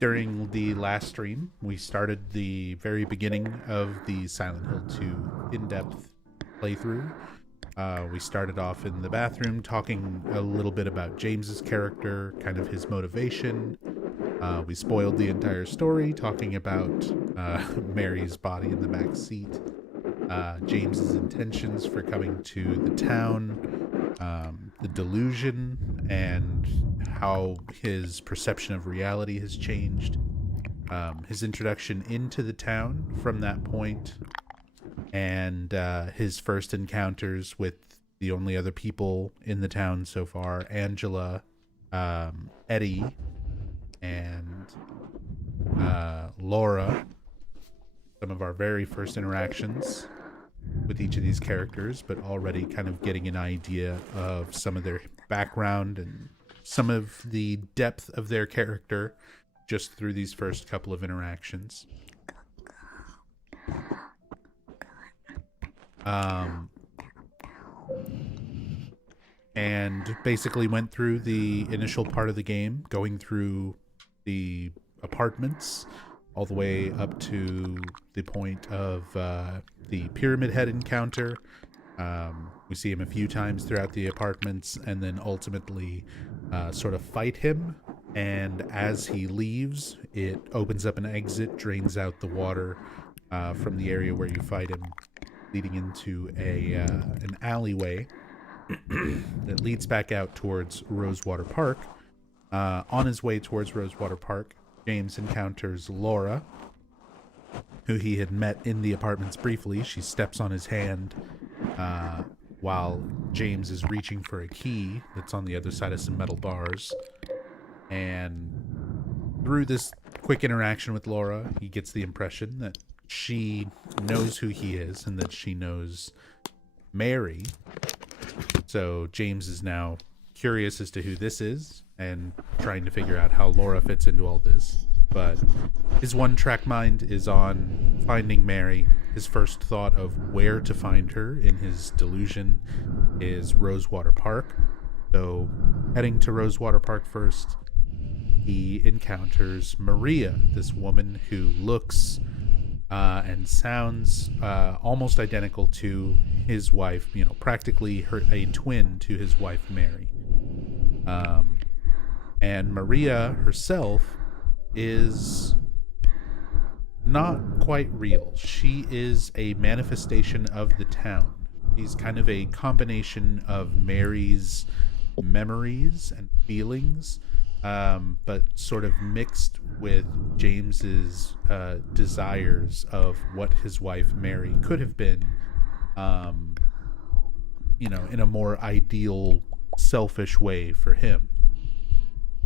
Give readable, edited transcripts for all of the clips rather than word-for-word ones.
During the last stream, we started the very beginning of the Silent Hill 2 in-depth playthrough. We started off in the bathroom talking a little bit about James's character, kind of his motivation. We spoiled the entire story, talking about Mary's body in the back seat, James's intentions for coming to the town, the delusion, and how his perception of reality has changed, his introduction into the town from that point, and his first encounters with the only other people in the town so far, Angela, Eddie, and Laura. Some of our very first interactions with each of these characters, but already kind of getting an idea of some of their background and some of the depth of their character just through these first couple of interactions. And basically went through the initial part of the game, going through the apartments all the way up to the point of the Pyramid Head encounter. We see him a few times throughout the apartments, and then ultimately sort of fight him. And as he leaves, it opens up an exit, drains out the water from the area where you fight him, leading into an alleyway that leads back out towards Rosewater Park. On his way towards Rosewater Park, James encounters Laura, who he had met in the apartments briefly. She steps on his hand while James is reaching for a key that's on the other side of some metal bars. And through this quick interaction with Laura, he gets the impression that she knows who he is and that she knows Mary. So James is now curious as to who this is and trying to figure out how Laura fits into all this. But his one-track mind is on finding Mary. His first thought of where to find her in his delusion is Rosewater Park. So heading to Rosewater Park first, he encounters Maria, this woman who looks and sounds almost identical to his wife, practically a twin to his wife, Mary. And Maria herself is not quite real. She is a manifestation of the town. She's kind of a combination of Mary's memories and feelings, but sort of mixed with James's desires of what his wife Mary could have been, in a more ideal, selfish way for him.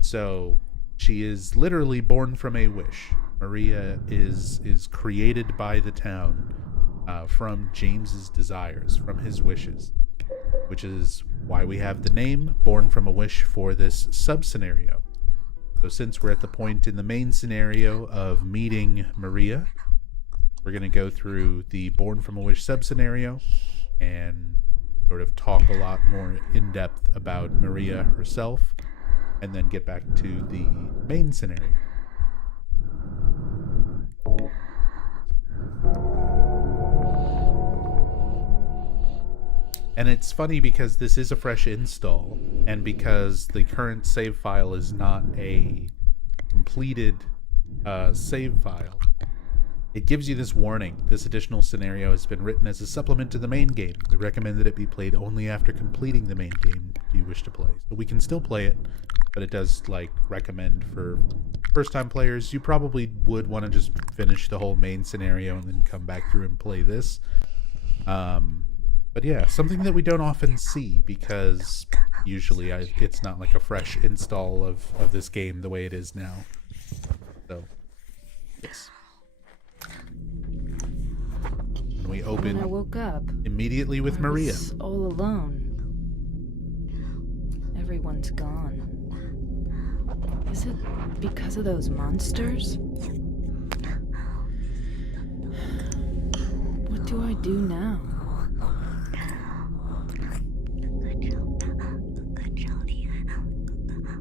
So she is literally born from a wish. Maria is created by the town from James's desires, from his wishes, which is why we have the name Born from a Wish for this sub-scenario. So since we're at the point in the main scenario of meeting Maria, we're going to go through the Born from a Wish sub-scenario and sort of talk a lot more in depth about Maria herself, and then get back to the main scenario. And it's funny because this is a fresh install, and because the current save file is not a completed save file, it gives you this warning. This additional scenario has been written as a supplement to the main game. We recommend that it be played only after completing the main game if you wish to play. So we can still play it, but it does recommend for first-time players. You probably would want to just finish the whole main scenario and then come back through and play this. But yeah, something that we don't often see, because usually it's not like a fresh install of this game the way it is now. So, yes. And we open When I woke up immediately with I Maria. was all alone. Everyone's gone. Is it because of those monsters? What do I do now?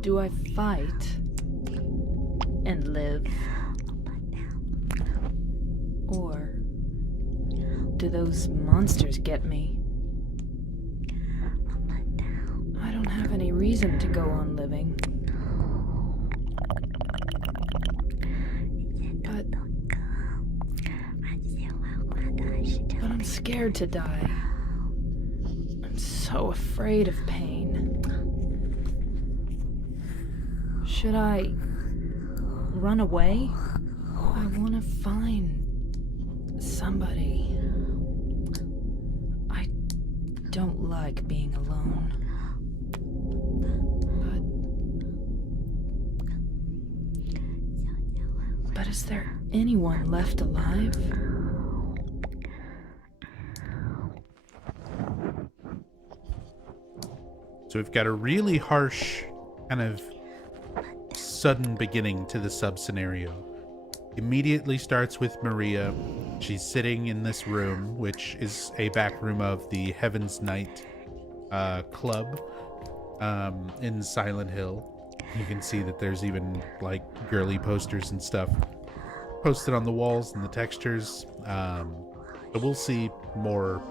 Do I fight and live? Or do those monsters get me? I don't have any reason to go on living. But I'm scared to die. I'm so afraid of pain. Should I run away? I want to find somebody. I don't like being alone. But is there anyone left alive? So we've got a really harsh, kind of sudden beginning to the sub-scenario. Immediately starts with Maria. She's sitting in this room, which is a back room of the Heaven's Night club in Silent Hill. You can see that there's even like girly posters and stuff posted on the walls and the textures. But we'll see more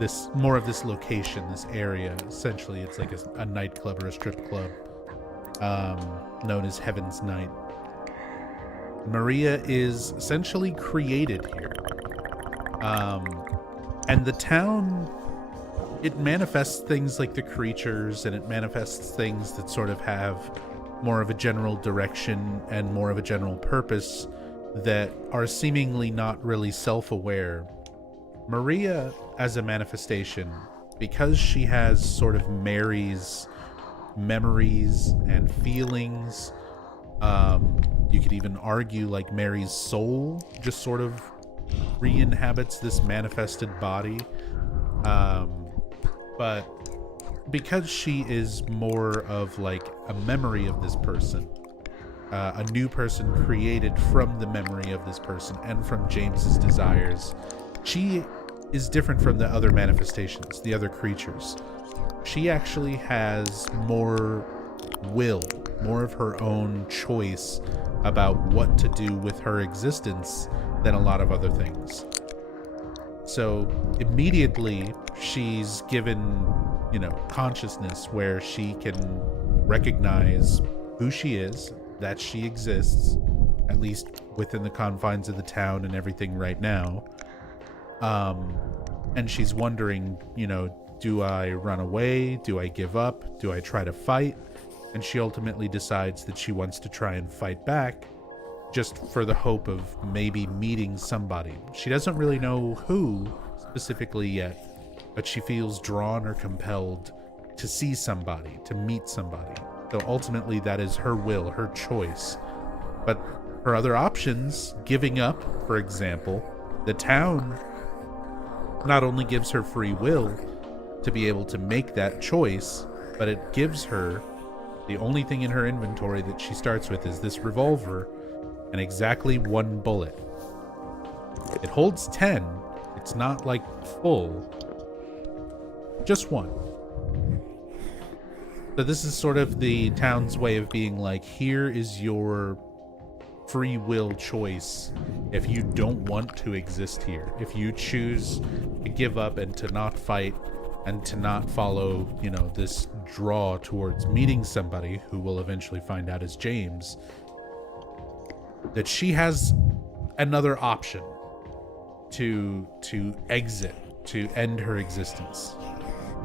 of this location, this area. Essentially, it's like a nightclub or a strip club known as Heaven's Night. Maria is essentially created here. And the town, it manifests things like the creatures, and it manifests things that sort of have more of a general direction and more of a general purpose that are seemingly not really self-aware. Maria, as a manifestation, because she has sort of Mary's memories and feelings, you could even argue like Mary's soul just sort of re-inhabits this manifested body. But because she is more of like a memory of this person, a new person created from the memory of this person and from James's desires, she is different from the other manifestations, the other creatures. She actually has more will, more of her own choice about what to do with her existence than a lot of other things. So immediately she's given, consciousness where she can recognize who she is, that she exists, at least within the confines of the town and everything right now. And she's wondering, do I run away? Do I give up? Do I try to fight? And she ultimately decides that she wants to try and fight back, just for the hope of maybe meeting somebody. She doesn't really know who specifically yet, but she feels drawn or compelled to see somebody, to meet somebody. So ultimately that is her will, her choice. But her other options, giving up, for example, the town not only gives her free will to be able to make that choice, but it gives her the only thing in her inventory that she starts with is this revolver and exactly one bullet. It holds 10. It's not like full, just one. So this is sort of the town's way of being like, here is your free will choice if you don't want to exist here. If you choose to give up and to not fight and to not follow, this draw towards meeting somebody who will eventually find out is James, that she has another option to exit, to end her existence.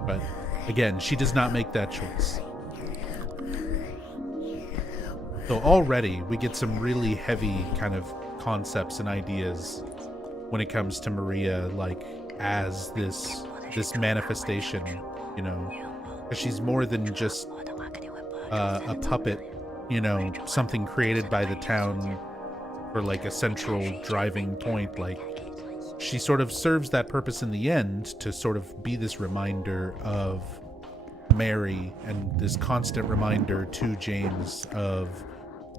But again, she does not make that choice. So already we get some really heavy kind of concepts and ideas when it comes to Maria, like as this manifestation, because she's more than just a puppet, something created by the town for like a central driving point. Like she sort of serves that purpose in the end to sort of be this reminder of Mary and this constant reminder to James of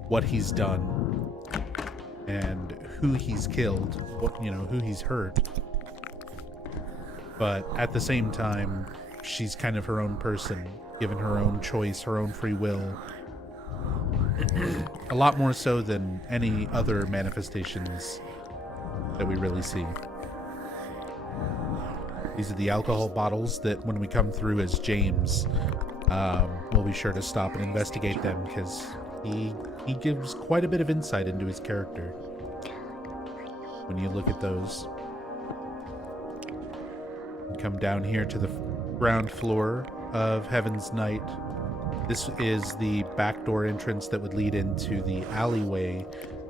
what he's done and who he's killed, who he's hurt. But at the same time, she's kind of her own person, given her own choice, her own free will. A lot more so than any other manifestations that we really see. These are the alcohol bottles that when we come through as James, we'll be sure to stop and investigate them, because he gives quite a bit of insight into his character when you look at those. And come down here to the ground floor of Heaven's Night. This is the backdoor entrance that would lead into the alleyway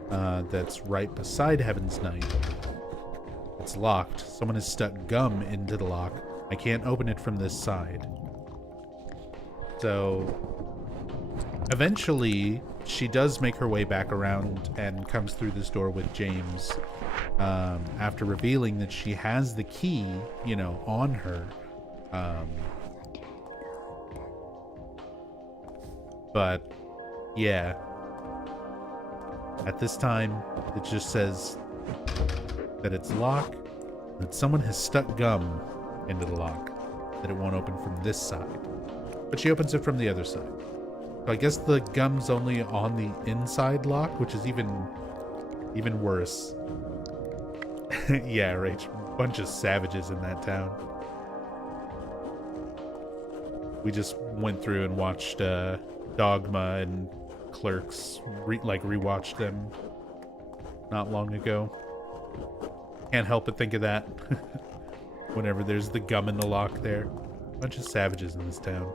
that's right beside Heaven's Night. It's locked. Someone has stuck gum into the lock. I can't open it from this side. So eventually she does make her way back around and comes through this door with James, after revealing that she has the key, you know, on her. But yeah, at this time it just says that it's locked, that someone has stuck gum into the lock, that it won't open from this side. But she opens it from the other side. So I guess the gum's only on the inside lock, which is even worse. Yeah, right. Bunch of savages in that town. We just went through and watched Dogma and Clerks, rewatched them not long ago. Can't help but think of that whenever there's the gum in the lock there. Bunch of savages in this town.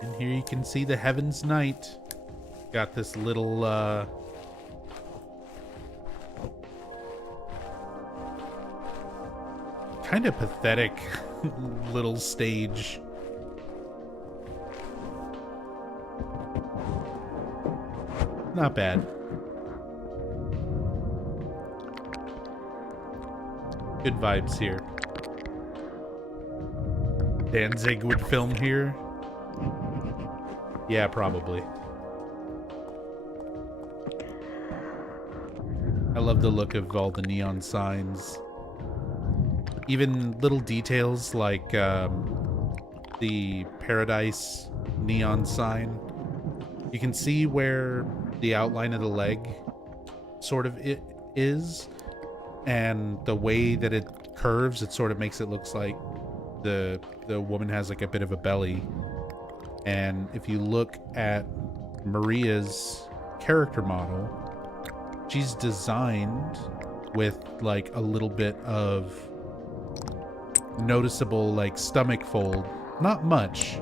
And here you can see the Heaven's Night. Got this little kind of pathetic little stage. Not bad. Good vibes here. Danzig would film here? Yeah, probably. I love the look of all the neon signs. Even little details like the Paradise neon sign. You can see where the outline of the leg sort of is, and the way that it curves, it sort of makes it look like the woman has like a bit of a belly. And if you look at Maria's character model, she's designed with like a little bit of noticeable like stomach fold. Not much,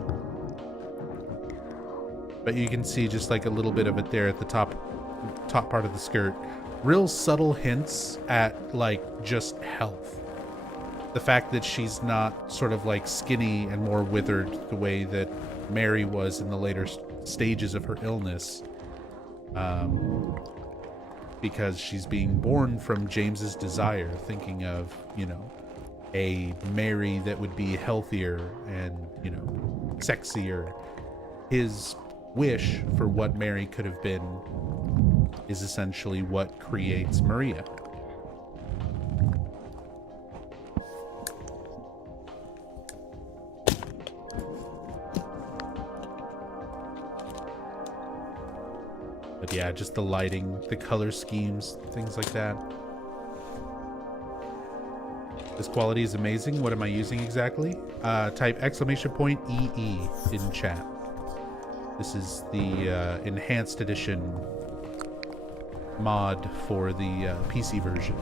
but you can see just like a little bit of it there at the top part of the skirt. Real subtle hints at like just health. The fact that she's not sort of like skinny and more withered the way that Mary was in the later stages of her illness, because she's being born from James's desire, thinking of, you know, a Mary that would be healthier and, you know, sexier. His wish for what Mary could have been is essentially what creates Maria. But yeah, just the lighting, the color schemes, things like that. This quality is amazing. What am I using exactly? Type !EE in chat. This is the enhanced edition mod for the PC version.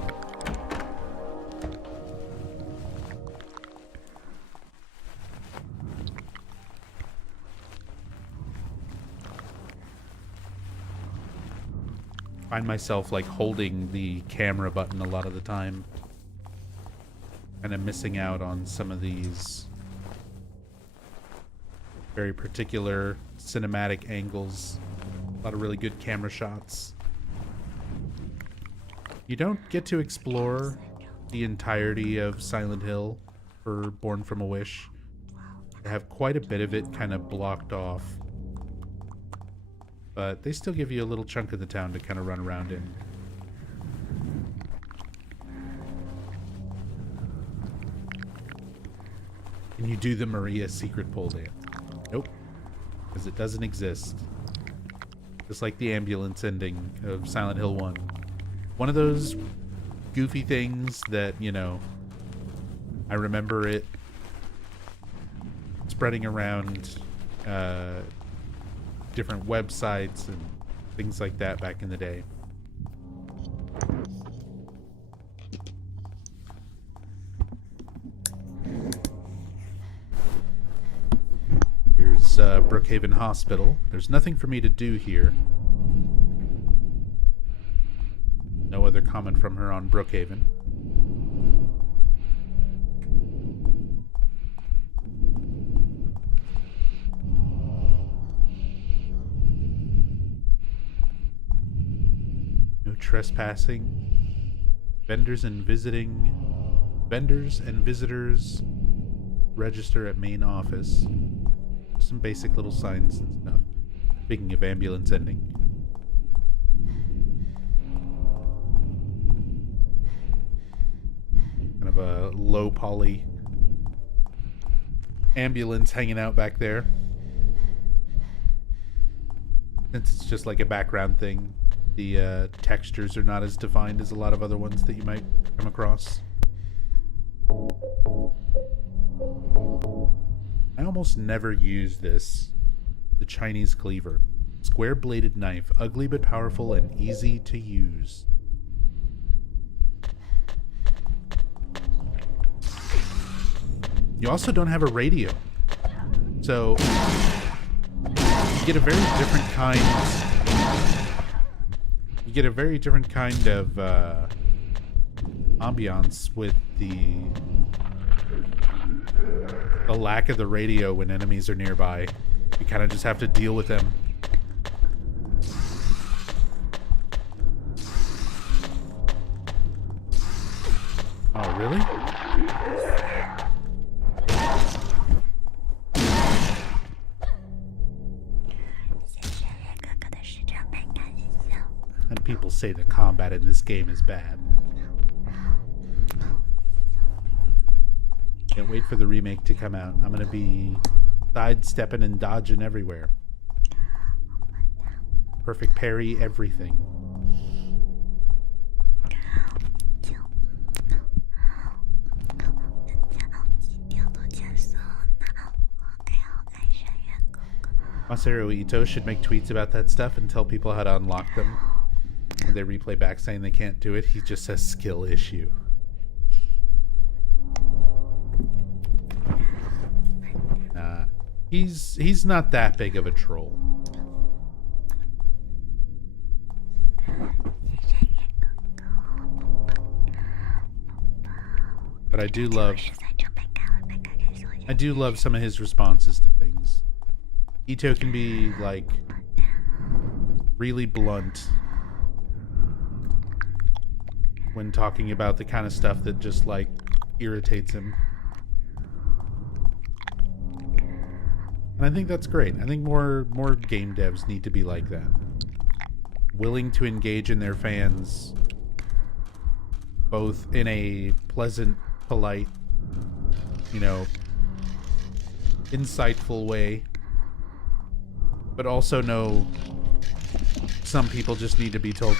Find myself like holding the camera button a lot of the time, and I'm missing out on some of these very particular cinematic angles. A lot of really good camera shots. You don't get to explore the entirety of Silent Hill for Born from a Wish. I have quite a bit of it kind of blocked off, but they still give you a little chunk of the town to kind of run around in. Can you do the Maria secret pole dance? Nope. Because it doesn't exist. Just like the ambulance ending of Silent Hill 1. One of those goofy things that, you know, I remember it spreading around different websites and things like that back in the day. Here's Brookhaven Hospital. There's nothing for me to do here. No other comment from her on Brookhaven. No trespassing. Vendors and visitors register at main office. Some basic little signs and stuff. Speaking of ambulance ending. Kind of a low poly ambulance hanging out back there. Since it's just like a background thing, the textures are not as defined as a lot of other ones that you might come across. I almost never use this. The Chinese cleaver. Square-bladed knife, ugly but powerful and easy to use. You also don't have a radio. So you get a very different kind of ambiance with the lack of the radio when enemies are nearby. You kind of just have to deal with them. Oh, really? And people say the combat in this game is bad. Can't wait for the remake to come out. I'm gonna be sidestepping and dodging everywhere. Perfect parry, everything. Masaru Ito should make tweets about that stuff and tell people how to unlock them. When they replay back saying they can't do it, he just says skill issue. He's not that big of a troll. But I do love some of his responses to things. Ito can be like really blunt when talking about the kind of stuff that just like irritates him. And I think that's great. I think more game devs need to be like that. Willing to engage in their fans both in a pleasant, polite, you know, insightful way, but also know some people just need to be told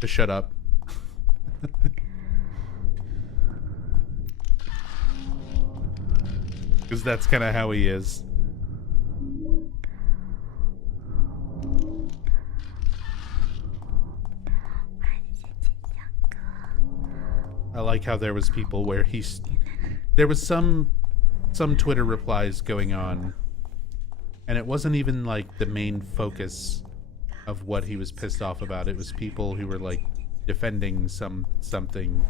to shut up. Because that's kind of how he is. I like how there was people where there was some Twitter replies going on, and it wasn't even like the main focus of what he was pissed off about. It was people who were like defending something,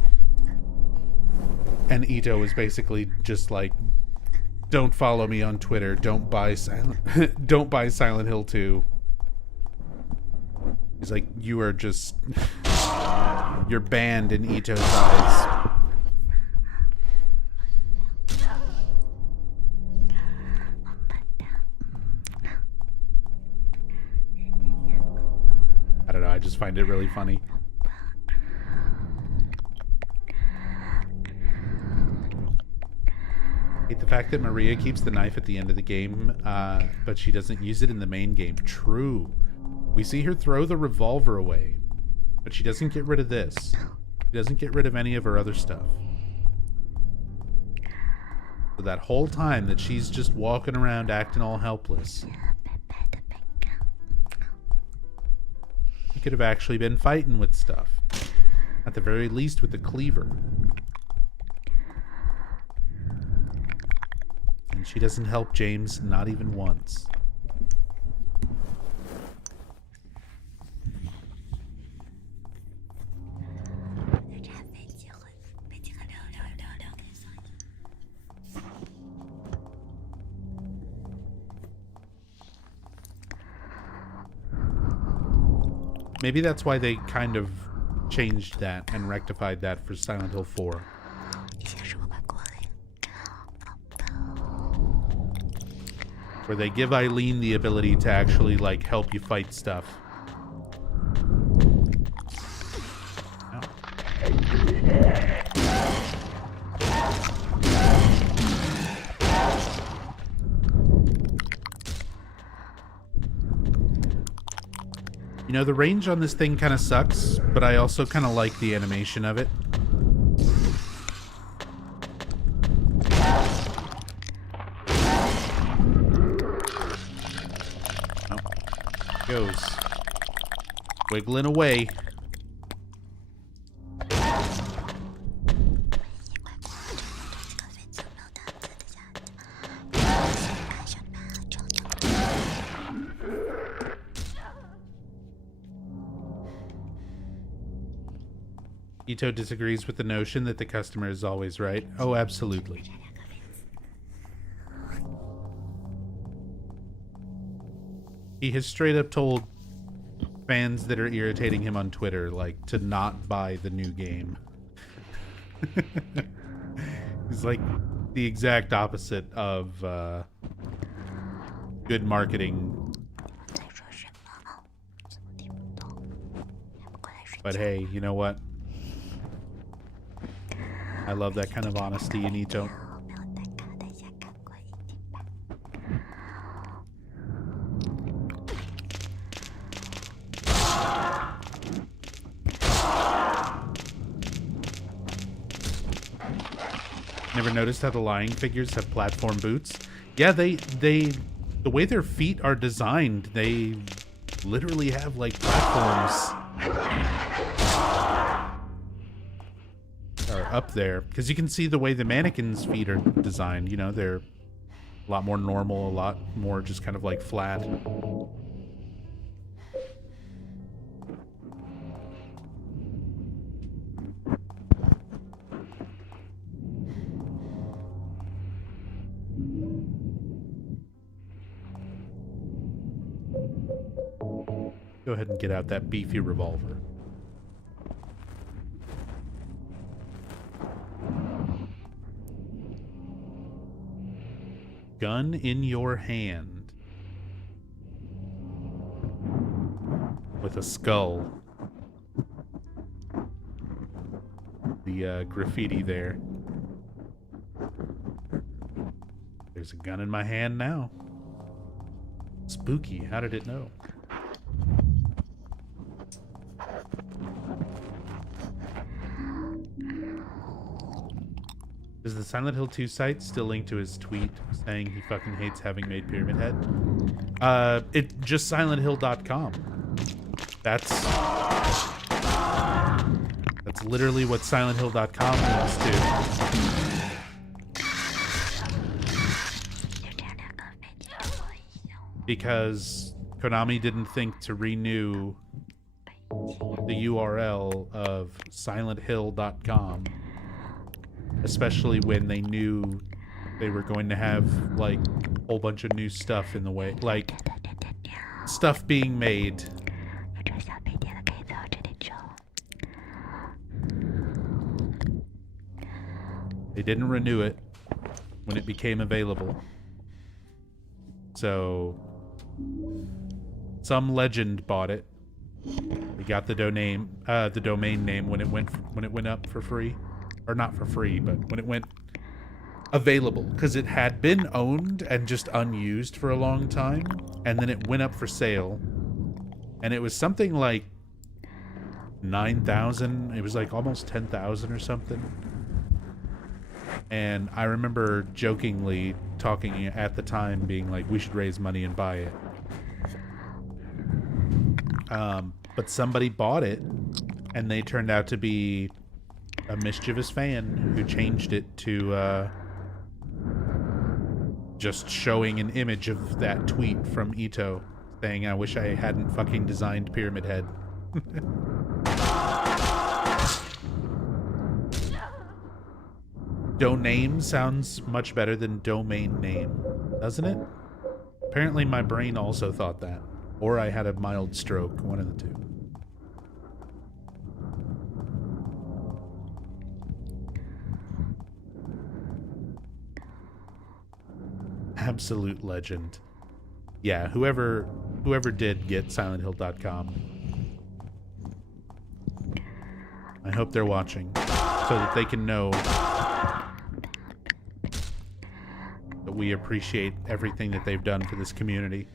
and Ito was basically just like, "Don't follow me on Twitter. Don't buy don't buy Silent Hill 2." He's like, "You are just you're banned in Ito's eyes." I don't know, I just find it really funny. I hate the fact that Maria keeps the knife at the end of the game, but she doesn't use it in the main game. True. We see her throw the revolver away, but she doesn't get rid of this. She doesn't get rid of any of her other stuff. So that whole time that she's just walking around acting all helpless, she could have actually been fighting with stuff. At the very least with the cleaver. And she doesn't help James, not even once. Maybe that's why they kind of changed that and rectified that for Silent Hill 4. Where they give Eileen the ability to actually, like, help you fight stuff. Oh. You know, the range on this thing kind of sucks, but I also kind of like the animation of it. Oh, goes. Wiggling away. Ito disagrees with the notion that the customer is always right. Oh, absolutely. He has straight up told fans that are irritating him on Twitter, like, to not buy the new game. He's like the exact opposite of good marketing. But hey, you know what? I love that kind of honesty in Ito. Never noticed how the lying figures have platform boots? Yeah, the way their feet are designed, they literally have like platforms. Are up there, because you can see the way the mannequins' feet are designed. You know, they're a lot more normal, a lot more just kind of like flat. Go ahead and get out that beefy revolver. Gun in your hand. With a skull. The graffiti there. There's a gun in my hand now. Spooky. How did it know? Is the Silent Hill 2 site still linked to his tweet saying he fucking hates having made Pyramid Head? It just silenthill.com. That's literally what silenthill.com links to. Because Konami didn't think to renew the URL of silenthill.com. Especially when they knew they were going to have, like, a whole bunch of new stuff in the way. Like, stuff being made. They didn't renew it when it became available. So, some legend bought it. They got the domain name when it went up for free. Or not for free, but when it went available, because it had been owned and just unused for a long time, and then it went up for sale, and it was something like 9,000. It was like almost 10,000 or something. And I remember jokingly talking at the time, being like, we should raise money and buy it. But somebody bought it, and they turned out to be a mischievous fan who changed it to just showing an image of that tweet from Ito saying, I wish I hadn't fucking designed Pyramid Head. Doname sounds much better than domain name, doesn't it? Apparently my brain also thought that. Or I had a mild stroke, one of the two. Absolute legend. Yeah, whoever did get SilentHill.com, I hope they're watching so that they can know that we appreciate everything that they've done for this community.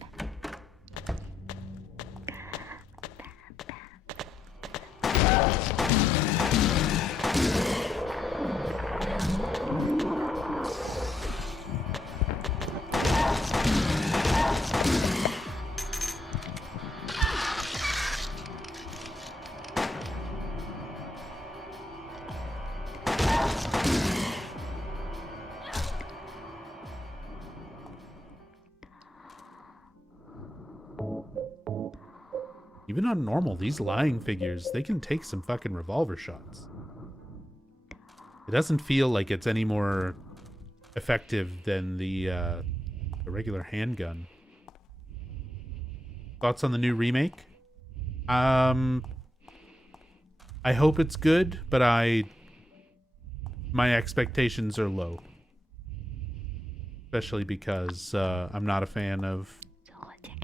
Even on normal, these lying figures, they can take some fucking revolver shots. It doesn't feel like it's any more effective than the regular handgun. Thoughts on the new remake? I hope it's good, but my expectations are low. Especially because I'm not a fan of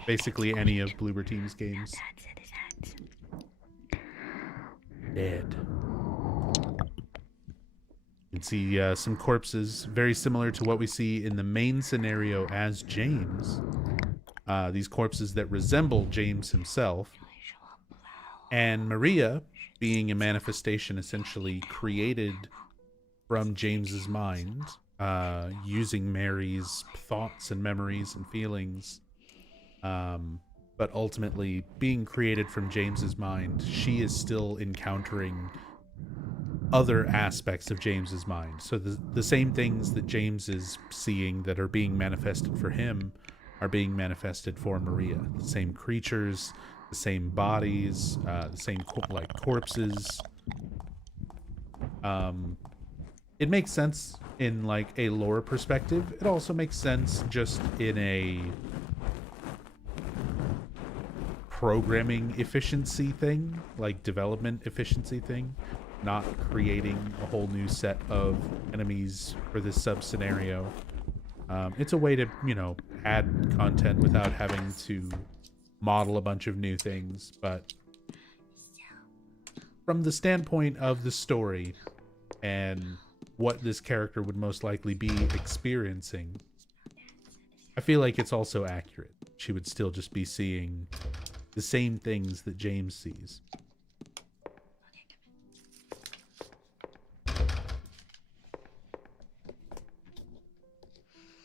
basically any of Bloober Team's games. Dead. You can see some corpses very similar to what we see in the main scenario as James. These corpses that resemble James himself. And Maria, being a manifestation essentially created from James's mind, using Mary's thoughts and memories and feelings, but ultimately being created from James's mind, she is still encountering other aspects of James's mind. So the same things that James is seeing that are being manifested for him are being manifested for Maria. The same creatures, the same bodies, the same corpses. It makes sense in like a lore perspective. It also makes sense just in a programming efficiency thing, like development efficiency thing, not creating a whole new set of enemies for this sub scenario. It's a way to, you know, add content without having to model a bunch of new things, but from the standpoint of the story and what this character would most likely be experiencing, I feel like it's also accurate. She would still just be seeing the same things that James sees.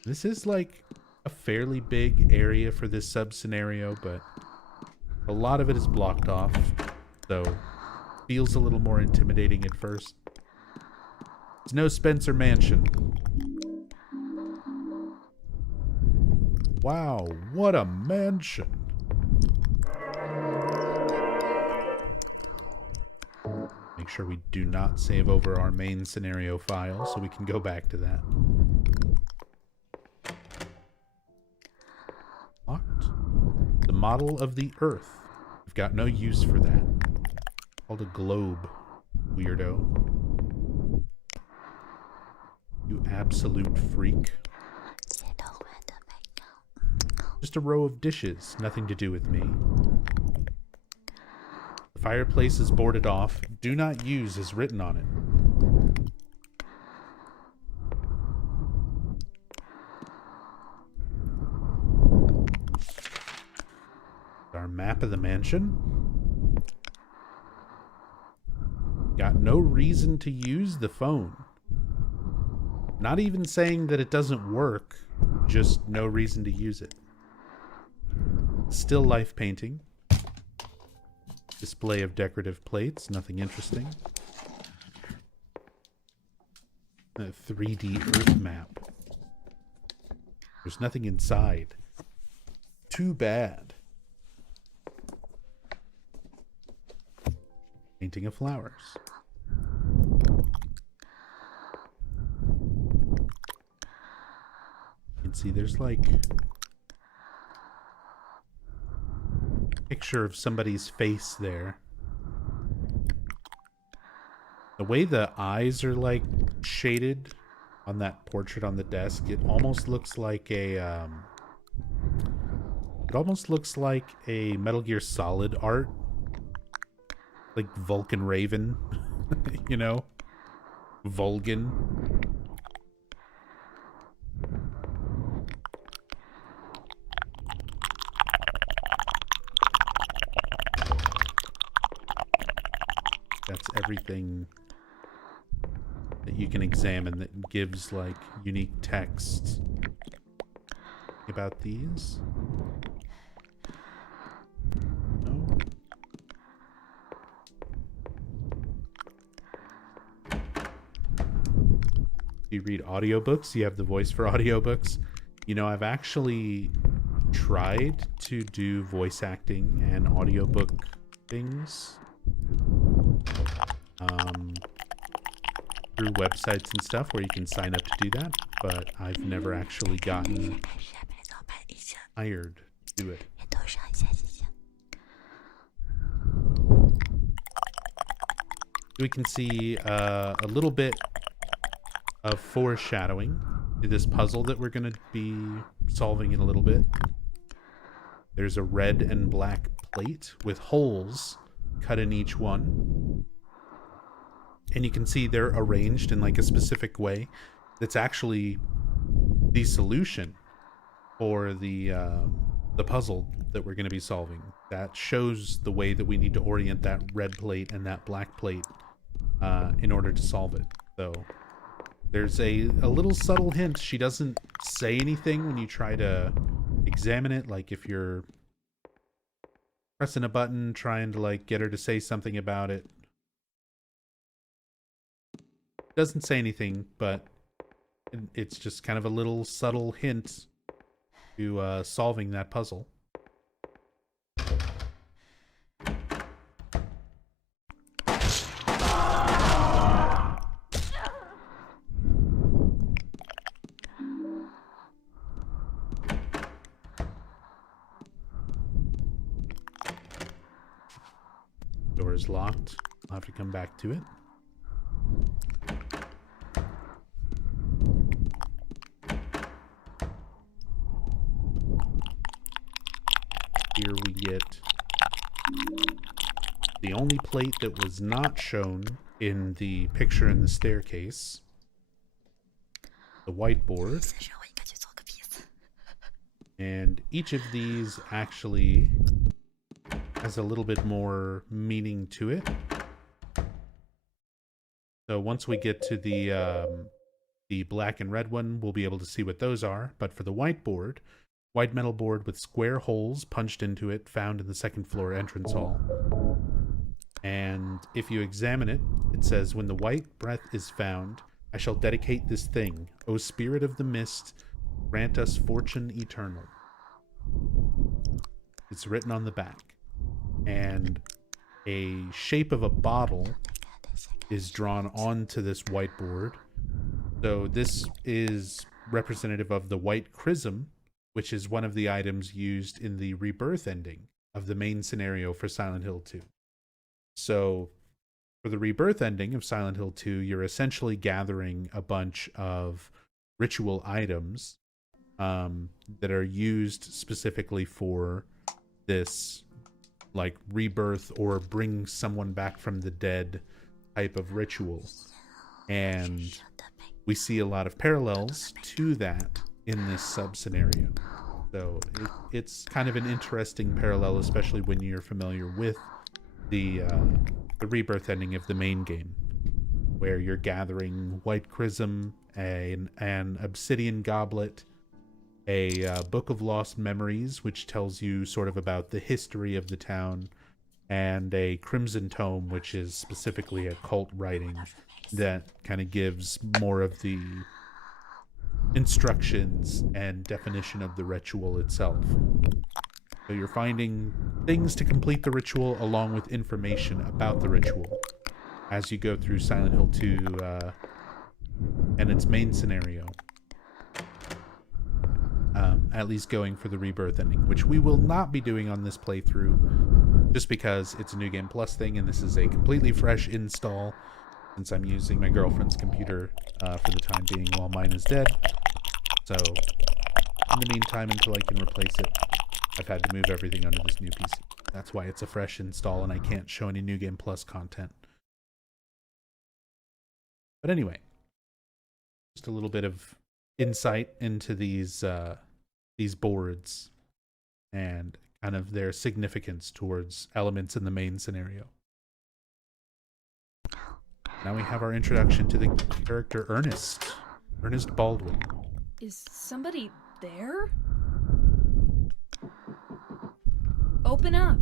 This is like a fairly big area for this sub scenario, but a lot of it is blocked off, so feels a little more intimidating at first. There's no Spencer Mansion. Wow, what a mansion. Make sure we do not save over our main scenario file so we can go back to that. Locked. The model of the Earth. We've got no use for that. Called a globe, weirdo. You absolute freak. Just a row of dishes, nothing to do with me. The fireplace is boarded off. Do not use is written on it. map of the mansion. Got no reason to use the phone. Not even saying that it doesn't work, just no reason to use it. Still life painting. Display of decorative plates, nothing interesting. A 3D Earth map. There's nothing inside. Too bad. Painting of flowers. You can see there's like a picture of somebody's face there. The way the eyes are like shaded on that portrait on the desk, it almost looks like a Metal Gear Solid art. Like Vulcan Raven, you know? Vulcan. That's everything that you can examine that gives like unique text about these. No. You read audiobooks, you have the voice for audiobooks. You know, I've actually tried to do voice acting and audiobook things through websites and stuff where you can sign up to do that, but I've never actually gotten hired to do it. We can see a little bit of foreshadowing to this puzzle that we're going to be solving in a little bit. There's a red and black plate with holes cut in each one. And you can see they're arranged in like a specific way that's actually the solution for the puzzle that we're going to be solving. That shows the way that we need to orient that red plate and that black plate in order to solve it. So there's a little subtle hint. She doesn't say anything when you try to examine it, like if you're pressing a button trying to like get her to say something about it. Doesn't say anything, but it's just kind of a little subtle hint to solving that puzzle. Door is locked. I'll have to come back to it. Here we get the only plate that was not shown in the picture in the staircase. The whiteboard. And each of these actually has a little bit more meaning to it. So once we get to the black and red one, we'll be able to see what those are. But for the whiteboard, white metal board with square holes punched into it, found in the second floor entrance hall. And if you examine it, it says, "When the white breath is found, I shall dedicate this thing. O spirit of the mist, grant us fortune eternal." It's written on the back. And a shape of a bottle is drawn onto this whiteboard. So this is representative of the white chrism, which is one of the items used in the rebirth ending of the main scenario for Silent Hill 2. So for the rebirth ending of Silent Hill 2, you're essentially gathering a bunch of ritual items that are used specifically for this like rebirth or bring someone back from the dead type of ritual. And we see a lot of parallels to that in this sub-scenario. So it's kind of an interesting parallel, especially when you're familiar with the rebirth ending of the main game, where you're gathering white chrism, an obsidian goblet, a book of lost memories, which tells you sort of about the history of the town, and a crimson tome, which is specifically occult writing that kind of gives more of the instructions and definition of the ritual itself. So you're finding things to complete the ritual along with information about the ritual as you go through Silent Hill 2 and its main scenario. At least going for the rebirth ending, which we will not be doing on this playthrough just because it's a New Game Plus thing and this is a completely fresh install since I'm using my girlfriend's computer for the time being while mine is dead. So in the meantime, until I can replace it, I've had to move everything onto this new PC. That's why it's a fresh install and I can't show any New Game Plus content. But anyway, just a little bit of insight into these boards and kind of their significance towards elements in the main scenario. Now we have our introduction to the character Ernest Baldwin. Is somebody there? Open up.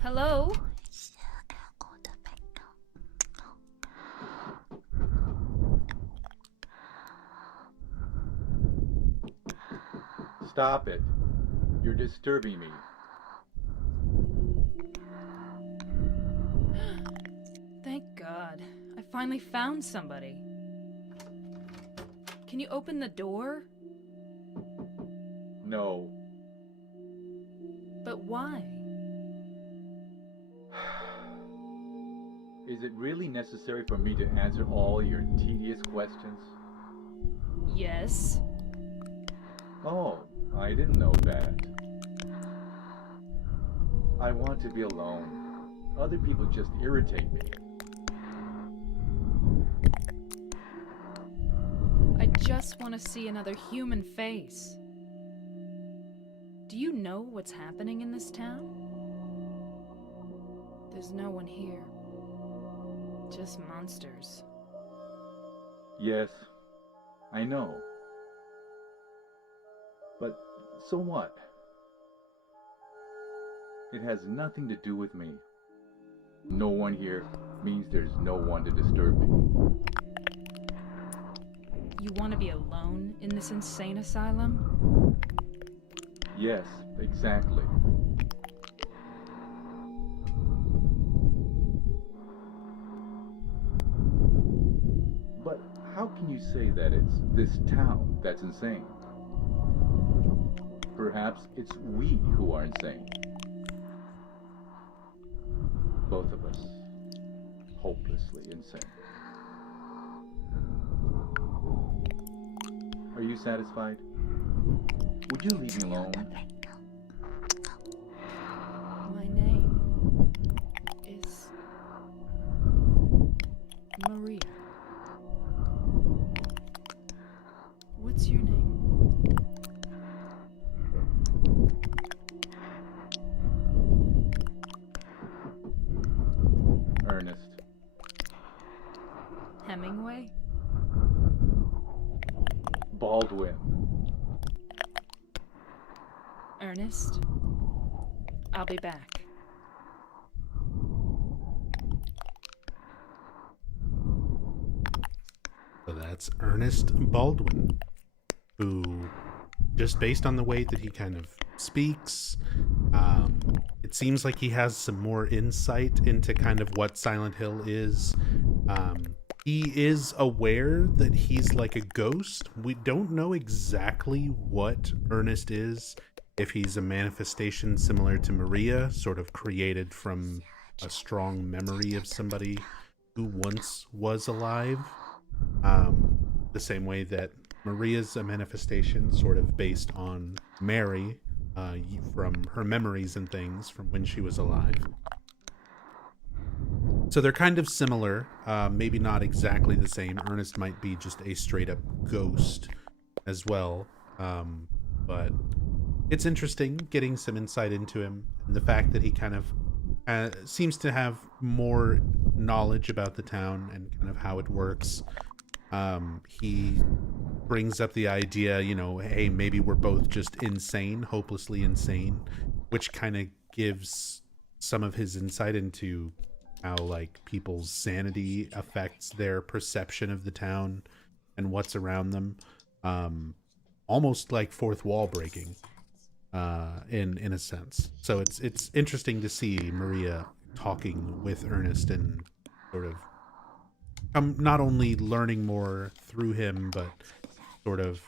Hello? Stop it. You're disturbing me. Thank God. I finally found somebody. Can you open the door? No. But why? Is it really necessary for me to answer all your tedious questions? Yes. Oh, I didn't know that. I want to be alone. Other people just irritate me. I just want to see another human face. Do you know what's happening in this town? There's no one here. Just monsters. Yes, I know. But so what? It has nothing to do with me. No one here means there's no one to disturb me. You want to be alone in this insane asylum? Yes, exactly. But how can you say that it's this town that's insane? Perhaps it's we who are insane. Both of us. Hopelessly insane. Are you satisfied? Would you leave me alone? My name is Maria. What's your name? Ernest. Hemingway? Baldwin. Ernest? I'll be back. So that's Ernest Baldwin, who, just based on the way that he kind of speaks, it seems like he has some more insight into kind of what Silent Hill is. He is aware that he's like a ghost. We don't know exactly what Ernest is, if he's a manifestation similar to Maria, sort of created from a strong memory of somebody who once was alive. The same way that Maria's a manifestation sort of based on Mary, from her memories and things from when she was alive. So they're kind of similar, maybe not exactly the same. Ernest might be just a straight up ghost as well, but it's interesting getting some insight into him and the fact that he kind of seems to have more knowledge about the town and kind of how it works. He brings up the idea, you know, hey, maybe we're both just insane, hopelessly insane, which kind of gives some of his insight into how like people's sanity affects their perception of the town and what's around them. Almost like fourth wall breaking, in a sense. So it's interesting to see Maria talking with Ernest and sort of not only learning more through him, but sort of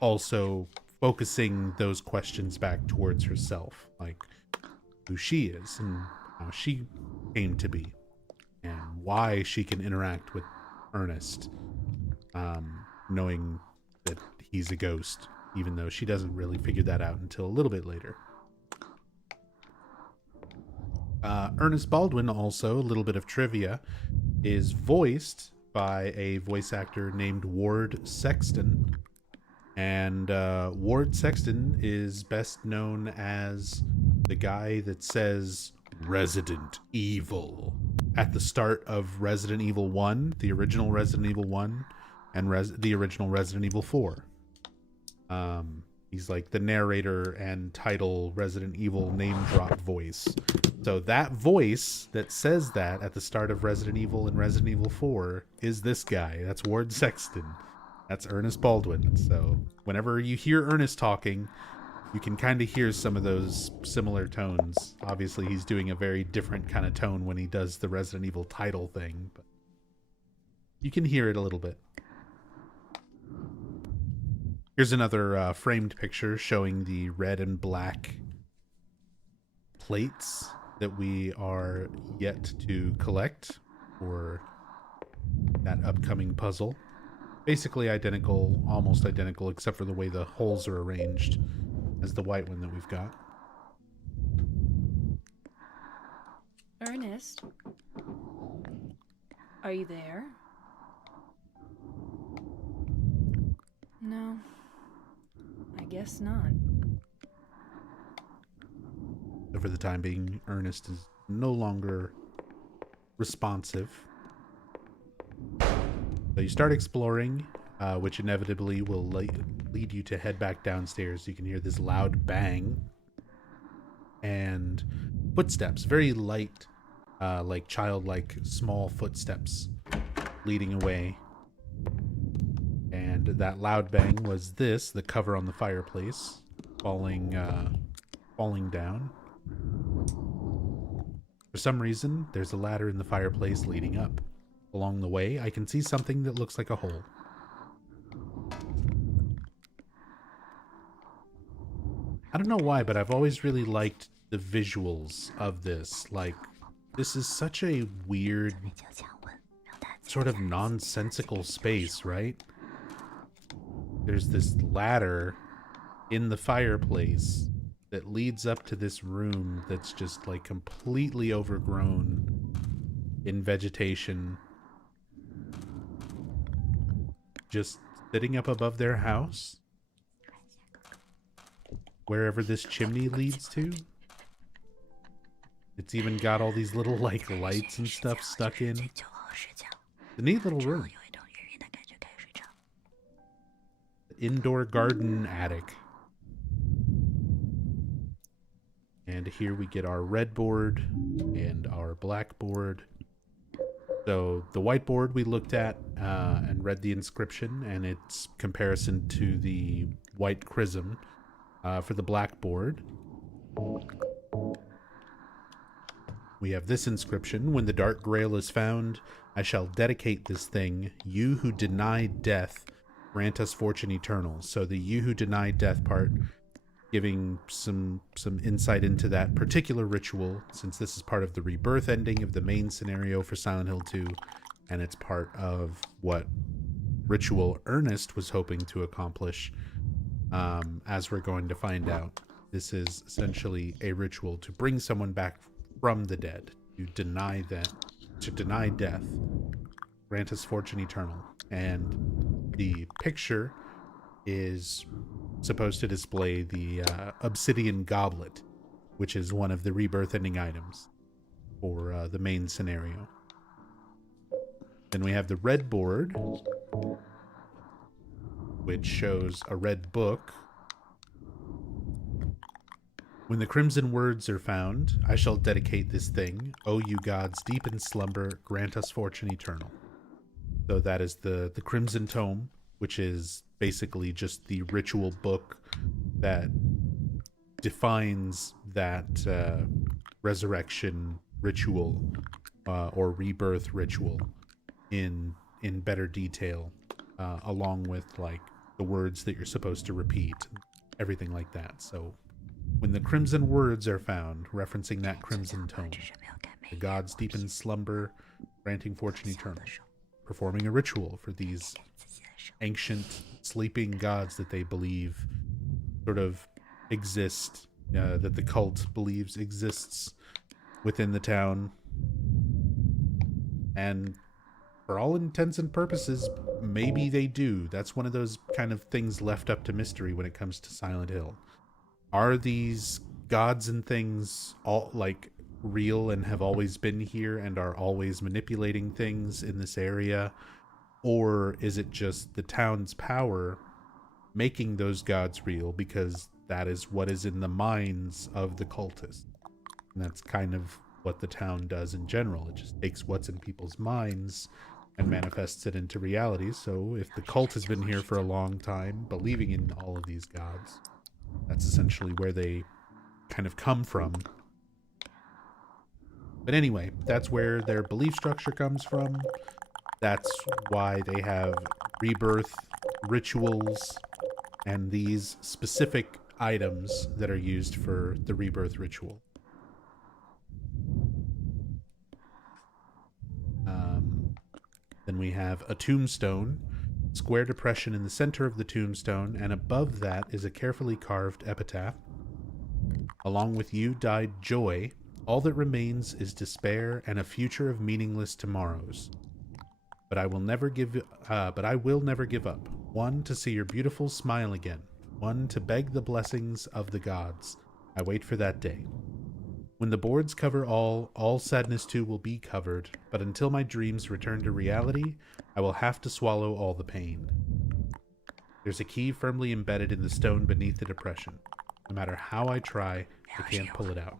also focusing those questions back towards herself, like who she is and how she came to be and why she can interact with Ernest, knowing that he's a ghost, even though she doesn't really figure that out until a little bit later. Ernest Baldwin, also, a little bit of trivia, is voiced by a voice actor named Ward Sexton. And Ward Sexton is best known as the guy that says Resident Evil at the start of Resident Evil 1, the original Resident Evil 1, and the original Resident Evil 4. He's like the narrator and title Resident Evil name drop voice. So that voice that says that at the start of Resident Evil and Resident Evil 4 is this guy. That's Ward Sexton. That's Ernest Baldwin. So whenever you hear Ernest talking, you can kind of hear some of those similar tones. Obviously, he's doing a very different kind of tone when he does the Resident Evil title thing, but you can hear it a little bit. Here's another framed picture showing the red and black plates that we are yet to collect for that upcoming puzzle. Basically identical, almost identical, except for the way the holes are arranged as the white one that we've got. Ernest? Are you there? No. I guess not. So for the time being, Ernest is no longer responsive. So you start exploring, which inevitably will lead you to head back downstairs. You can hear this loud bang and footsteps, very light, like childlike small footsteps leading away. And that loud bang was the cover on the fireplace falling down. For some reason, there's a ladder in the fireplace leading up. Along the way, I can see something that looks like a hole. I don't know why, but I've always really liked the visuals of this. Like, this is such a weird, sort of nonsensical space, right? There's this ladder in the fireplace that leads up to this room that's just like completely overgrown in vegetation, just sitting up above their house, wherever this chimney leads to. It's even got all these little like lights and stuff stuck in. It's a neat little room. Indoor garden attic. And here we get our red board and our black board. So the whiteboard we looked at and read the inscription and its comparison to the white chrism. For the blackboard, we have this inscription: when the dark grail is found, I shall dedicate this thing. You who deny death, grant us fortune eternal. So the you who deny death part, giving some insight into that particular ritual, since this is part of the rebirth ending of the main scenario for Silent Hill 2, and it's part of what ritual Ernest was hoping to accomplish. As we're going to find out, this is essentially a ritual to bring someone back from the dead, to deny that to deny death. Grant us fortune eternal. And the picture is supposed to display the obsidian goblet, which is one of the rebirth ending items for the main scenario. Then we have the red board, which shows a red book. When the crimson words are found, I shall dedicate this thing. O you gods, deep in slumber, grant us fortune eternal. So that is the crimson tome, which is basically just the ritual book that defines that resurrection ritual or rebirth ritual in better detail, along with like the words that you're supposed to repeat, everything like that. So when the crimson words are found, referencing that crimson tome, the gods deep in slumber, granting fortune eternal, performing a ritual for these ancient sleeping gods that they believe sort of exist, that the cult believes exists within the town. And for all intents and purposes, maybe they do. That's one of those kind of things left up to mystery when it comes to Silent Hill. Are these gods and things all like real and have always been here and are always manipulating things in this area? Or is it just the town's power making those gods real because that is what is in the minds of the cultists? And that's kind of what the town does in general. It just takes what's in people's minds and manifests it into reality. So if the cult has been here for a long time, believing in all of these gods, that's essentially where they kind of come from. But anyway, that's where their belief structure comes from. That's why they have rebirth rituals and these specific items that are used for the rebirth ritual. Then we have a tombstone, square depression in the center of the tombstone, and above that is a carefully carved epitaph. Along with you died joy. All that remains is despair and a future of meaningless tomorrows. But I will never give up. One, to see your beautiful smile again. One, to beg the blessings of the gods. I wait for that day. When the boards cover all sadness too will be covered, but until my dreams return to reality, I will have to swallow all the pain. There's a key firmly embedded in the stone beneath the depression. No matter how I try, I can't pull it out.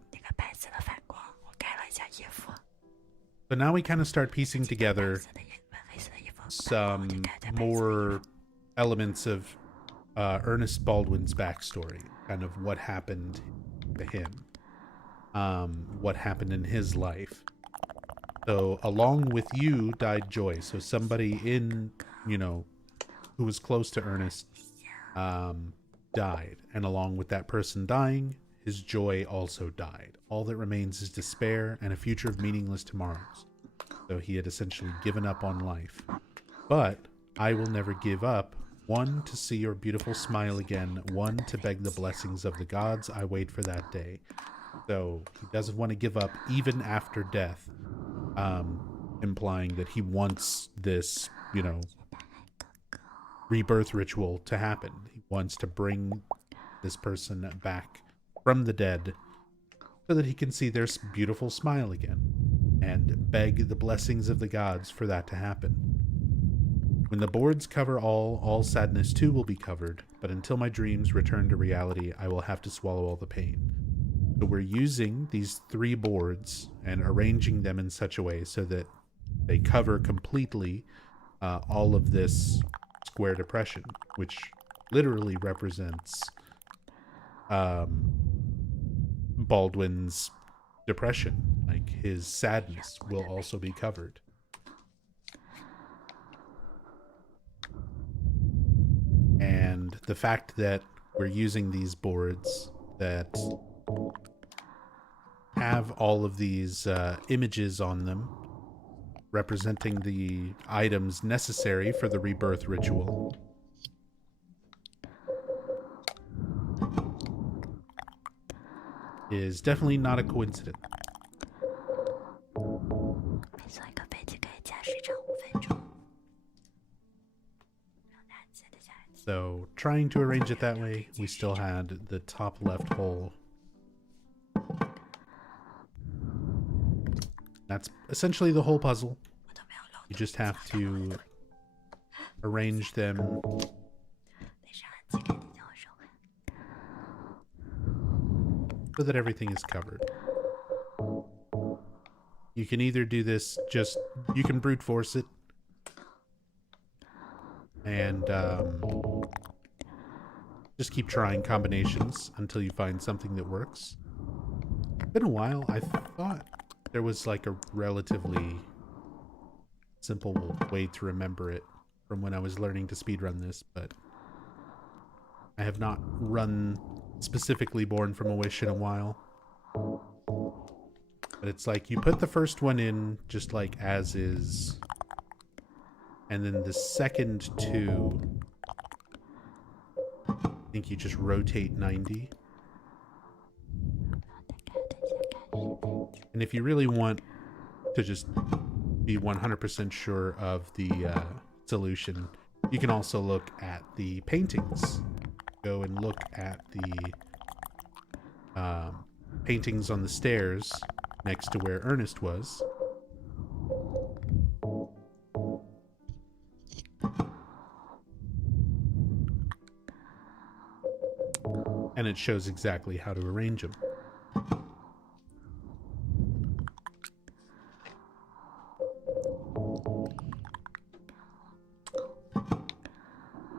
So now we kind of start piecing together some more elements of Ernest Baldwin's backstory, kind of what happened to him, what happened in his life. So along with you died joy. So somebody in, who was close to Ernest died. And along with that person dying, his joy also died. All that remains is despair and a future of meaningless tomorrows. So he had essentially given up on life. But I will never give up. One, to see your beautiful smile again. One, to beg the blessings of the gods. I wait for that day. So he doesn't want to give up even after death, implying that he wants this, rebirth ritual to happen. He wants to bring this person back from the dead so that he can see their beautiful smile again and beg the blessings of the gods for that to happen. When the boards cover all sadness too will be covered, but until my dreams return to reality, I will have to swallow all the pain. So we're using these 3 boards and arranging them in such a way so that they cover completely all of this square depression, which literally represents Baldwin's depression. Like, his sadness will also be covered. And the fact that we're using these boards that have all of these images on them representing the items necessary for the rebirth ritual is definitely not a coincidence. trying to arrange it that way, we still had the top left hole. That's essentially the whole puzzle. You just have to arrange them so that everything is covered. You can either do this you can brute force it and just keep trying combinations until you find something that works. It's been a while. I thought there was like a relatively simple way to remember it from when I was learning to speedrun this, but I have not run specifically Born from a Wish in a while. But it's like you put the first one in just like as is, and then the second two, I think you just rotate 90. And if you really want to just be 100% sure of the solution, you can also look at the paintings. Go and look at the paintings on the stairs next to where Ernest was. And it shows exactly how to arrange them.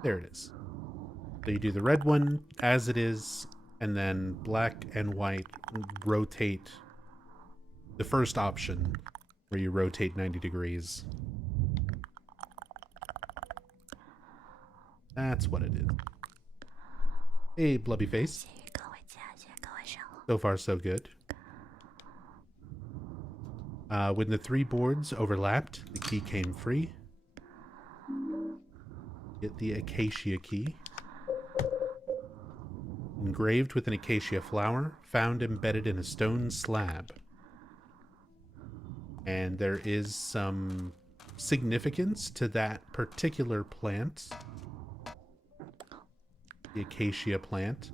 There it is. So you do the red one as it is, and then black and white rotate the first option, where you rotate 90 degrees. That's what it is. Hey, blubby face. So far, so good. When the three boards overlapped, the key came free. Get the acacia key. Engraved with an acacia flower, found embedded in a stone slab. And there is some significance to that particular plant. The acacia plant.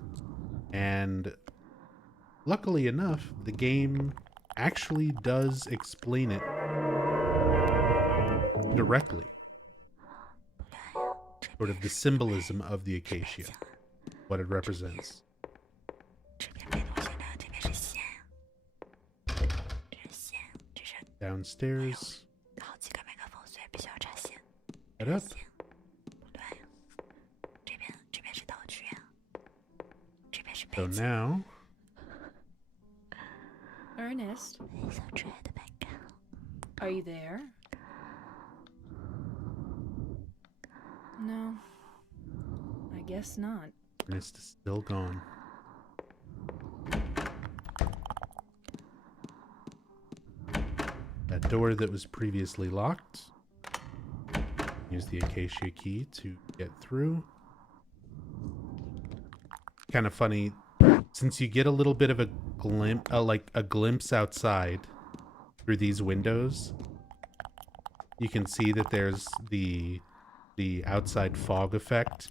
And luckily enough, the game actually does explain it directly. Sort of the symbolism of the acacia, what it represents. Downstairs. Head up. So now, Ernest, are you there? No, I guess not. Ernest is still gone. That door that was previously locked. Use the acacia key to get through. Kind of funny, since you get a little bit of a glimpse outside through these windows, you can see that there's the outside fog effect.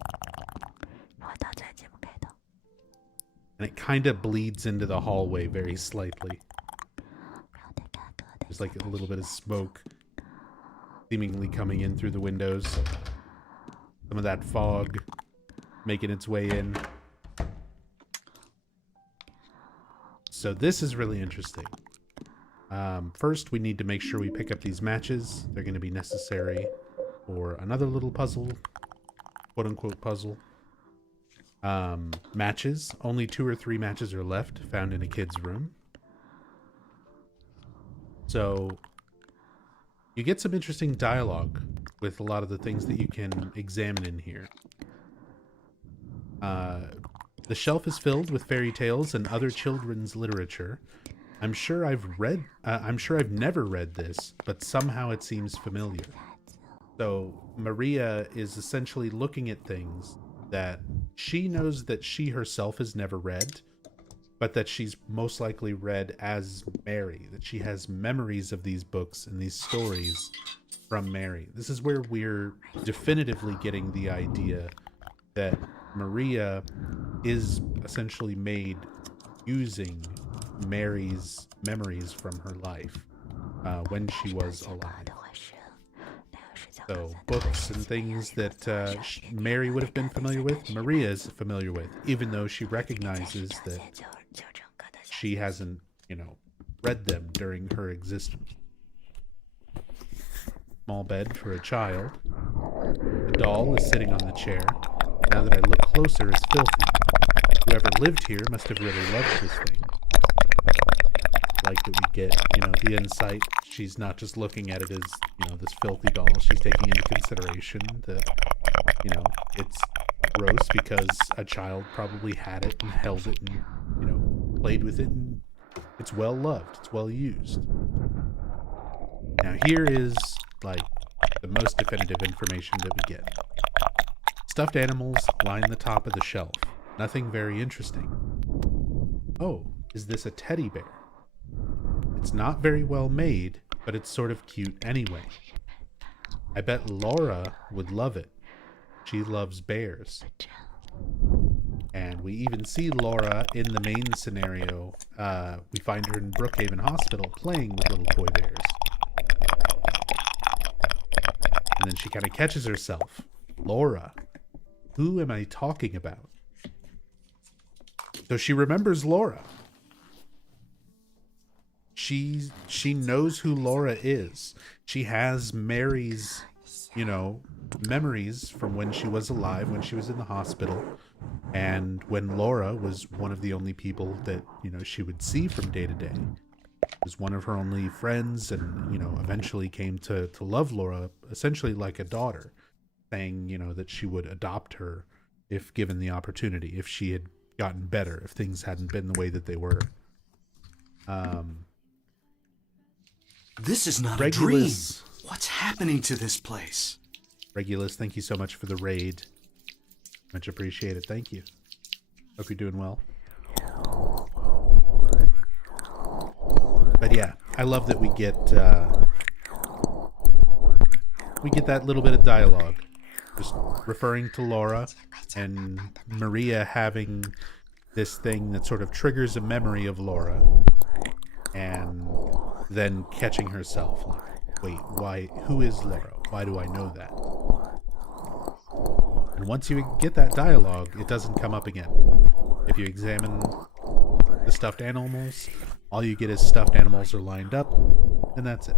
And it kind of bleeds into the hallway very slightly. There's like a little bit of smoke seemingly coming in through the windows. Some of that fog making its way in. So this is really interesting. First, we need to make sure we pick up these matches. They're going to be necessary for another little puzzle, quote-unquote puzzle. Matches. Only 2 or 3 matches are left, found in a kid's room. So you get some interesting dialogue with a lot of the things that you can examine in here. The shelf is filled with fairy tales and other children's literature. I'm sure I've never read this, but somehow it seems familiar. So Maria is essentially looking at things that she knows that she herself has never read, but that she's most likely read as Mary, that she has memories of these books and these stories from Mary. This is where we're definitively getting the idea that Maria is essentially made using Mary's memories from her life when she was alive. So books and things that Mary would have been familiar with, Maria is familiar with, even though she recognizes that she hasn't, read them during her existence. Small bed for a child. The doll is sitting on the chair. Now that I look closer, it's filthy. Whoever lived here must have really loved this thing. Like that we get, the insight. She's not just looking at it as, this filthy doll. She's taking into consideration that, it's gross because a child probably had it and held it and, played with it, and it's well loved. It's well used. Now here is, the most definitive information that we get. Stuffed animals line the top of the shelf. Nothing very interesting. Oh, is this a teddy bear? It's not very well made, but it's sort of cute anyway. I bet Laura would love it. She loves bears. And we even see Laura in the main scenario. We find her in Brookhaven Hospital playing with little toy bears. And then she kind of catches herself. Laura. Who am I talking about? So she remembers Laura. She knows who Laura is. She has Mary's, memories from when she was alive, when she was in the hospital, and when Laura was one of the only people that, she would see from day to day. Was one of her only friends, and, eventually came to love Laura essentially like a daughter, saying, that she would adopt her if given the opportunity, if she had gotten better, if things hadn't been the way that they were. This is not Regulus, a dream. What's happening to this place? Regulus, thank you so much for the raid. Much appreciated. Thank you. Hope you're doing well. But yeah, I love that we get that little bit of dialogue, just referring to Laura and Maria having this thing that sort of triggers a memory of Laura, and then catching herself. Like, wait, why? Who is Laura? Why do I know that? And once you get that dialogue, it doesn't come up again. If you examine the stuffed animals, all you get is stuffed animals are lined up, and that's it.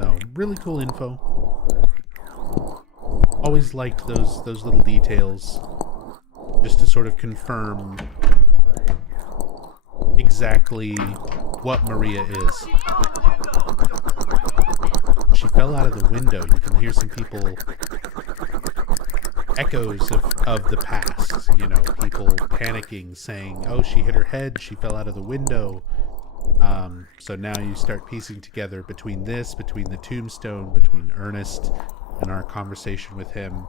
So, really cool info. Always liked those little details, just to sort of confirm exactly what Maria is. She fell out of the window. You can hear some people, echoes of the past, people panicking, saying, oh, she hit her head, she fell out of the window. So now you start piecing together between the tombstone, between Ernest and our conversation with him.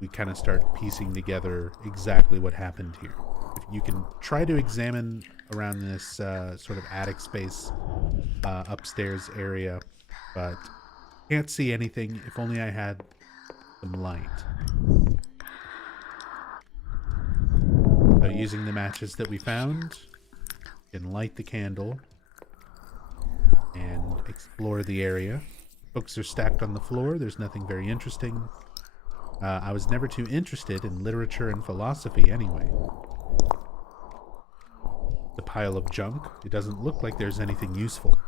We kind of start piecing together exactly what happened here. If you can try to examine around this sort of attic space, upstairs area, but can't see anything. If only I had some light. So using the matches that we found, you can light the candle and explore the area. Books are stacked on the floor. There's nothing very interesting. I was never too interested in literature and philosophy anyway. The pile of junk, it doesn't look like there's anything useful.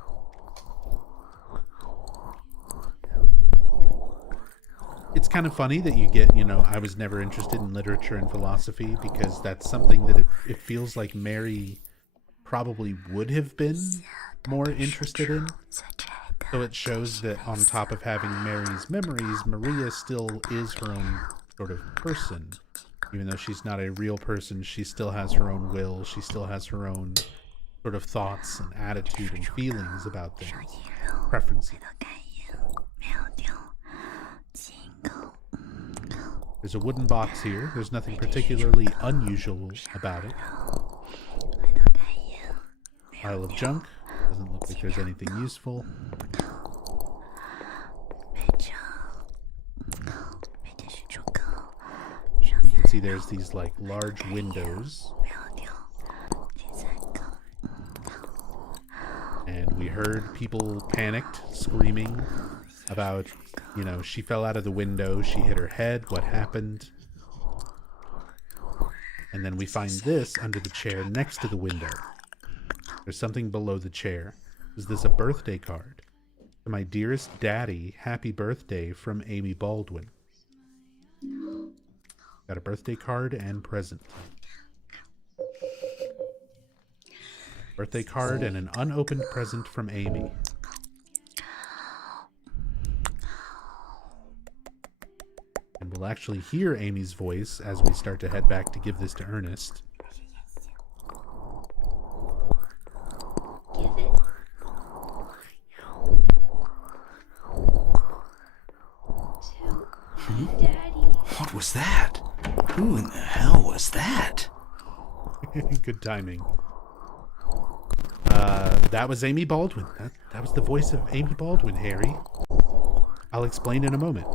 It's kind of funny that you get, I was never interested in literature and philosophy, because that's something that it feels like Mary probably would have been more interested in. So it shows that on top of having Mary's memories, Maria still is her own sort of person. Even though she's not a real person, she still has her own will. She still has her own sort of thoughts and attitude and feelings about things, preferences. There's a wooden box here. There's nothing particularly unusual about it. Pile of junk. Doesn't look like there's anything useful. You can see there's these like large windows. And we heard people panicked, screaming about, you know, she fell out of the window, she hit her head, what happened? And then we find this under the chair next to the window. There's something below the chair. Is this a birthday card? To my dearest daddy, happy birthday from Amy Baldwin. Got a birthday card and present. Birthday card and an unopened present from Amy. And we'll actually hear Amy's voice as we start to head back to give this to Ernest. Give it. To Daddy. What was that? Who in the hell was that? Good timing. That was Amy Baldwin. That was the voice of Amy Baldwin, Harry. I'll explain in a moment.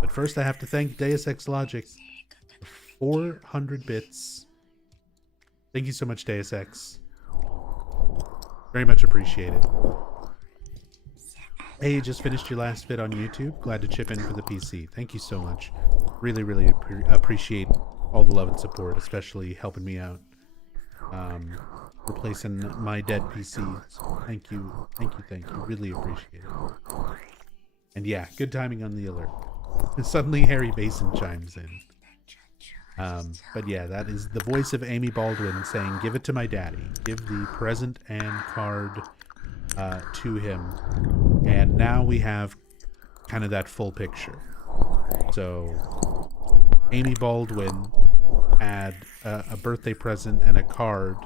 But first I have to thank Deus Ex Logic for 400 bits. Thank you so much, Deus Ex. Very much appreciated. Hey, you just finished your last vid on YouTube. Glad to chip in for the PC. Thank you so much. Really, really appreciate all the love and support, especially helping me out. Replacing my dead PCs. Thank you. Thank you, thank you. Really appreciate it. And yeah, good timing on the alert. And suddenly Harry Basin chimes in. But yeah, that is the voice of Amy Baldwin saying, give it to my daddy. Give the present and card to him. And now we have kind of that full picture. So Amy Baldwin had a birthday present and a card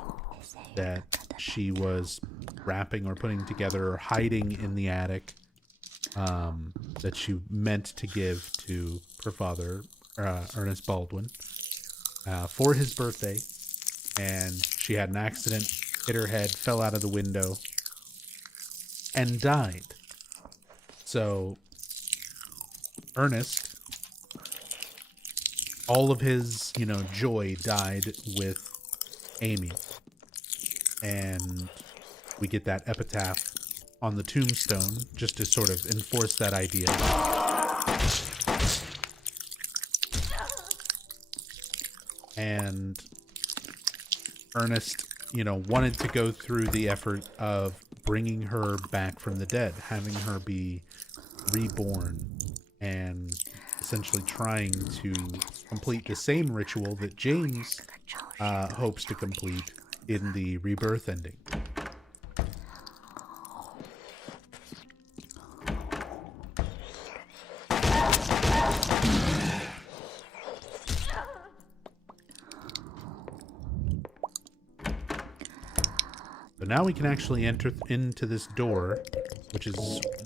that she was wrapping or putting together or hiding in the attic, that she meant to give to her father, Ernest Baldwin, for his birthday. And she had an accident, hit her head, fell out of the window, and died. So Ernest, all of his, joy died with Amy. And we get that epitaph on the tombstone just to sort of enforce that idea. And Ernest, wanted to go through the effort of bringing her back from the dead, having her be reborn, and essentially trying to complete the same ritual that James hopes to complete in the rebirth ending. So now we can actually enter into this door, which is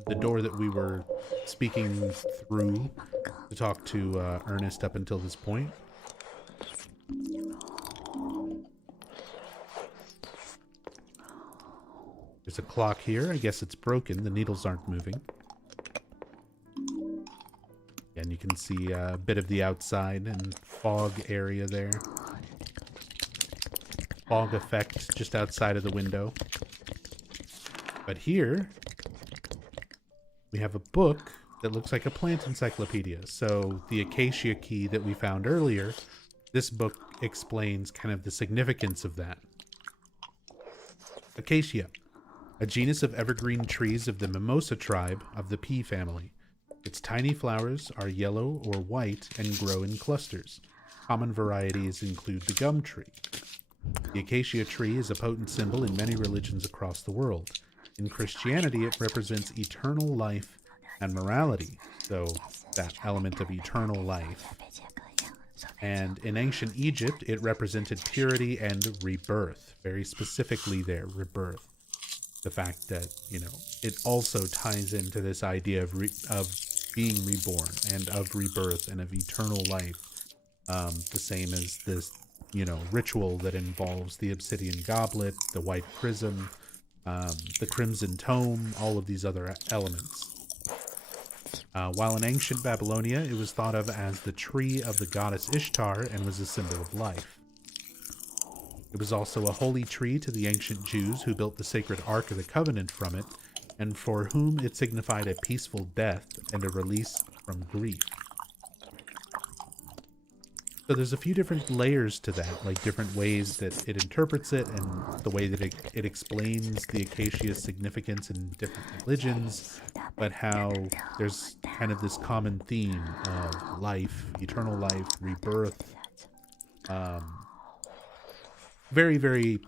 the door that we were speaking through to talk to Ernest up until this point. There's a clock here. I guess it's broken. The needles aren't moving. And you can see a bit of the outside and fog area there. Fog effect just outside of the window. But here, we have a book that looks like a plant encyclopedia. So the acacia key that we found earlier, this book explains kind of the significance of that. Acacia, a genus of evergreen trees of the mimosa tribe of the pea family. Its tiny flowers are yellow or white and grow in clusters. Common varieties include the gum tree. The acacia tree is a potent symbol in many religions across the world. In Christianity, it represents eternal life and morality, so that element of eternal life. And in ancient Egypt, it represented purity and rebirth, very specifically there, rebirth. The fact that, it also ties into this idea of being reborn and of rebirth and of eternal life The same as this, ritual that involves the obsidian goblet, the white prism, the crimson tome, all of these other elements. While in ancient Babylonia, it was thought of as the tree of the goddess Ishtar and was a symbol of life. It was also a holy tree to the ancient Jews who built the sacred Ark of the Covenant from it, and for whom it signified a peaceful death and a release from grief. So there's a few different layers to that, like different ways that it interprets it and the way that it explains the acacia's significance in different religions, but how there's kind of this common theme of life, eternal life, rebirth. Very, very,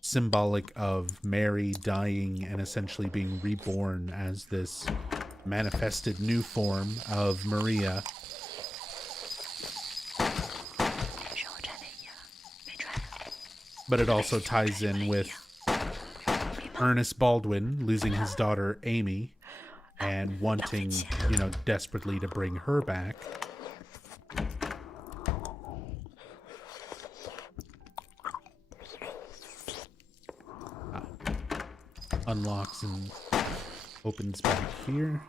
symbolic of Mary dying and essentially being reborn as this manifested new form of Maria. But it also ties in with Ernest Baldwin losing his daughter Amy and wanting, desperately to bring her back. Unlocks and opens back here.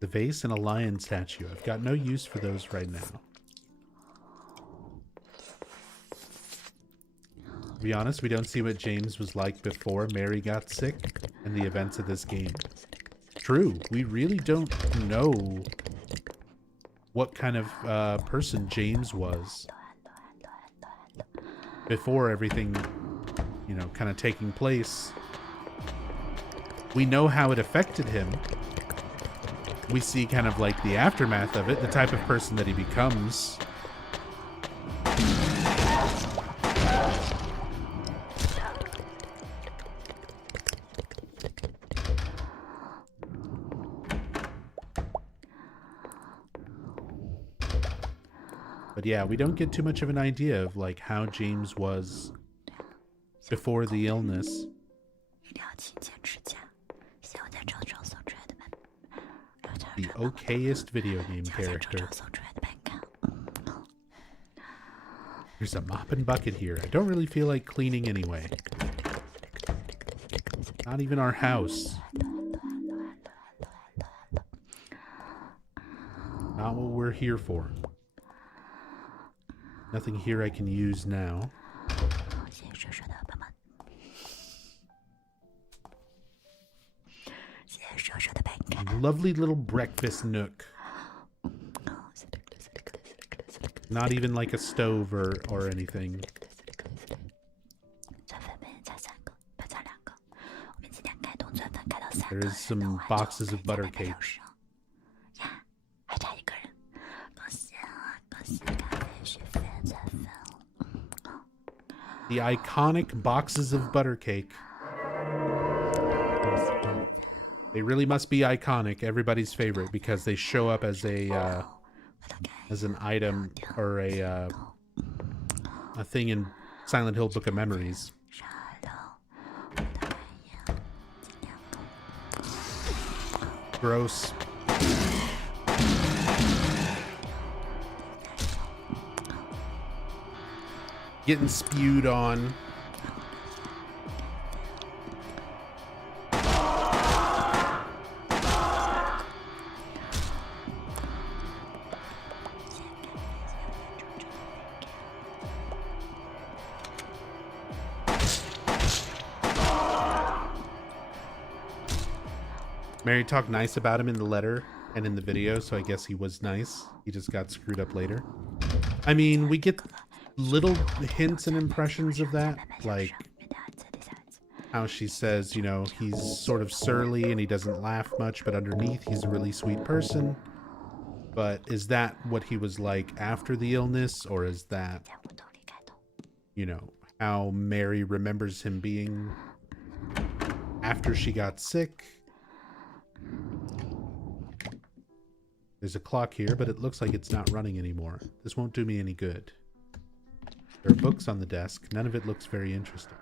The vase and a lion statue. I've got no use for those right now. To be honest, we don't see what James was like before Mary got sick and the events of this game. True, we really don't know what kind of person James was before everything, kind of taking place. We know how it affected him. We see kind of like the aftermath of it, the type of person that he becomes. But yeah, we don't get too much of an idea of like how James was before the illness. The okayest video game character. There's a mop and bucket here. I don't really feel like cleaning anyway. Not even our house. Not what we're here for. Nothing here I can use now. Lovely little breakfast nook. Not even like a stove or anything. There's some boxes of butter cake. The iconic boxes of butter cake. They really must be iconic, everybody's favorite, because they show up as a as an item or a thing in Silent Hill Book of Memories. Gross. Getting spewed on. Mary talked nice about him in the letter and in the video, so I guess he was nice. He just got screwed up later. I mean, we get little hints and impressions of that, like how she says, he's sort of surly and he doesn't laugh much, but underneath he's a really sweet person. But is that what he was like after the illness, or is that, how Mary remembers him being after she got sick? There's a clock here, but it looks like it's not running anymore. This won't do me any good. There are books on the desk. None of it looks very interesting.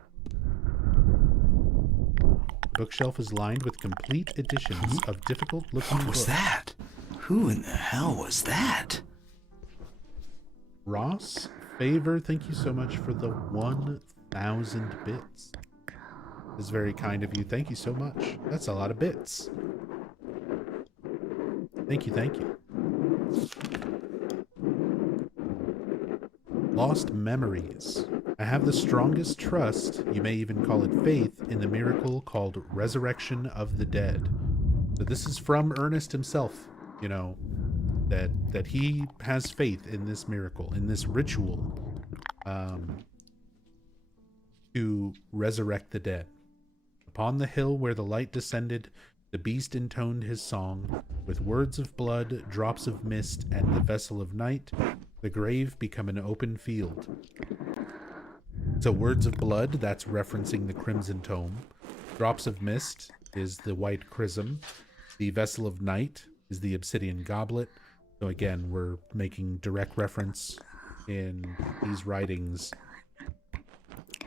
The bookshelf is lined with complete editions of difficult-looking What was books. that? Who in the hell was that? Ross Favor, thank you so much for the 1,000 bits. That's very kind of you. Thank you so much. That's a lot of bits. Thank you, thank you. Lost memories. I have the strongest trust, you may even call it faith, in the miracle called Resurrection of the Dead. So this is from Ernest himself, you know, that he has faith in this miracle, in this ritual, to resurrect the dead. Upon the hill where the light descended, the beast intoned his song, with words of blood, drops of mist, and the vessel of night, the grave become an open field. So words of blood, that's referencing the crimson tome. Drops of mist is the white chrism. The vessel of night is the obsidian goblet. So again, we're making direct reference in these writings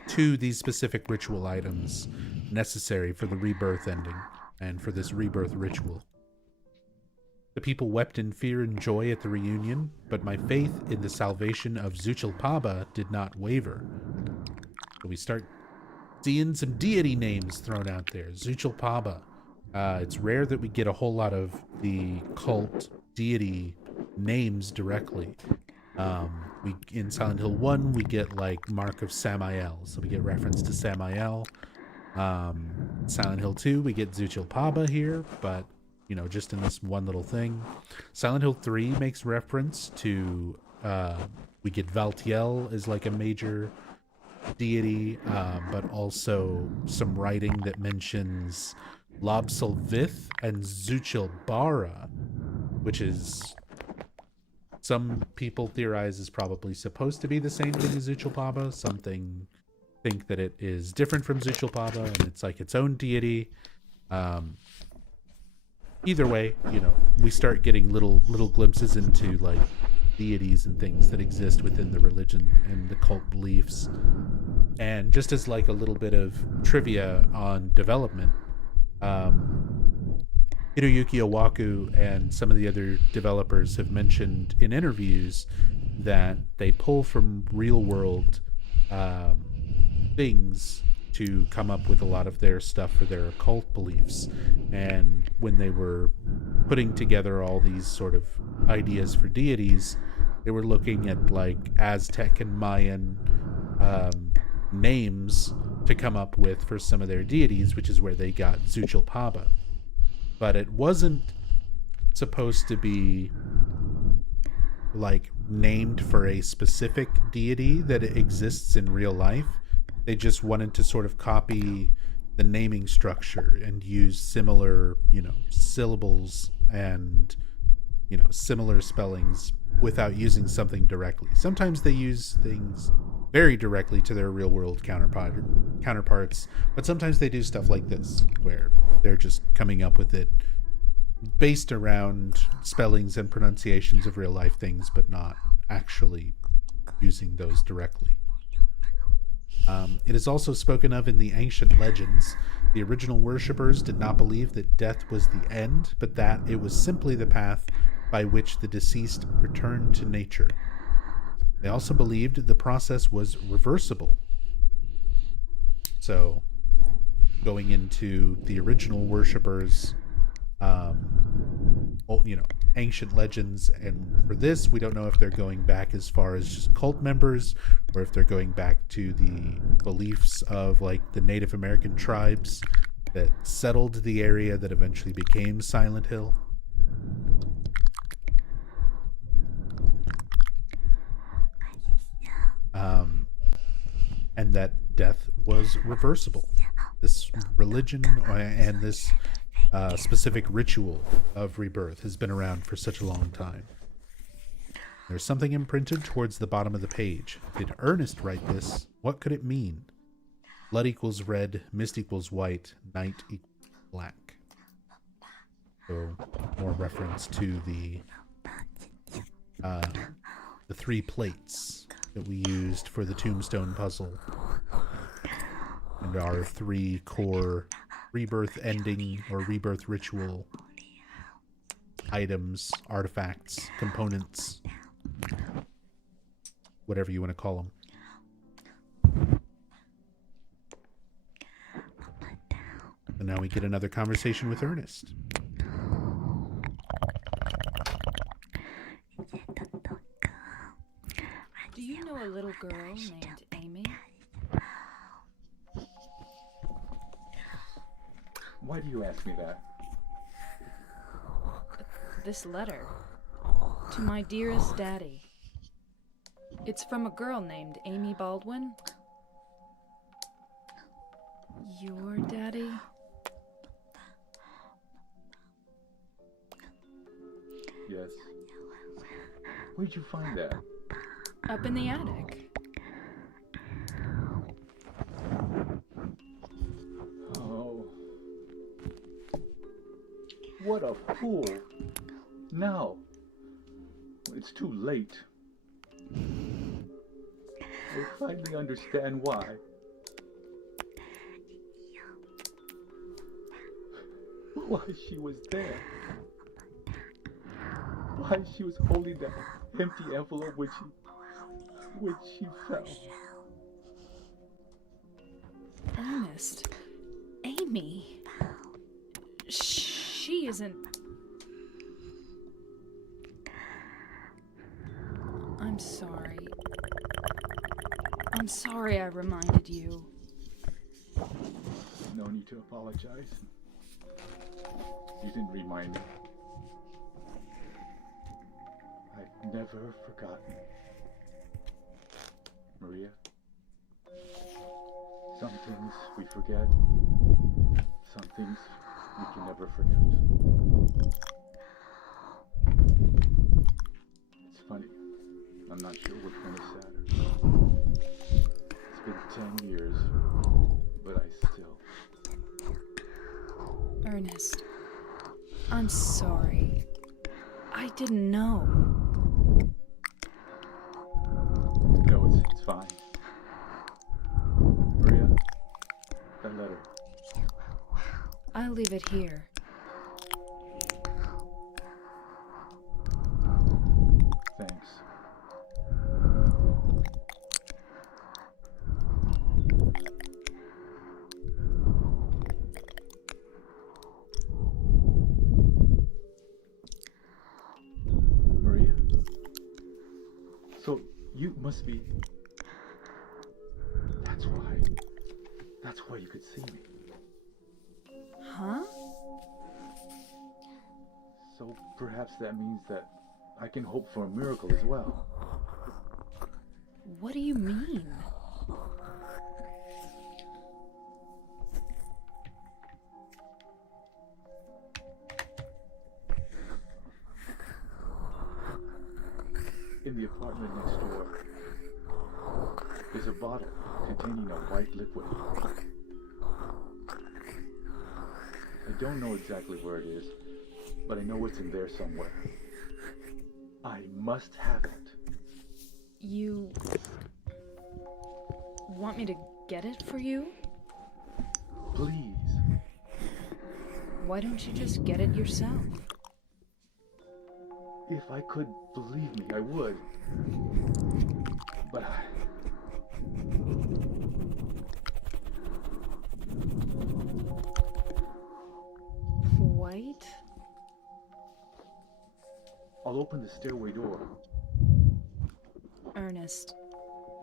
to these specific ritual items necessary for the rebirth ending and for this rebirth ritual. The people wept in fear and joy at the reunion, but my faith in the salvation of Zuchilpaba did not waver. So we start seeing some deity names thrown out there. Zuchilpaba. It's rare that we get a whole lot of the cult deity names directly. We in Silent Hill 1 we get like Mark of Samael, so we get reference to Samael. Silent Hill 2 we get Zuchilpaba here, but you know, just in this one little thing. Silent Hill 3 makes reference to we get Valtiel as like a major deity, but also some writing that mentions Lobsulvith and Zuchilbara, which is, some people theorize is probably supposed to be the same thing as Zuchilpaba. Some think that it is different from Zuchilpaba and it's like its own deity. Either way, you know, we start getting little glimpses into like deities and things that exist within the religion and the cult beliefs. And just as like a little bit of trivia on development, Hiroyuki Owaku and some of the other developers have mentioned in interviews that they pull from real world things to come up with a lot of their stuff for their occult beliefs. And when they were putting together all these sort of ideas for deities, they were looking at like Aztec and Mayan names to come up with for some of their deities, which is where they got Zuchilpaba. But it wasn't supposed to be like named for a specific deity that exists in real life. They just wanted to sort of copy the naming structure and use similar, you know, syllables and, you know, similar spellings without using something directly. Sometimes they use things very directly to their real world counterparts, but sometimes they do stuff like this where they're just coming up with it based around spellings and pronunciations of real life things, but not actually using those directly. It is also spoken of in the ancient legends. The original worshippers did not believe that death was the end, but that it was simply the path by which the deceased returned to nature. They also believed the process was reversible. So, going into the original worshippers, you know, ancient legends, and for this, we don't know if they're going back as far as just cult members, or if they're going back to the beliefs of like the Native American tribes that settled the area that eventually became Silent Hill. And that death was reversible. This religion and this specific ritual of rebirth has been around for such a long time. There's something imprinted towards the bottom of the page. Did Ernest write this? What could it mean? Blood equals red, mist equals white, night equals black. So more reference to the the 3 plates that we used for the tombstone puzzle, and our 3 core rebirth ending or rebirth ritual items, artifacts, components, whatever you want to call them. And now we get another conversation with Ernest. Do you know a little girl named Amy? Why do you ask me that? This letter. To my dearest daddy. It's from a girl named Amy Baldwin. Your daddy? Yes. Where'd you find that? Up in the attic. Oh. What a fool. Now, it's too late. I finally understand why. Why she was there. Why she was holding that empty envelope when she fell. Ernest. Amy. She isn't... I'm sorry. I'm sorry I reminded you. No need to apologize. You didn't remind me. I've never forgotten. Maria, some things we forget, some things we can never forget. It's funny, I'm not sure which one is sadder. It's been 10 years, but I still... Ernest, I'm sorry. I didn't know. No, it's fine. Maria, that letter. I'll leave it here. Thanks. Maria? So, you must be... That's why you could see me. Huh? So perhaps that means that I can hope for a miracle as well. What do you mean? In the apartment next door, there's a bottle containing a white liquid. I don't know exactly where it is, but I know it's in there somewhere. I must have it. You... want me to get it for you? Please. Why don't you just get it yourself? If I could, believe me, I would. But White? I'll open the stairway door. Ernest,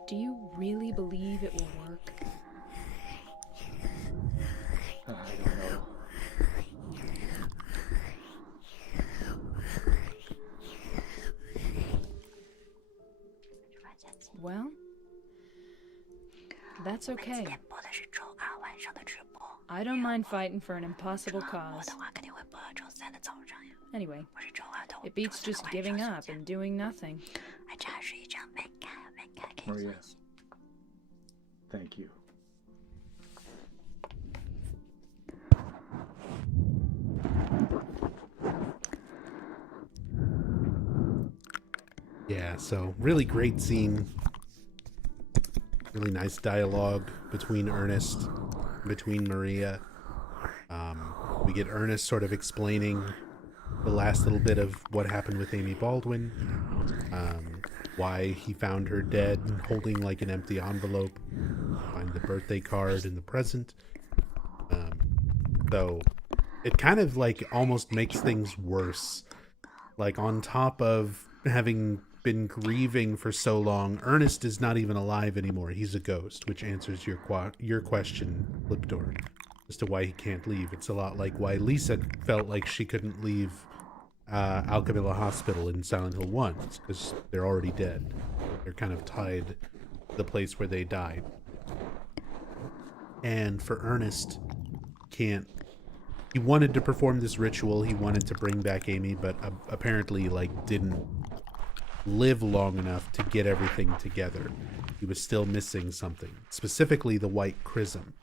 do you really believe it will work? I don't know. Well, that's okay. I don't mind fighting for an impossible cause. Anyway, it beats just giving up and doing nothing. Maria, thank you. so really great scene. Really nice dialogue between Ernest, between Maria. We get Ernest sort of explaining the last little bit of what happened with Amy Baldwin, why he found her dead, holding like an empty envelope, find the birthday card and the present. So it kind of like almost makes things worse. Like on top of having been grieving for so long, Ernest is not even alive anymore. He's a ghost, which answers your question, Lipdor, as to why he can't leave. It's a lot like why Lisa felt like she couldn't leave Alchemilla Hospital in Silent Hill 1, because they're already dead. They're kind of tied to the place where they died. And for Ernest, he wanted to perform this ritual, he wanted to bring back Amy, but apparently like didn't live long enough to get everything together. He was still missing something, specifically the white chrism.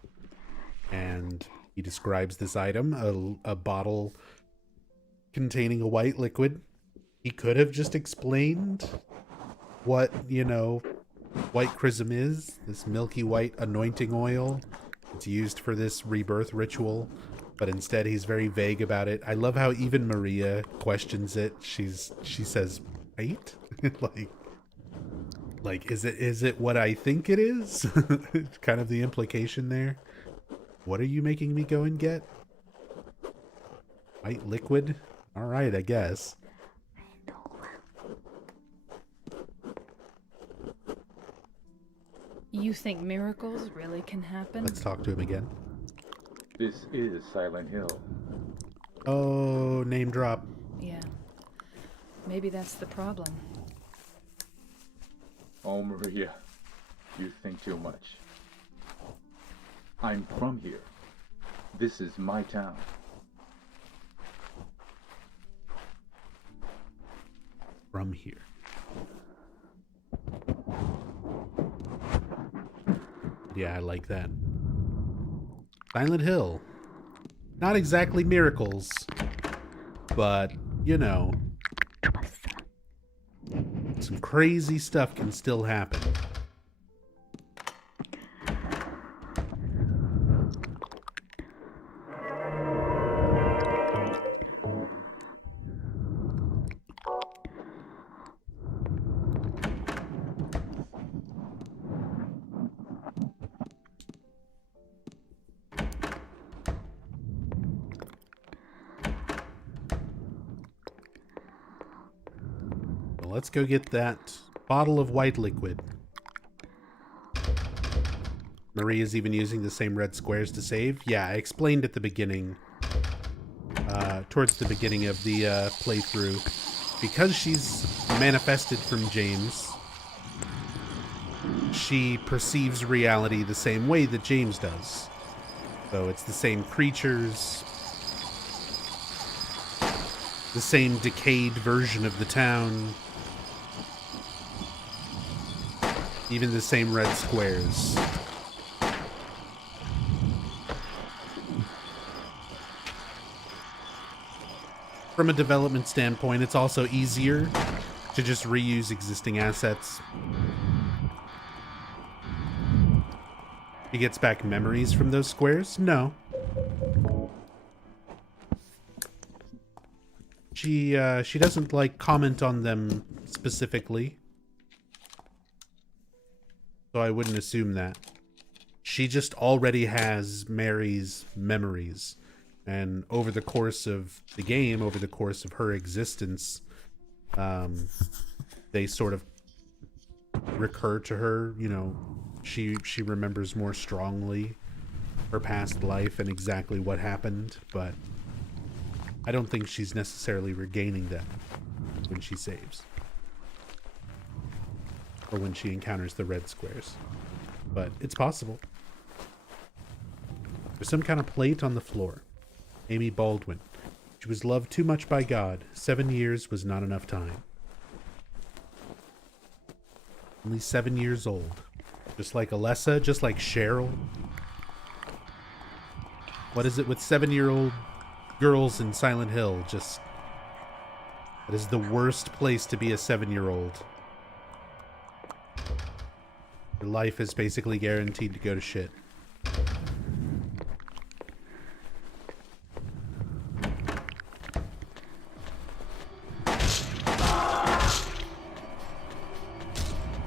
And he describes this item, a bottle containing a white liquid. He could have just explained what, white chrism is, this milky white anointing oil. It's used for this rebirth ritual, but instead he's very vague about it. I love how even Maria questions it. She says, right? like is it what I think it is? Kind of the implication there. What are you making me go and get? White liquid? All right, I guess. You think miracles really can happen? Let's talk to him again. This is Silent Hill. Oh, name drop. Yeah. Maybe that's the problem. Oh, Maria, you think too much. I'm from here. This is my town. From here. Yeah, I like that. Silent Hill. Not exactly miracles, but, some crazy stuff can still happen. Let's go get that bottle of white liquid. Maria's even using the same red squares to save. Yeah, I explained at the beginning, towards the beginning of the playthrough, because she's manifested from James, she perceives reality the same way that James does. So it's the same creatures, the same decayed version of the town, even the same red squares. From a development standpoint, it's also easier to just reuse existing assets. He gets back memories from those squares? No. She doesn't, comment on them specifically. So I wouldn't assume that. She just already has Mary's memories. And over the course of the game, over the course of her existence, they sort of recur to her. She remembers more strongly her past life and exactly what happened, but I don't think she's necessarily regaining them when she saves. Or when she encounters the red squares. But it's possible. There's some kind of plate on the floor. Amy Baldwin. She was loved too much by God. 7 years was not enough time. Only 7 years old. Just like Alessa, just like Cheryl. What is it with 7-year-old girls in Silent Hill? That is the worst place to be a 7-year-old. Your life is basically guaranteed to go to shit.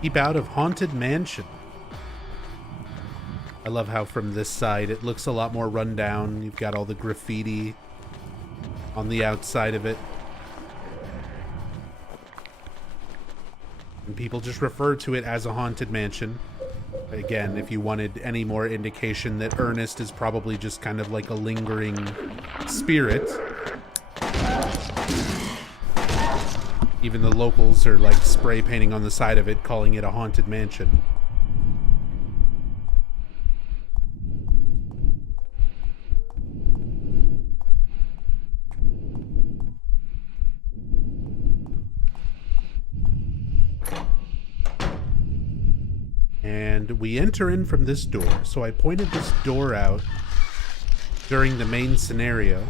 Keep out of Haunted Mansion. I love how from this side it looks a lot more run down. You've got all the graffiti on the outside of it. And people just refer to it as a haunted mansion. Again, if you wanted any more indication that Ernest is probably just kind of like a lingering spirit. Even the locals are like spray painting on the side of it, calling it a haunted mansion. And we enter in from this door. So I pointed this door out during the main scenario.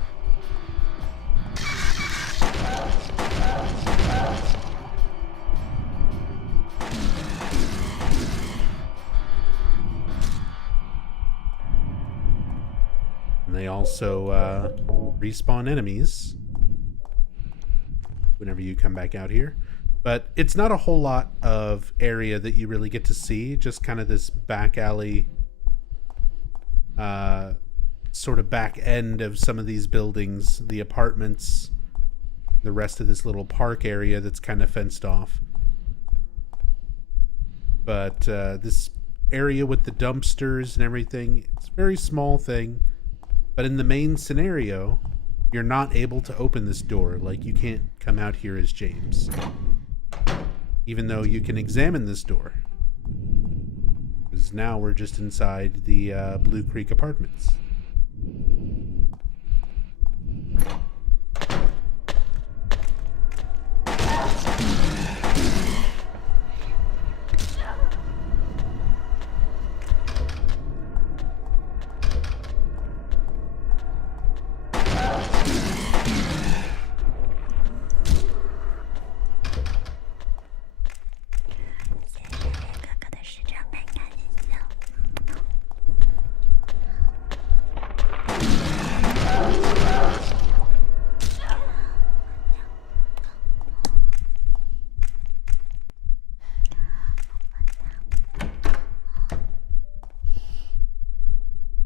And they also respawn enemies whenever you come back out here. But it's not a whole lot of area that you really get to see. Just kind of this back alley, sort of back end of some of these buildings, the apartments, the rest of this little park area that's kind of fenced off. But this area with the dumpsters and everything, it's a very small thing. But in the main scenario, you're not able to open this door. Like, you can't come out here as James. Even though you can examine this door. Because now we're just inside the Blue Creek Apartments.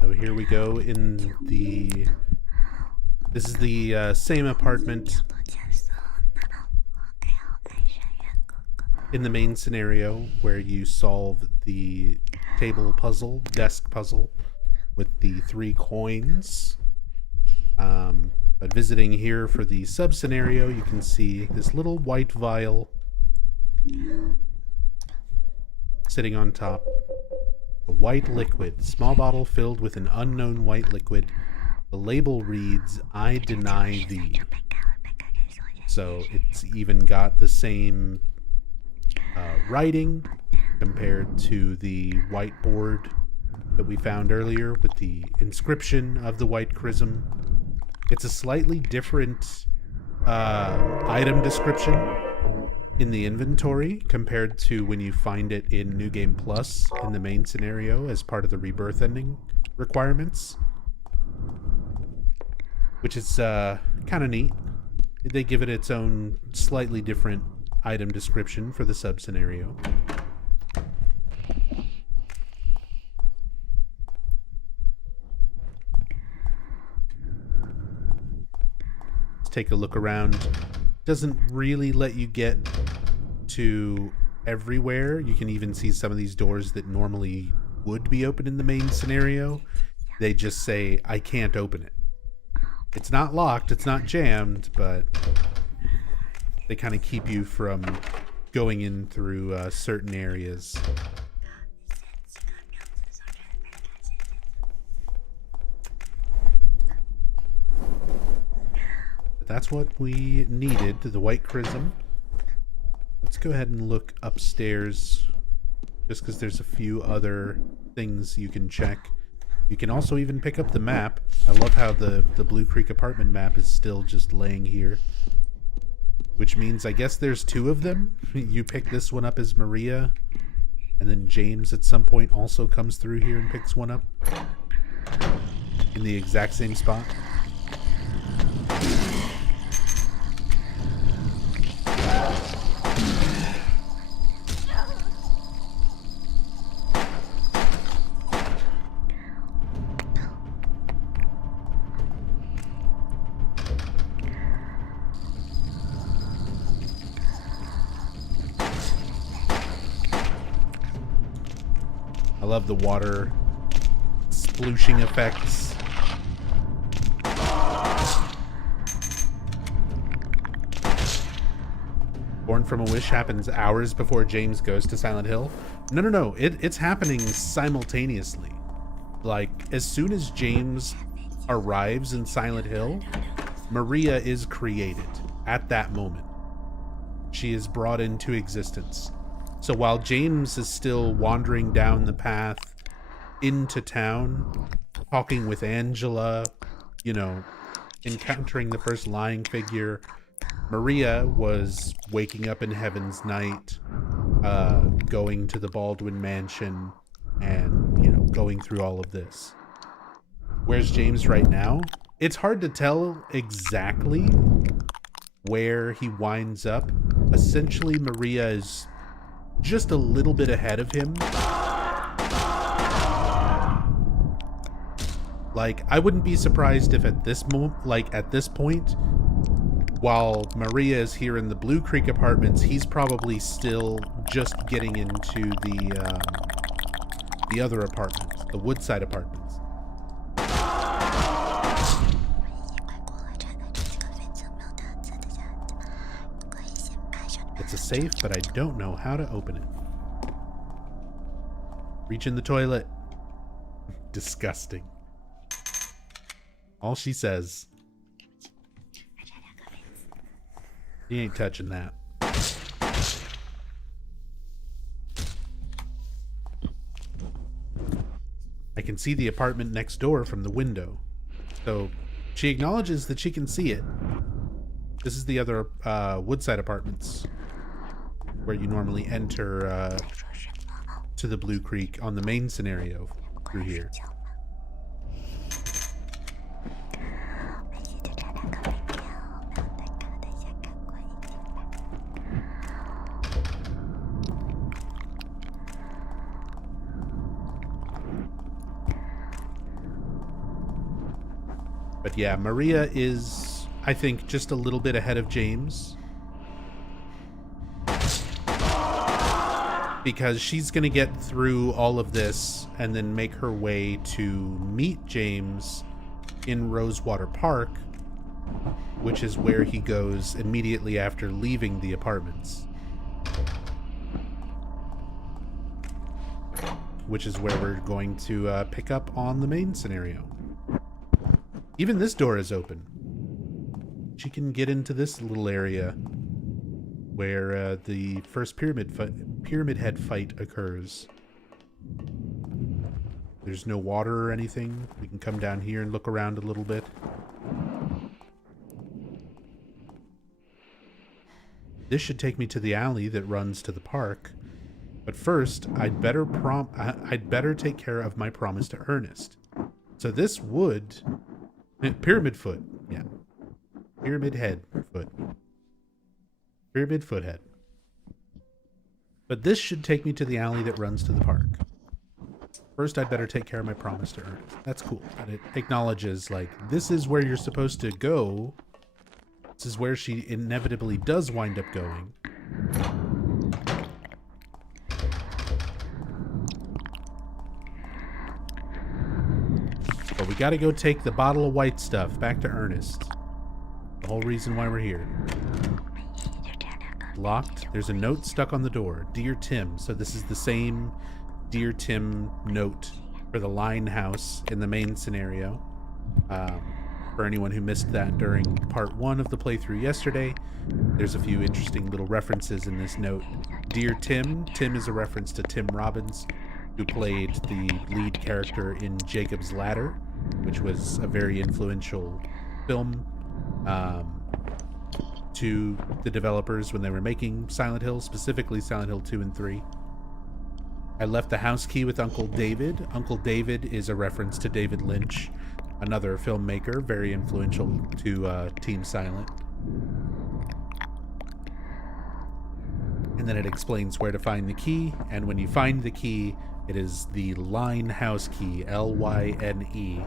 So here we go in the... This is the same apartment in the main scenario where you solve the table puzzle, desk puzzle, with the 3 coins. But visiting here for the sub-scenario, you can see this little white vial sitting on top. A white liquid, small bottle filled with an unknown white liquid. The label reads, "I deny thee." So it's even got the same writing compared to the whiteboard that we found earlier with the inscription of the white chrism. It's a slightly different item description in the inventory compared to when you find it in New Game Plus in the main scenario as part of the rebirth ending requirements, which is kind of neat. They give it its own slightly different item description for the sub scenario. Let's take a look around. Doesn't really let you get to everywhere. You can even see some of these doors that normally would be open in the main scenario. They just say, "I can't open it." It's not locked, it's not jammed, but they kind of keep you from going in through certain areas. But that's what we needed, the white chrism. Let's go ahead and look upstairs, just because there's a few other things you can check. You can also even pick up the map. I love how the Blue Creek apartment map is still just laying here. Which means I guess there's 2 of them. You pick this one up as Maria, And then James at some point also comes through here and picks one up in the exact same spot. I love the water splooshing effects. Born from a Wish happens hours before James goes to Silent Hill. No. It's happening simultaneously. Like, as soon as James arrives in Silent Hill, Maria is created at that moment. She is brought into existence. So while James is still wandering down the path into town, talking with Angela, you know, encountering the first lying figure, Maria was waking up in Heaven's Night, going to the Baldwin Mansion, and, you know, going through all of this. Where's James right now? It's hard to tell exactly where he winds up. Essentially, Maria is just a little bit ahead of him. Like, I wouldn't be surprised if at this point, while Maria is here in the Blue Creek apartments, he's probably still just getting into the other apartments, the Woodside apartments. It's a safe, but I don't know how to open it. Reach in the toilet. Disgusting. All she says. He ain't touching that. I can see the apartment next door from the window. So she acknowledges that she can see it. This is the other Woodside apartments where you normally enter to the Blue Creek on the main scenario through here. But yeah, Maria is, I think, just a little bit ahead of James. Because she's going to get through all of this and then make her way to meet James in Rosewater Park, which is where he goes immediately after leaving the apartments. Which is where we're going to pick up on the main scenario. Even this door is open. She can get into this little area where the first pyramid head fight occurs. There's no water or anything. We can come down here and look around a little bit. This should take me to the alley that runs to the park. But first, I'd better take care of my promise to Ernest. So this would... Pyramid foot. Yeah. Pyramid head foot. Pyramid foot head. But this should take me to the alley that runs to the park. First, I'd better take care of my promise to Ernest. That's cool. And it acknowledges, like, this is where you're supposed to go. This is where she inevitably does wind up going. But we gotta go take the bottle of white stuff back to Ernest. The whole reason why we're here. Locked. There's a note stuck on the door. Dear Tim. So this is the same Dear Tim note for the Line House in the main scenario. For anyone who missed that during part 1 of the playthrough yesterday, there's a few interesting little references in this note. Dear Tim. Tim is a reference to Tim Robbins, who played the lead character in Jacob's Ladder, which was a very influential film to the developers when they were making Silent Hill, specifically Silent Hill 2 and 3. I left the house key with Uncle David. Uncle David is a reference to David Lynch, another filmmaker very influential to Team Silent. And then it explains where to find the key, and when you find the key, it is the Line house key, Lyne,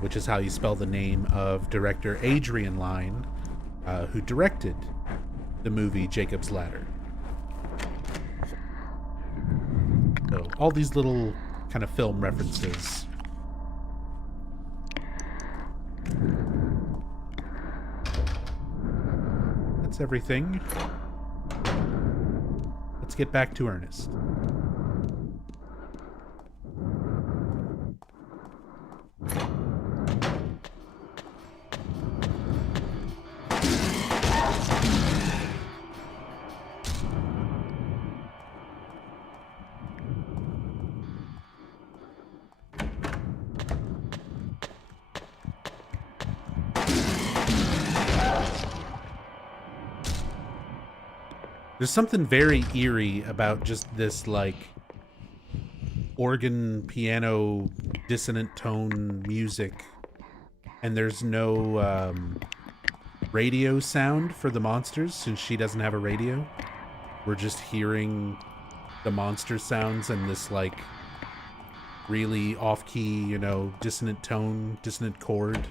which is how you spell the name of director Adrian Lyne, who directed the movie Jacob's Ladder. So all these little kind of film references. That's everything. Let's get back to Ernest. There's something very eerie about just this, like, organ, piano, dissonant tone music. And there's no radio sound for the monsters since she doesn't have a radio. We're just hearing the monster sounds and this, like, really off-key, you know, dissonant tone, dissonant chord.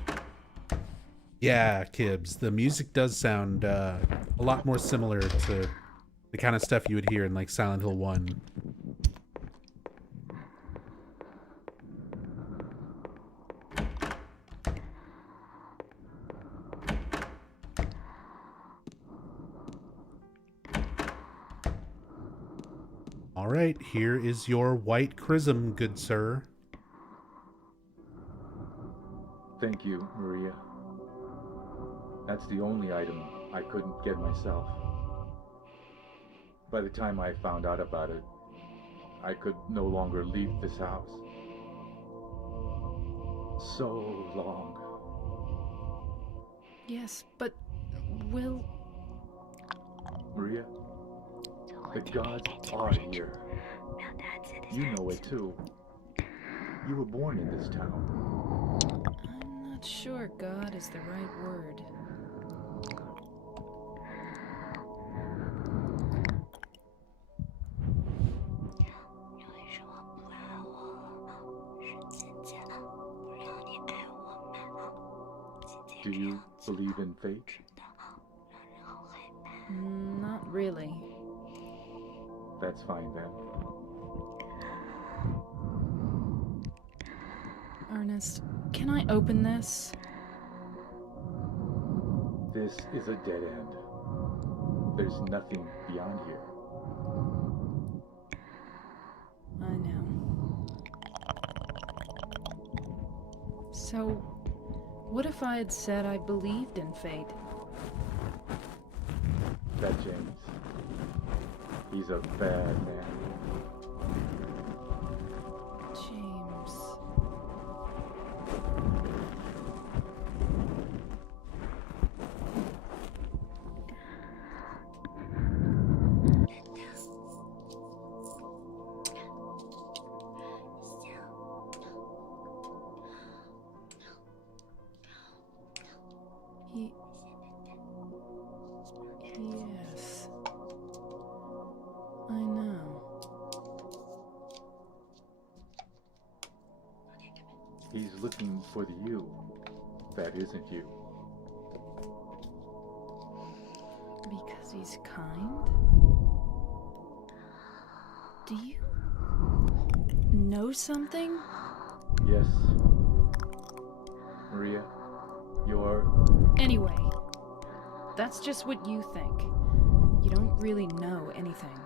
Yeah, Kibbs, the music does sound a lot more similar to the kind of stuff you would hear in, like, Silent Hill 1. All right, here is your white chrism, good sir. Thank you, Maria. That's the only item I couldn't get myself. By the time I found out about it, I could no longer leave this house. So long. Yes, but Will... Maria, the gods are here. You know it too. You were born in this town. I'm not sure God is the right word. Do you believe in fate? Not really. That's fine then. Ernest, can I open this? This is a dead end. There's nothing beyond here. I know. So, what if I had said I believed in fate? That James. He's a bad man. James. Yes. I know. He's looking for the you that isn't you. Because he's kind? Do you know something? Yes. Maria, you're... Anyway, that's just what you think. You don't really know anything.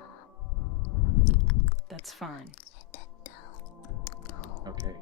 That's fine. Okay.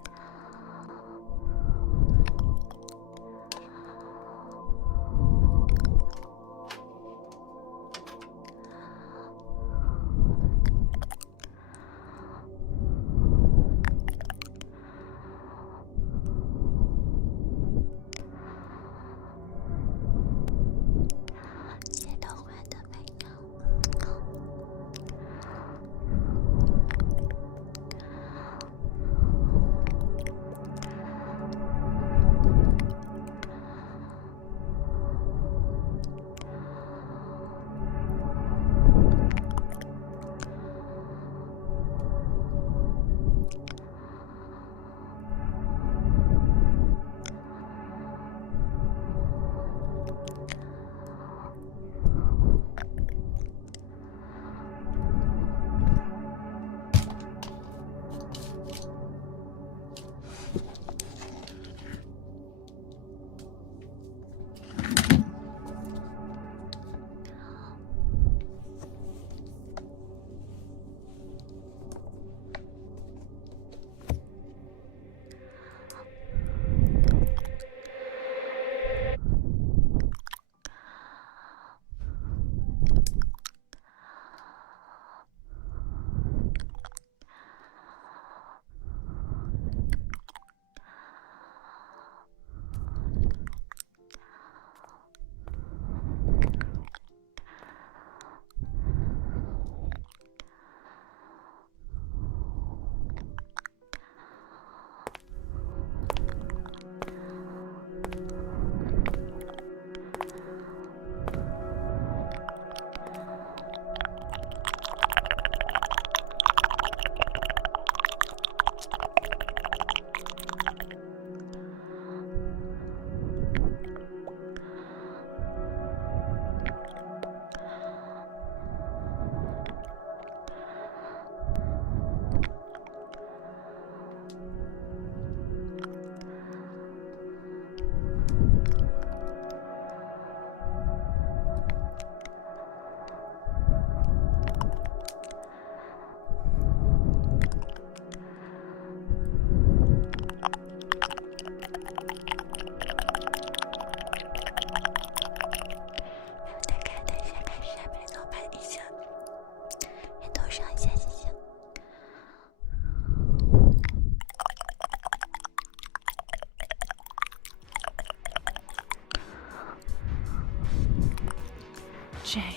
James.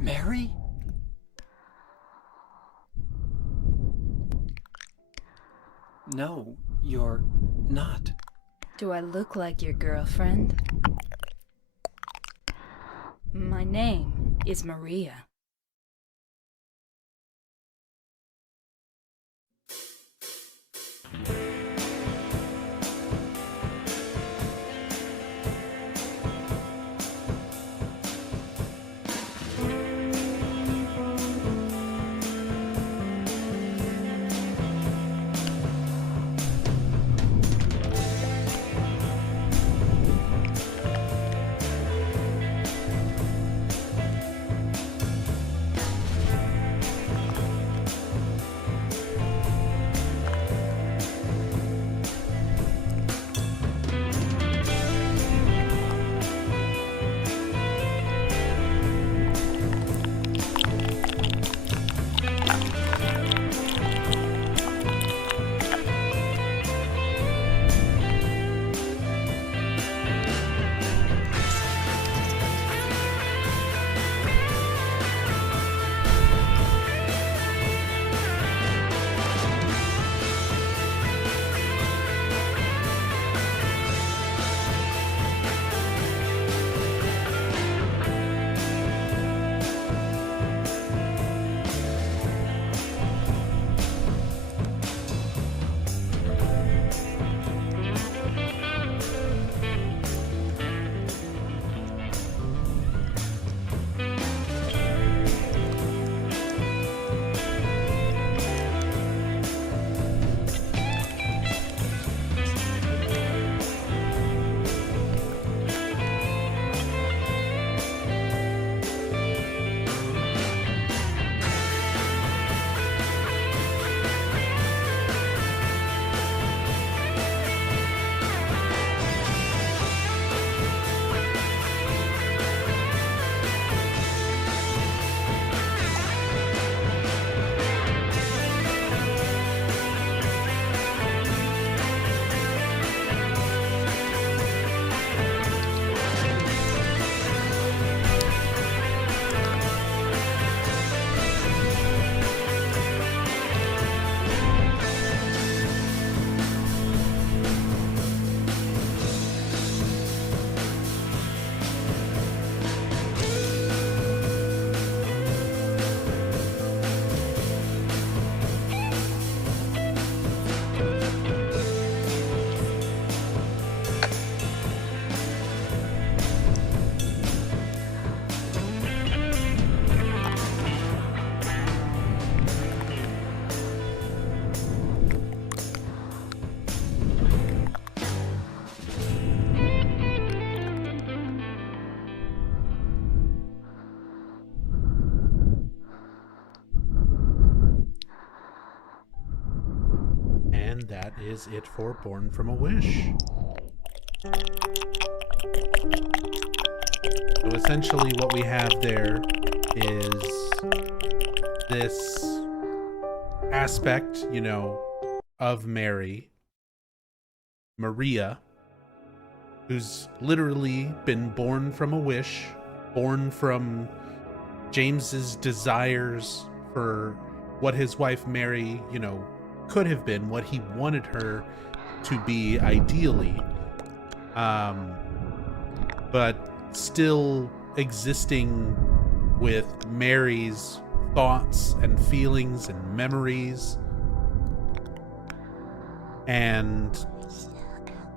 Mary? No, you're not. Do I look like your girlfriend? My name is Maria. And that is it for Born from a Wish. So essentially what we have there is this aspect, of Maria, who's literally been born from a wish, born from James's desires for what his wife Mary, could have been, what he wanted her to be ideally, but still existing with Mary's thoughts and feelings and memories and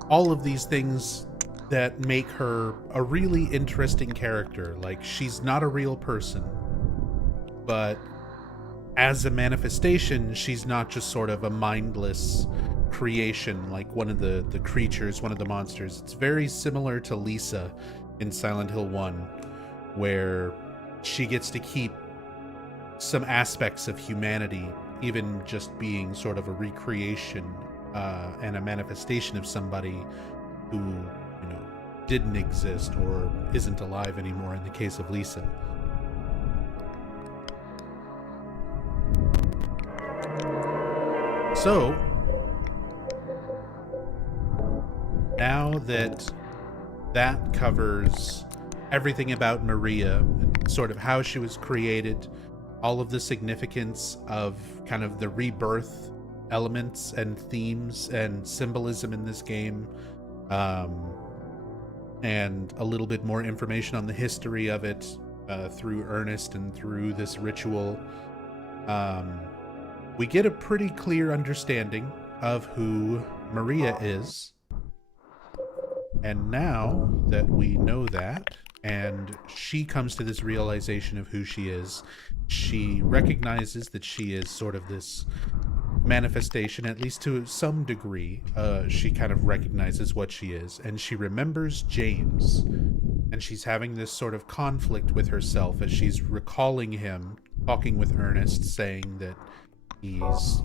all of these things that make her a really interesting character. Like, she's not a real person, but as a manifestation, she's not just sort of a mindless creation like one of the creatures, one of the monsters. It's very similar to Lisa in Silent Hill 1, where she gets to keep some aspects of humanity, even just being sort of a recreation and a manifestation of somebody who, didn't exist or isn't alive anymore in the case of Lisa. So, now that that covers everything about Maria, sort of how she was created, all of the significance of kind of the rebirth elements and themes and symbolism in this game, and a little bit more information on the history of it through Ernest and through this ritual, we get a pretty clear understanding of who Maria is. And now that we know that, and she comes to this realization of who she is, she recognizes that she is sort of this manifestation, at least to some degree. She kind of recognizes what she is, and she remembers James, and she's having this sort of conflict with herself as she's recalling him talking with Ernest, saying that he's,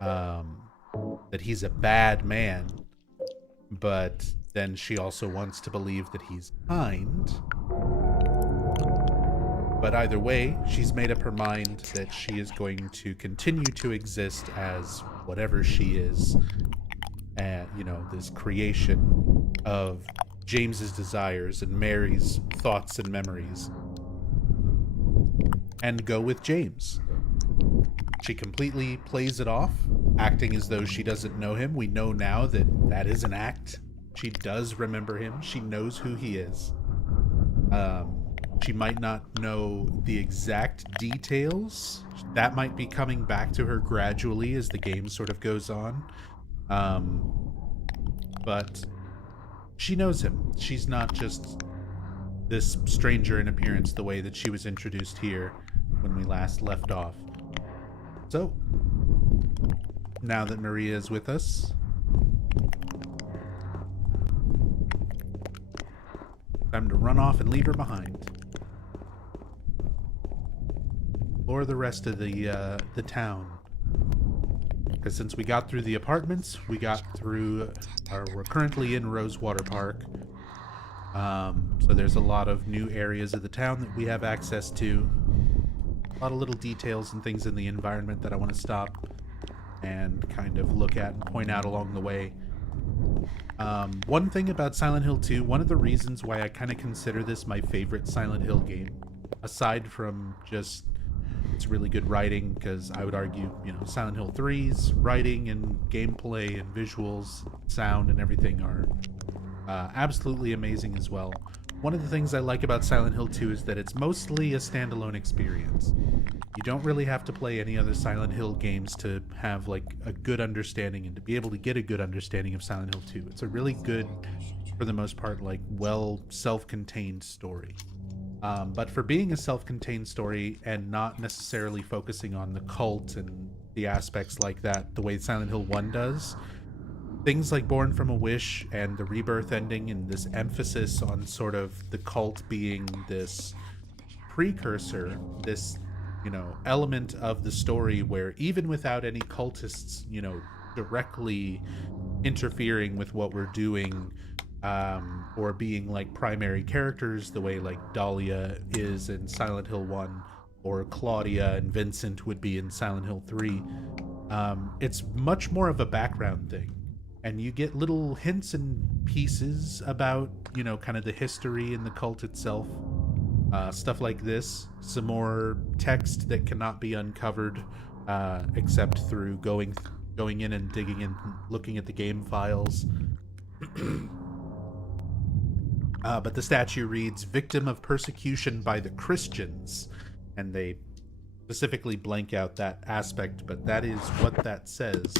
that he's a bad man, but then she also wants to believe that he's kind. But either way, she's made up her mind that she is going to continue to exist as whatever she is, and this creation of James's desires and Mary's thoughts and memories, and go with James. She completely plays it off, acting as though she doesn't know him. We know now that that is an act. She does remember him. She knows who he is. She might not know the exact details. That might be coming back to her gradually as the game sort of goes on. But she knows him. She's not just this stranger in appearance the way that she was introduced here when we last left off. So, now that Maria is with us, time to run off and leave her behind. Or the rest of the town. Because since we got through the apartments, we got through, we're currently in Rosewater Park. So there's a lot of new areas of the town that we have access to. A lot of little details and things in the environment that I want to stop and kind of look at and point out along the way. One thing about Silent Hill 2, one of the reasons why I kind of consider this my favorite Silent Hill game, aside from just it's really good writing, because I would argue, Silent Hill 3's writing and gameplay and visuals, sound and everything are absolutely amazing as well. One of the things I like about Silent Hill 2 is that it's mostly a standalone experience. You don't really have to play any other Silent Hill games to have like a good understanding and to be able to get a good understanding of Silent Hill 2. It's a really good, for the most part, like well self-contained story. But for being a self-contained story and not necessarily focusing on the cult and the aspects like that the way Silent Hill 1 does, things like Born from a Wish and the Rebirth ending and this emphasis on sort of the cult being this precursor, this, element of the story where even without any cultists, directly interfering with what we're doing, or being like primary characters the way like Dahlia is in Silent Hill 1 or Claudia and Vincent would be in Silent Hill 3, it's much more of a background thing. And you get little hints and pieces about, kind of the history and the cult itself. Stuff like this. Some more text that cannot be uncovered except through going in and digging in, looking at the game files. But the statue reads, "Victim of persecution by the Christians." And they specifically blank out that aspect, but that is what that says.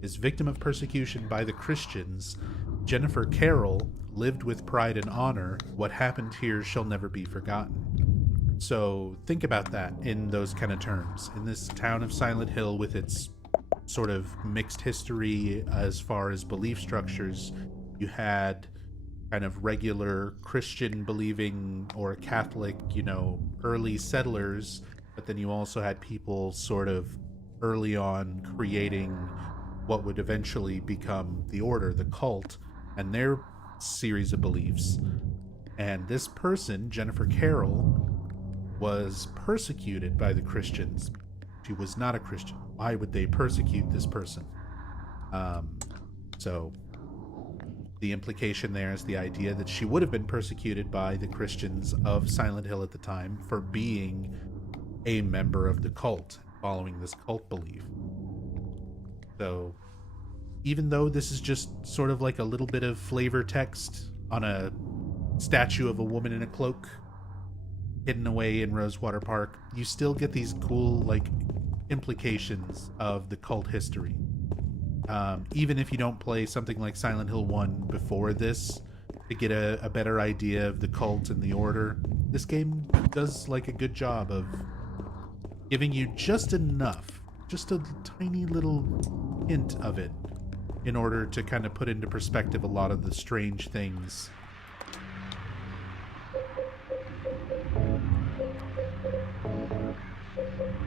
Is victim of persecution by the Christians. Jennifer Carroll lived with pride and honor. What happened here shall never be forgotten. So think about that in those kind of terms. In this town of Silent Hill with its sort of mixed history as far as belief structures, you had kind of regular Christian believing or Catholic, early settlers, but then you also had people sort of early on creating what would eventually become the order, the cult, and their series of beliefs. And this person, Jennifer Carroll, was persecuted by the Christians. She was not a Christian. Why would they persecute this person? So the implication there is the idea that she would have been persecuted by the Christians of Silent Hill at the time for being a member of the cult, following this cult belief. So even though this is just sort of like a little bit of flavor text on a statue of a woman in a cloak hidden away in Rosewater Park, you still get these cool like implications of the cult history. Even if you don't play something like Silent Hill 1 before this to get a better idea of the cult and the order, this game does like a good job of giving you just enough, just a tiny little hint of it, in order to kind of put into perspective a lot of the strange things.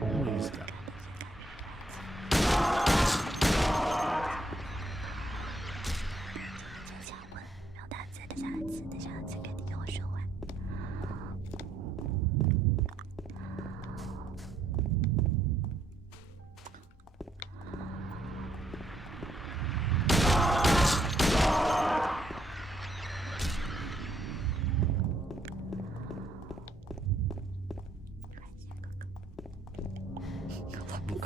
Oh, he's got it.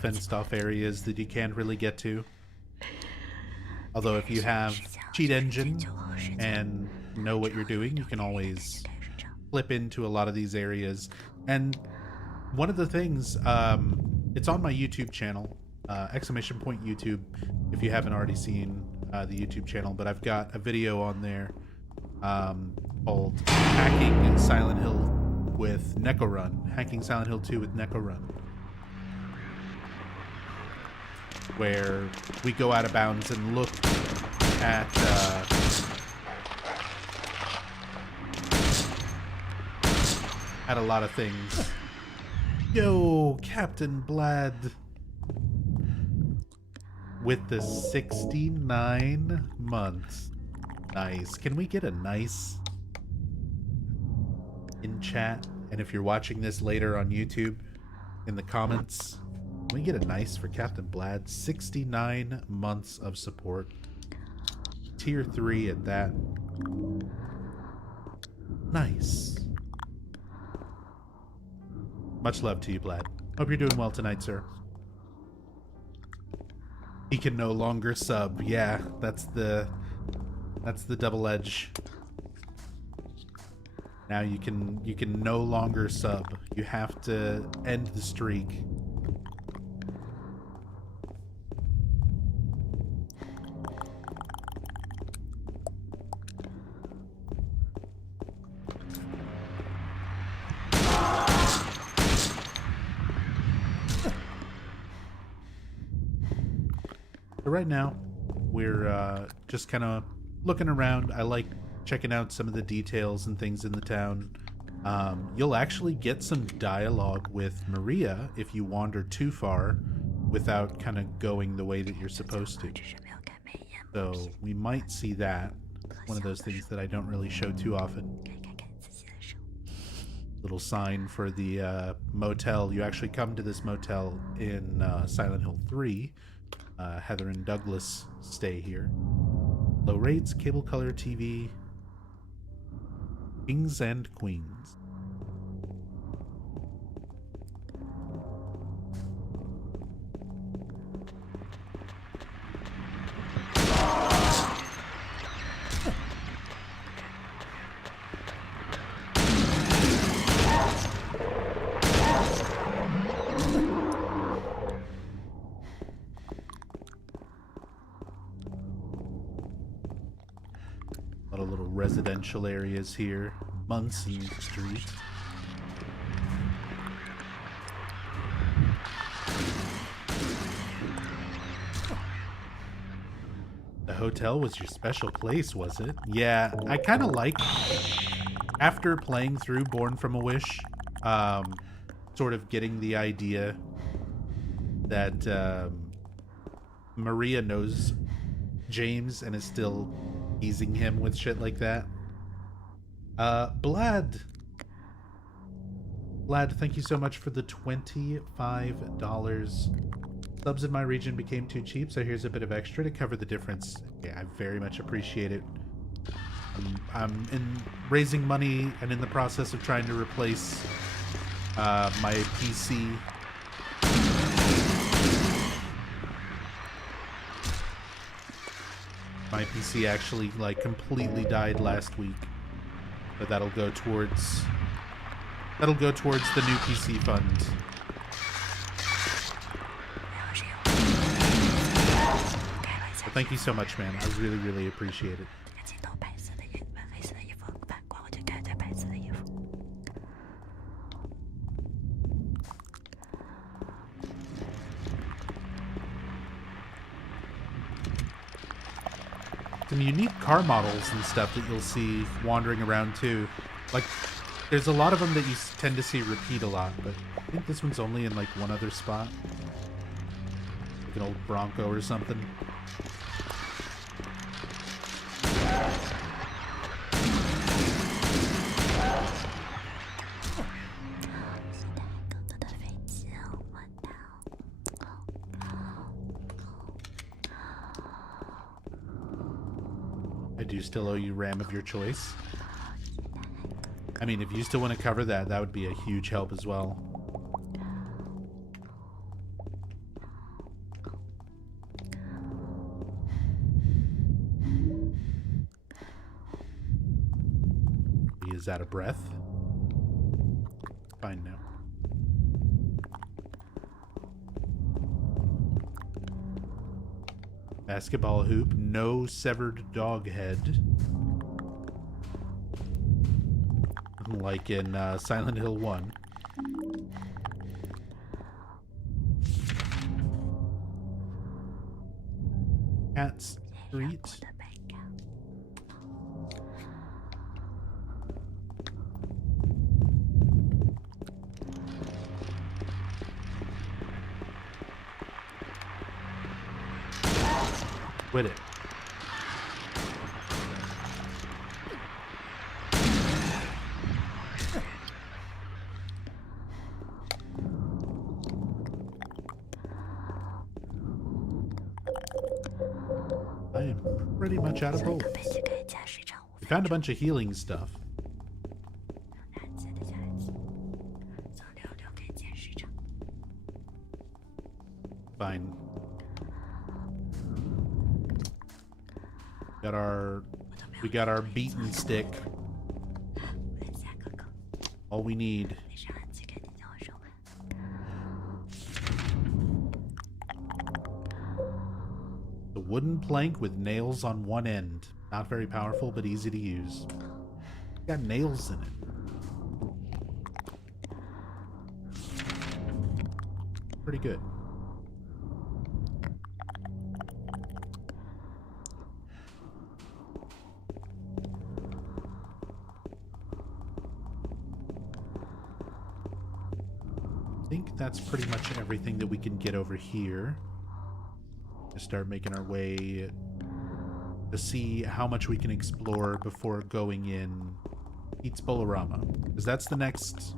Fenced off areas that you can't really get to. Although if you have cheat engine and know what you're doing, you can always flip into a lot of these areas. And one of the things, it's on my YouTube channel, exclamation point YouTube, if you haven't already seen the YouTube channel, but I've got a video on there called Hacking Silent Hill with Neko Run, Hacking Silent Hill 2 with Neko Run, where we go out of bounds and look at a lot of things. Yo, Captain Blad with the 69 months. Nice. Can we get a nice in chat? And if you're watching this later on YouTube, in the comments, can we get a nice for Captain Blad? 69 months of support. Tier 3 at that. Nice. Much love to you, Blad. Hope you're doing well tonight, sir. He can no longer sub. Yeah, that's the double edge. Now you can no longer sub. You have to end the streak. So right now, we're just kind of looking around. I like checking out some of the details and things in the town. You'll actually get some dialogue with Maria if you wander too far without kind of going the way that you're supposed to. So we might see that. One of those things that I don't really show too often. Little sign for the motel. You actually come to this motel in Silent Hill 3. Heather and Douglas stay here. Low rates, cable color TV, kings and queens. A lot of little residential areas here. Munson Street. The hotel was your special place, was it? Yeah, I kind of like, after playing through Born from a Wish, sort of getting the idea that Maria knows James and is still teasing him with shit like that. Vlad, thank you so much for the $25. Subs in my region became too cheap, so here's a bit of extra to cover the difference. Yeah, I very much appreciate it. I'm in raising money and in the process of trying to replace my PC. My PC actually like completely died last week, but that'll go towards the new PC fund. So thank you so much, man. I really, really appreciate it. Some unique car models and stuff that you'll see wandering around too. Like, there's a lot of them that you tend to see repeat a lot, but I think this one's only in like one other spot. Like an old Bronco or something. I do still owe you RAM of your choice. I mean, if you still want to cover that, that would be a huge help as well. He is out of breath. Fine now. Basketball hoop, no severed dog head. Like in Silent Hill 1. Cat Street. Quit it. I am pretty much out of bullets. We found a bunch of healing stuff. Fine. We got our beaten stick. All we need. The wooden plank with nails on one end. Not very powerful, but easy to use. Got nails in it. Pretty good. I think that's pretty much everything that we can get over here. To start making our way to see how much we can explore before going in Pete's Bolorama. Because that's the next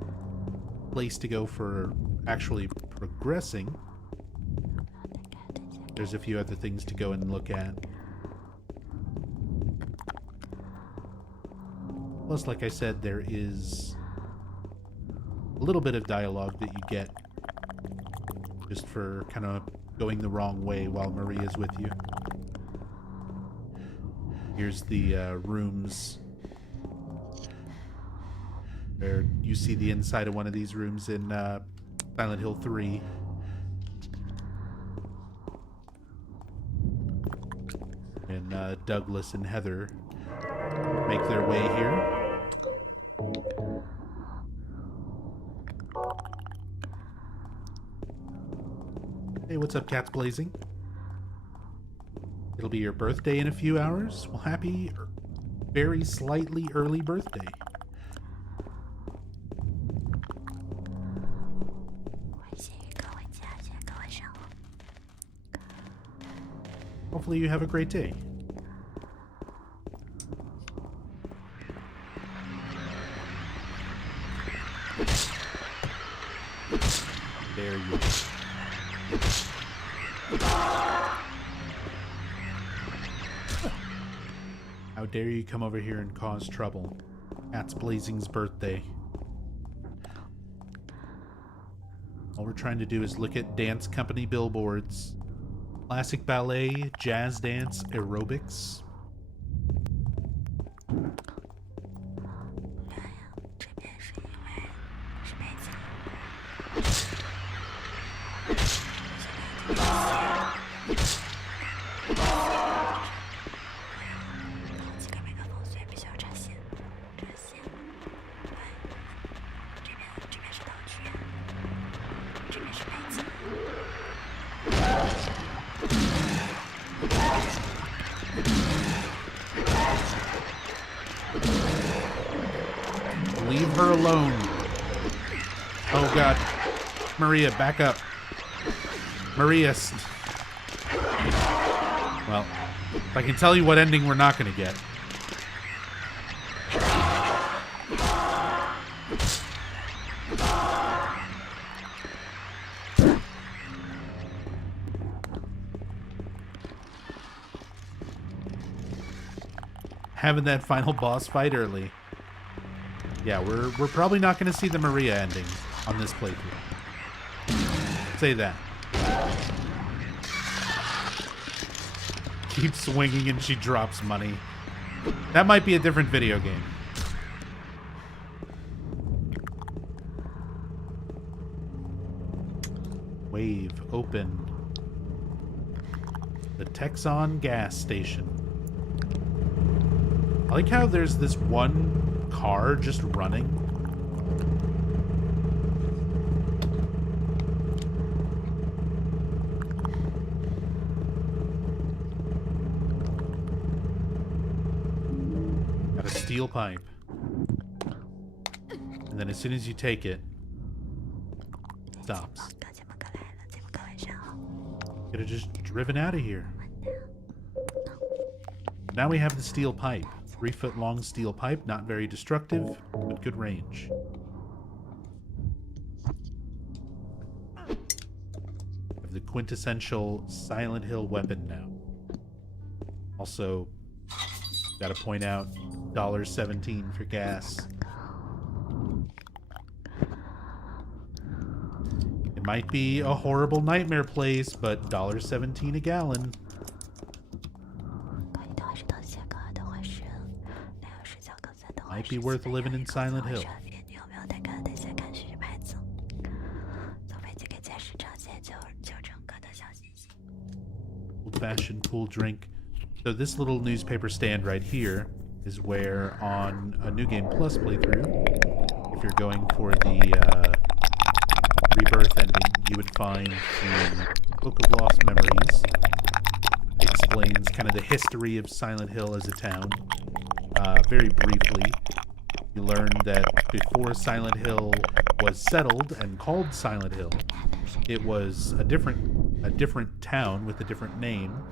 place to go for actually progressing. There's a few other things to go and look at. Plus, like I said, there is a little bit of dialogue that you get just for kind of going the wrong way while Maria's with you. Here's the rooms where you see the inside of one of these rooms in Silent Hill 3. And Douglas and Heather make their way here. Hey, what's up, Cats Blazing? It'll be your birthday in a few hours? Well, happy, very slightly early birthday. Hopefully you have a great day. How dare you come over here and cause trouble? Cat's Blazing's birthday. All we're trying to do is look at dance company billboards. Classic ballet, jazz dance, aerobics. Leave her alone. Oh god. Maria, back up. Maria. Well, I can tell you what ending we're not going to get. Having that final boss fight early. Yeah, we're probably not going to see the Maria ending on this playthrough. Say that. Keeps swinging and she drops money. That might be a different video game. Wave open. The Texon gas station. I like how there's this one car just running. Got a steel pipe. And then as soon as you take it, it stops. Could have just driven out of here. Now we have the steel pipe. 3-foot long steel pipe, not very destructive, but good range. Have the quintessential Silent Hill weapon now. Also, gotta point out, $1.17 for gas. It might be a horrible nightmare place, but $1.17 a gallon. Might be worth living in Silent Hill. Old-fashioned cool drink. So this little newspaper stand right here is where on a New Game Plus playthrough, if you're going for the rebirth ending, you would find the Book of Lost Memories. It explains kind of the history of Silent Hill as a town. Very briefly, you learn that before Silent Hill was settled and called Silent Hill, it was a different town with a different name.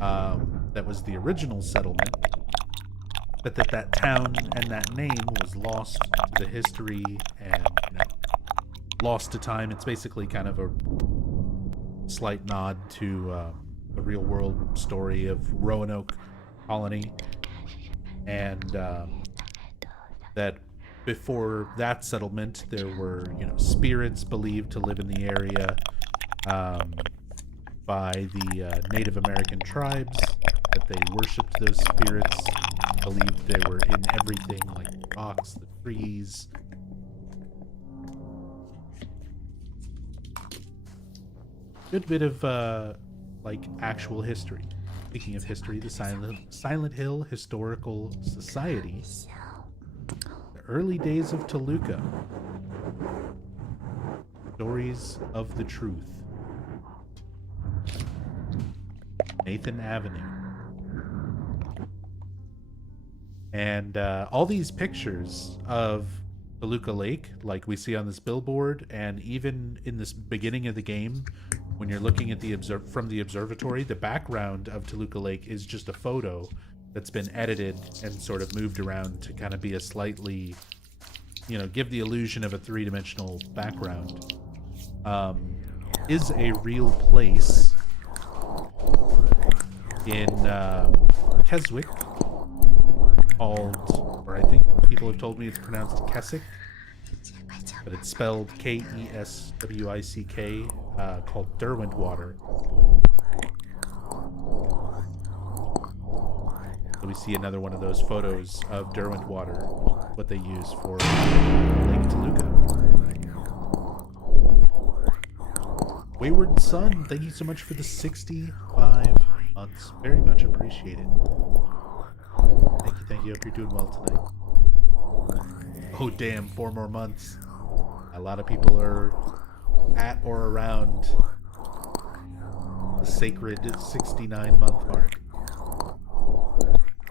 That was the original settlement, but that town and that name was lost to the history and lost to time. It's basically kind of a slight nod to the real-world story of Roanoke Colony. And that before that settlement, there were, spirits believed to live in the area by the Native American tribes, that they worshipped those spirits, believed they were in everything, like the rocks, the trees. Good bit of, actual history. Speaking of history, the Silent Hill Historical Society. The early days of Toluca. Stories of the Truth. Nathan Avenue. And all these pictures of Toluca Lake, like we see on this billboard, and even in this beginning of the game, when you're looking at from the observatory, the background of Toluca Lake is just a photo that's been edited and sort of moved around to kind of be a slightly, give the illusion of a three-dimensional background. Is a real place in Keswick, called, or I think people have told me it's pronounced Keswick, but it's spelled Keswick, called Derwentwater. So we see another one of those photos of Derwentwater, what they use for Lake Toluca. Wayward Sun, thank you so much for the 65 months. Very much appreciated. Thank you. Hope you're doing well tonight. Oh damn, 4 more months. A lot of people are at or around the sacred 69-month mark.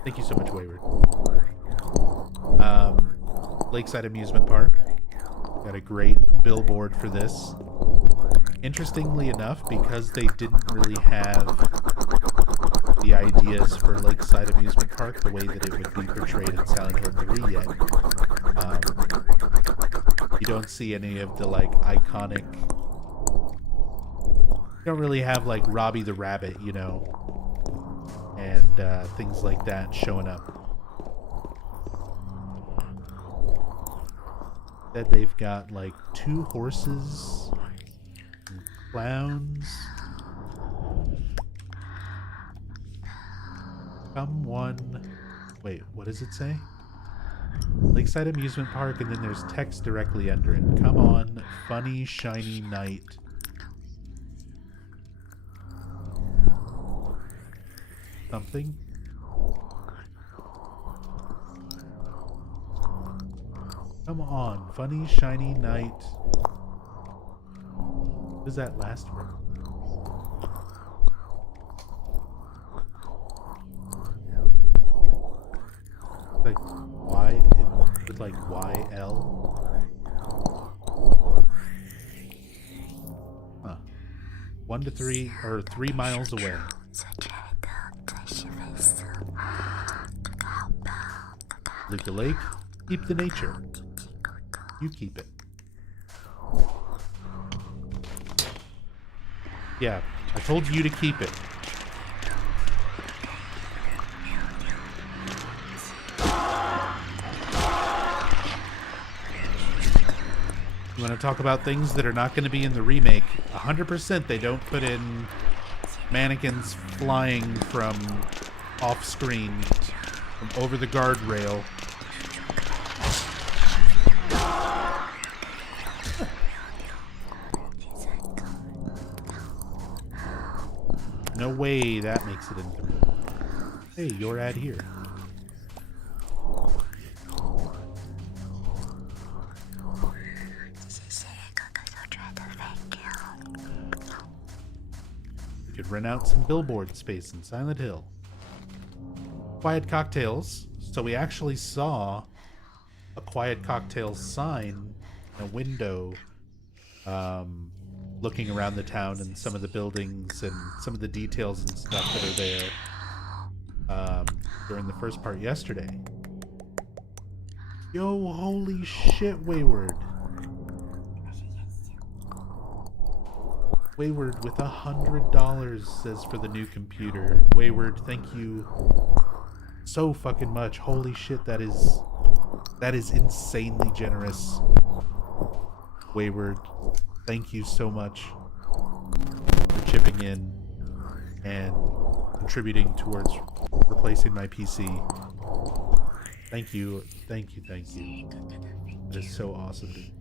Thank you so much, Wayward. Lakeside Amusement Park. Got a great billboard for this. Interestingly enough, because they didn't really have the ideas for Lakeside Amusement Park the way that it would be portrayed in Silent Hill 3 yet, you don't see any of the like iconic. You don't really have like Robbie the Rabbit, you know, and things like that showing up. That they've got like 2 horses, and clowns. Wait, what does it say? Lakeside Amusement Park, and then there's text directly under it. Come on, funny, shiny night. Something? Come on, funny, shiny night. What is that last word? Like Y, with like YL. Huh. 1 to 3 or 3 miles away. Luca Lake, keep the nature. You keep it. Yeah, I told you to keep it. You want to talk about things that are not going to be in the remake? 100% they don't put in mannequins flying from off screen, from over the guardrail. No way that makes it into. Hey, your ad here. We could rent out some billboard space in Silent Hill. Quiet Cocktails. So we actually saw a Quiet Cocktails sign in a window, looking around the town and some of the buildings and some of the details and stuff that are there during the first part yesterday. Yo, holy shit, Wayward. Wayward with $100 says for the new computer. Wayward, thank you so fucking much. Holy shit, that is insanely generous. Wayward, thank you so much for chipping in and contributing towards replacing my PC. Thank you. That is so awesome.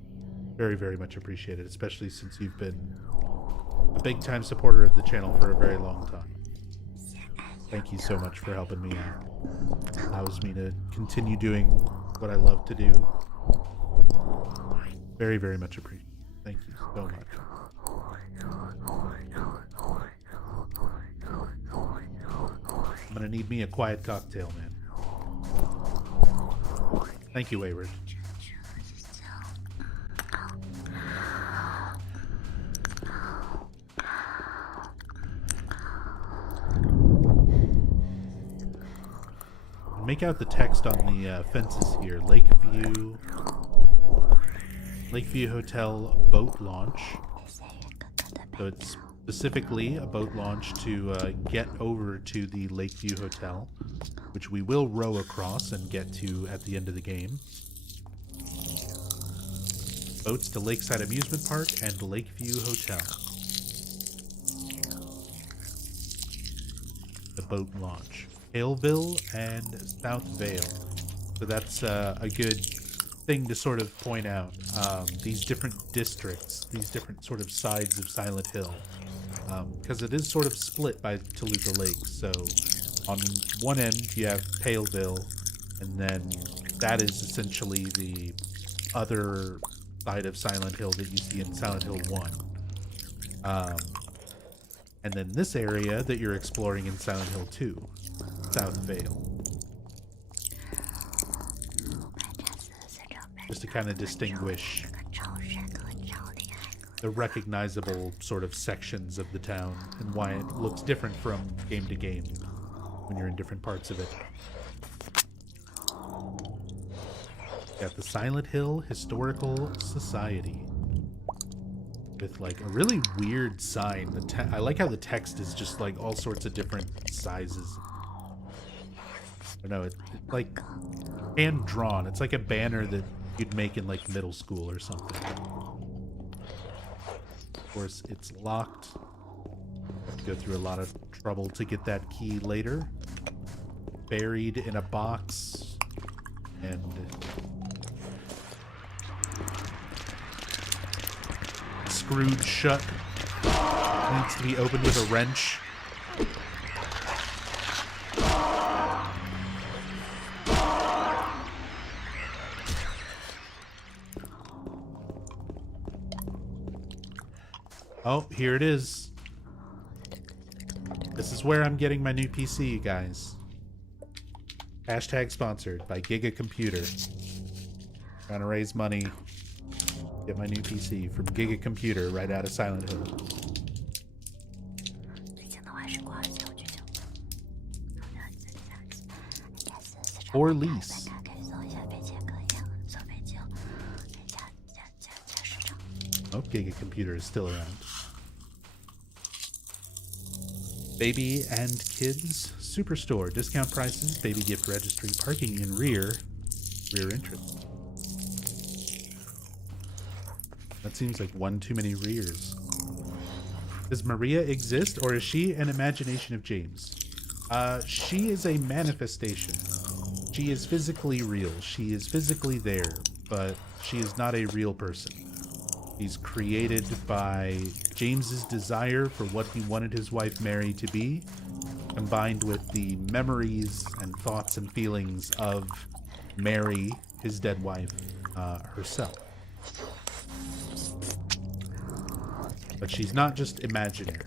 Very, very much appreciated, especially since you've been a big time supporter of the channel for a very long time. Thank you so much for helping me out. It allows me to continue doing what I love to do. Very, very much appreciated. Thank you so much. I'm gonna need me a quiet cocktail, man. Thank you, Wayward. Make out the text on the fences here. Lakeview Hotel boat launch. So it's specifically a boat launch to get over to the Lakeview Hotel. which we will row across and get to at the end of the game. Boats to Lakeside Amusement Park and Lakeview Hotel. The boat launch. Haleville and South Vale. So that's a good thing to sort of point out. These different districts, these different sort of sides of Silent Hill. Because it is sort of split by Toluca Lake. So on one end you have Paleville, and then that is essentially the other side of Silent Hill that you see in Silent Hill 1. And then this area that you're exploring in Silent Hill 2, South Vale. Just to kind of distinguish the recognizable sort of sections of the town and why it looks different from game to game when you're in different parts of it. Got the Silent Hill Historical Society with like a really weird sign. I like how the text is just like all sorts of different sizes. I don't know, it's like hand drawn. It's like a banner that you'd make in like middle school or something. Of course, it's locked. Go through a lot of trouble to get that key later. Buried in a box and screwed shut. Needs to be opened with a wrench. Oh, here it is. This is where I'm getting my new PC, you guys. Hashtag sponsored by Giga Computer. Trying to raise money. Get my new PC from Giga Computer right out of Silent Hill. Or lease. Oh, Giga Computer is still around. Baby and Kids Superstore. Discount prices, baby gift registry, parking in rear entrance. That seems like one too many rears. Does Maria exist, or is she an imagination of James? She is a manifestation. She is physically real. She is physically there, but she is not a real person. He's created by James's desire for what he wanted his wife Mary to be, combined with the memories and thoughts and feelings of Mary, his dead wife, herself. But she's not just imaginary.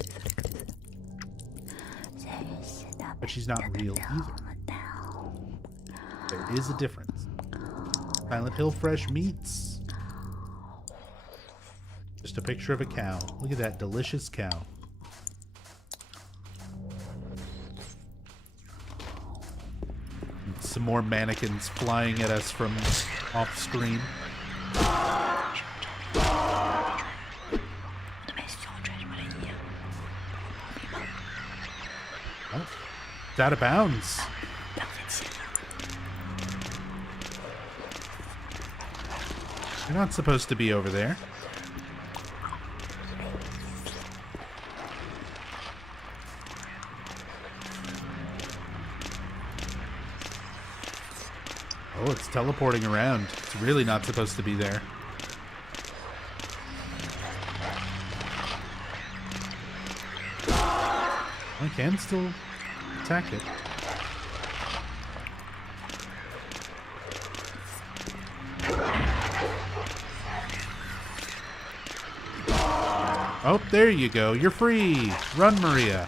But she's not real either. There is a difference. Silent Hill Fresh Meats. Just a picture of a cow. Look at that delicious cow. And some more mannequins flying at us from off screen. Oh, it's out of bounds. You're not supposed to be over there. Oh, it's teleporting around. It's really not supposed to be there. I can still attack it. Oh, there you go. You're free. Run, Maria.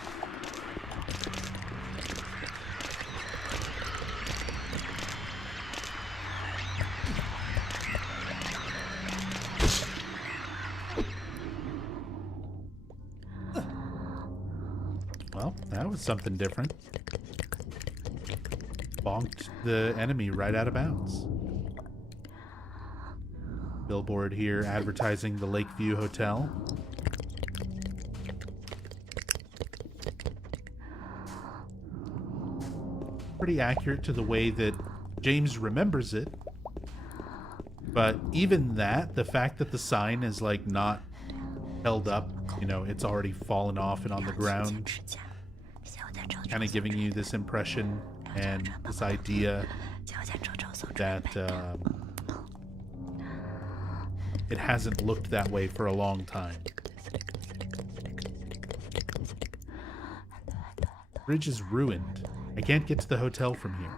Well, that was something different. Bonked the enemy right out of bounds. Billboard here advertising the Lakeview Hotel. pretty accurate to the way that James remembers it. But even that, the fact that the sign is like not held up, you know, it's already fallen off and on the ground, kind of giving you this impression and this idea that it hasn't looked that way for a long time. Bridge is ruined. I can't get to the hotel from here.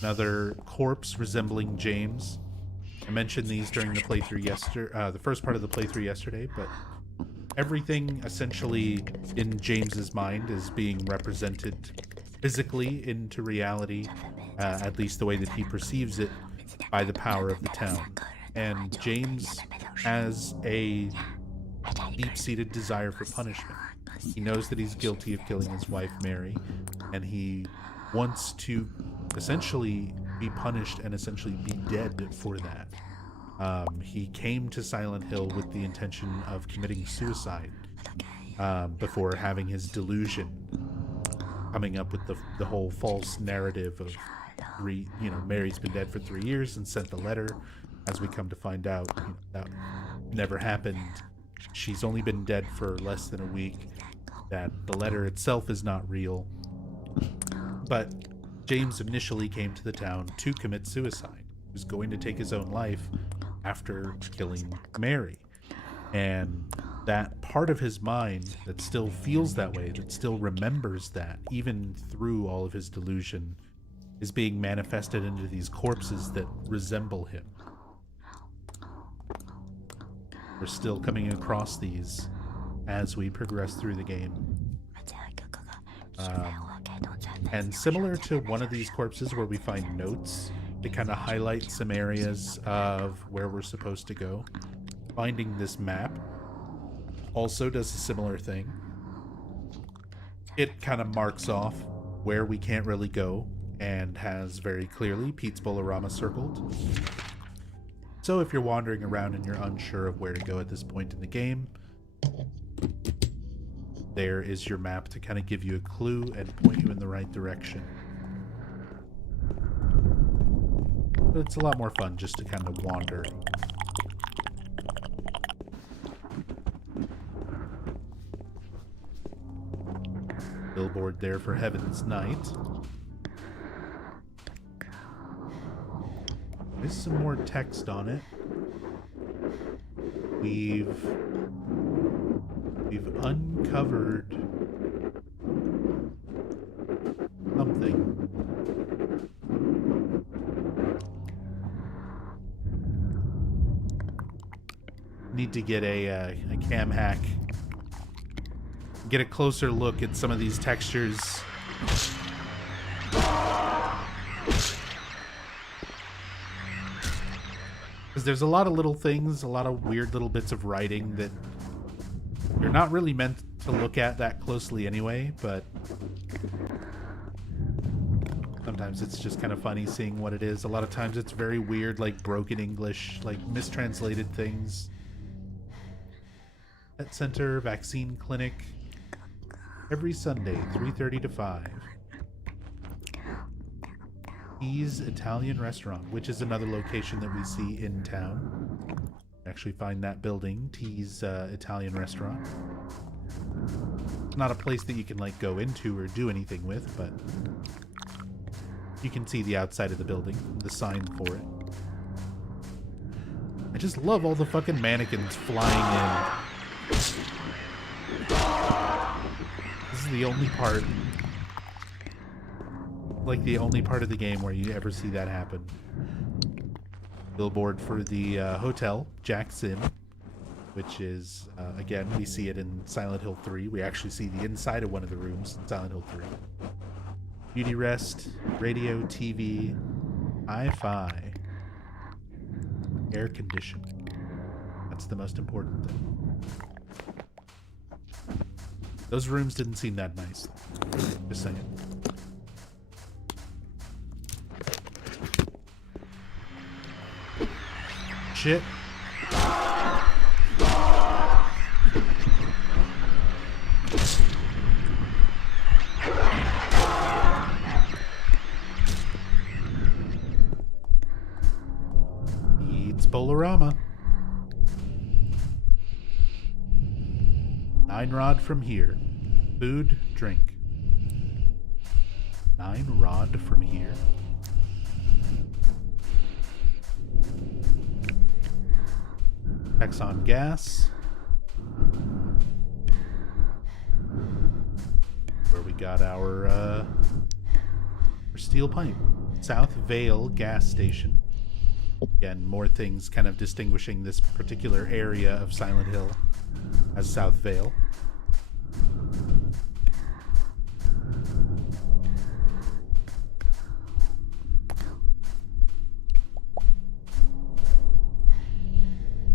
Another corpse resembling James. I mentioned these during the playthrough the first part of the playthrough yesterday, but everything essentially in James's mind is being represented physically into reality, at least the way that he perceives it, by the power of the town. And James has a deep-seated desire for punishment. He knows that he's guilty of killing his wife, Mary, and he wants to essentially be punished and essentially be dead for that. He came to Silent Hill with the intention of committing suicide before having his delusion, coming up with the whole false narrative of Mary's been dead for 3 years and sent the letter. As we come to find out, that never happened. She's only been dead for less than a week. That the letter itself is not real. But James initially came to the town to commit suicide. He was going to take his own life after killing Mary. And that part of his mind that still feels that way, that still remembers that, even through all of his delusion, is being manifested into these corpses that resemble him. We're still coming across these as we progress through the game. And similar to one of these corpses where we find notes to kind of highlight some areas of where we're supposed to go, finding this map also does a similar thing. It kind of marks off where we can't really go and has very clearly Pete's Bolorama circled. So if you're wandering around and you're unsure of where to go at this point in the game, there is your map to kind of give you a clue and point you in the right direction. But it's a lot more fun just to kind of wander. Billboard there for Heaven's Night. There's some more text on it. We've uncovered something. Need to get a cam hack. Get a closer look at some of these textures. Because there's a lot of little things, a lot of weird little bits of writing that you're not really meant to look at that closely anyway, but sometimes it's just kind of funny seeing what it is. A lot of times it's very weird, like broken English, like mistranslated things. Pet Center, Vaccine Clinic, every Sunday, 3:30 to 5. Tea's Italian Restaurant, which is another location that we see in town. Actually find that building, Tea's Italian Restaurant. Not a place that you can like go into or do anything with, but you can see the outside of the building, the sign for it. I just love all the fucking mannequins flying in. This is the only part, like the only part of the game where you ever see that happen. Billboard for the hotel, Jack's Inn, which is, again, we see it in Silent Hill 3. We actually see the inside of one of the rooms in Silent Hill 3. Beauty rest, radio, TV, hi-fi, air conditioning. That's the most important thing. Those rooms didn't seem that nice. Just saying. Shit. 9 rod from here. Food, drink. 9 rod from here. Exxon gas. Where we got our steel pipe. South Vale gas station. Again, more things kind of distinguishing this particular area of Silent Hill as South Vale.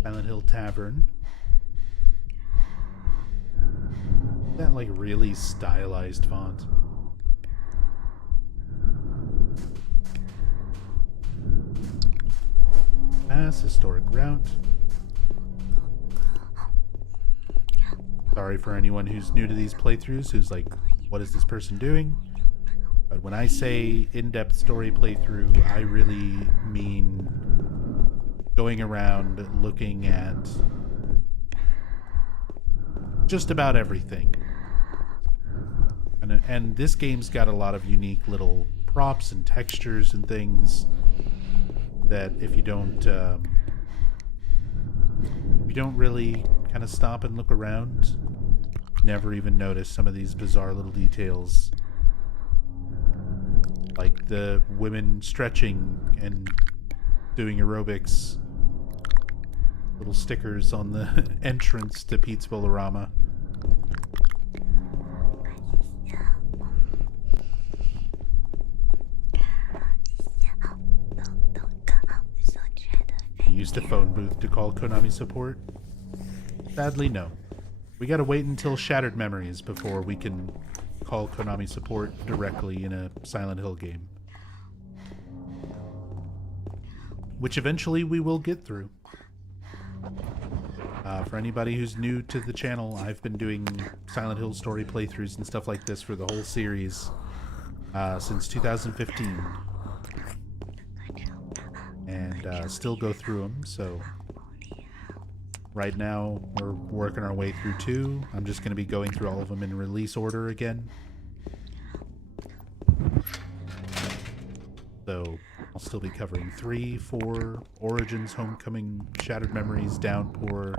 Silent Hill Tavern. That like really stylized font. Pass, historic route. Sorry for anyone who's new to these playthroughs, who's like, what is this person doing? But when I say in-depth story playthrough, I really mean going around looking at just about everything. And this game's got a lot of unique little props and textures and things that if you don't really kind of stop and look around, never even notice some of these bizarre little details, like the women stretching and doing aerobics, little stickers on the entrance to Pete's Bolorama. Used a phone booth to call Konami support? Sadly, no. We gotta wait until Shattered Memories before we can call Konami support directly in a Silent Hill game. Which eventually we will get through. For anybody who's new to the channel, I've been doing Silent Hill story playthroughs and stuff like this for the whole series since 2015. And still go through them, so right now we're working our way through 2. I'm just going to be going through all of them in release order again. So I'll still be covering 3, 4, Origins, Homecoming, Shattered Memories, Downpour,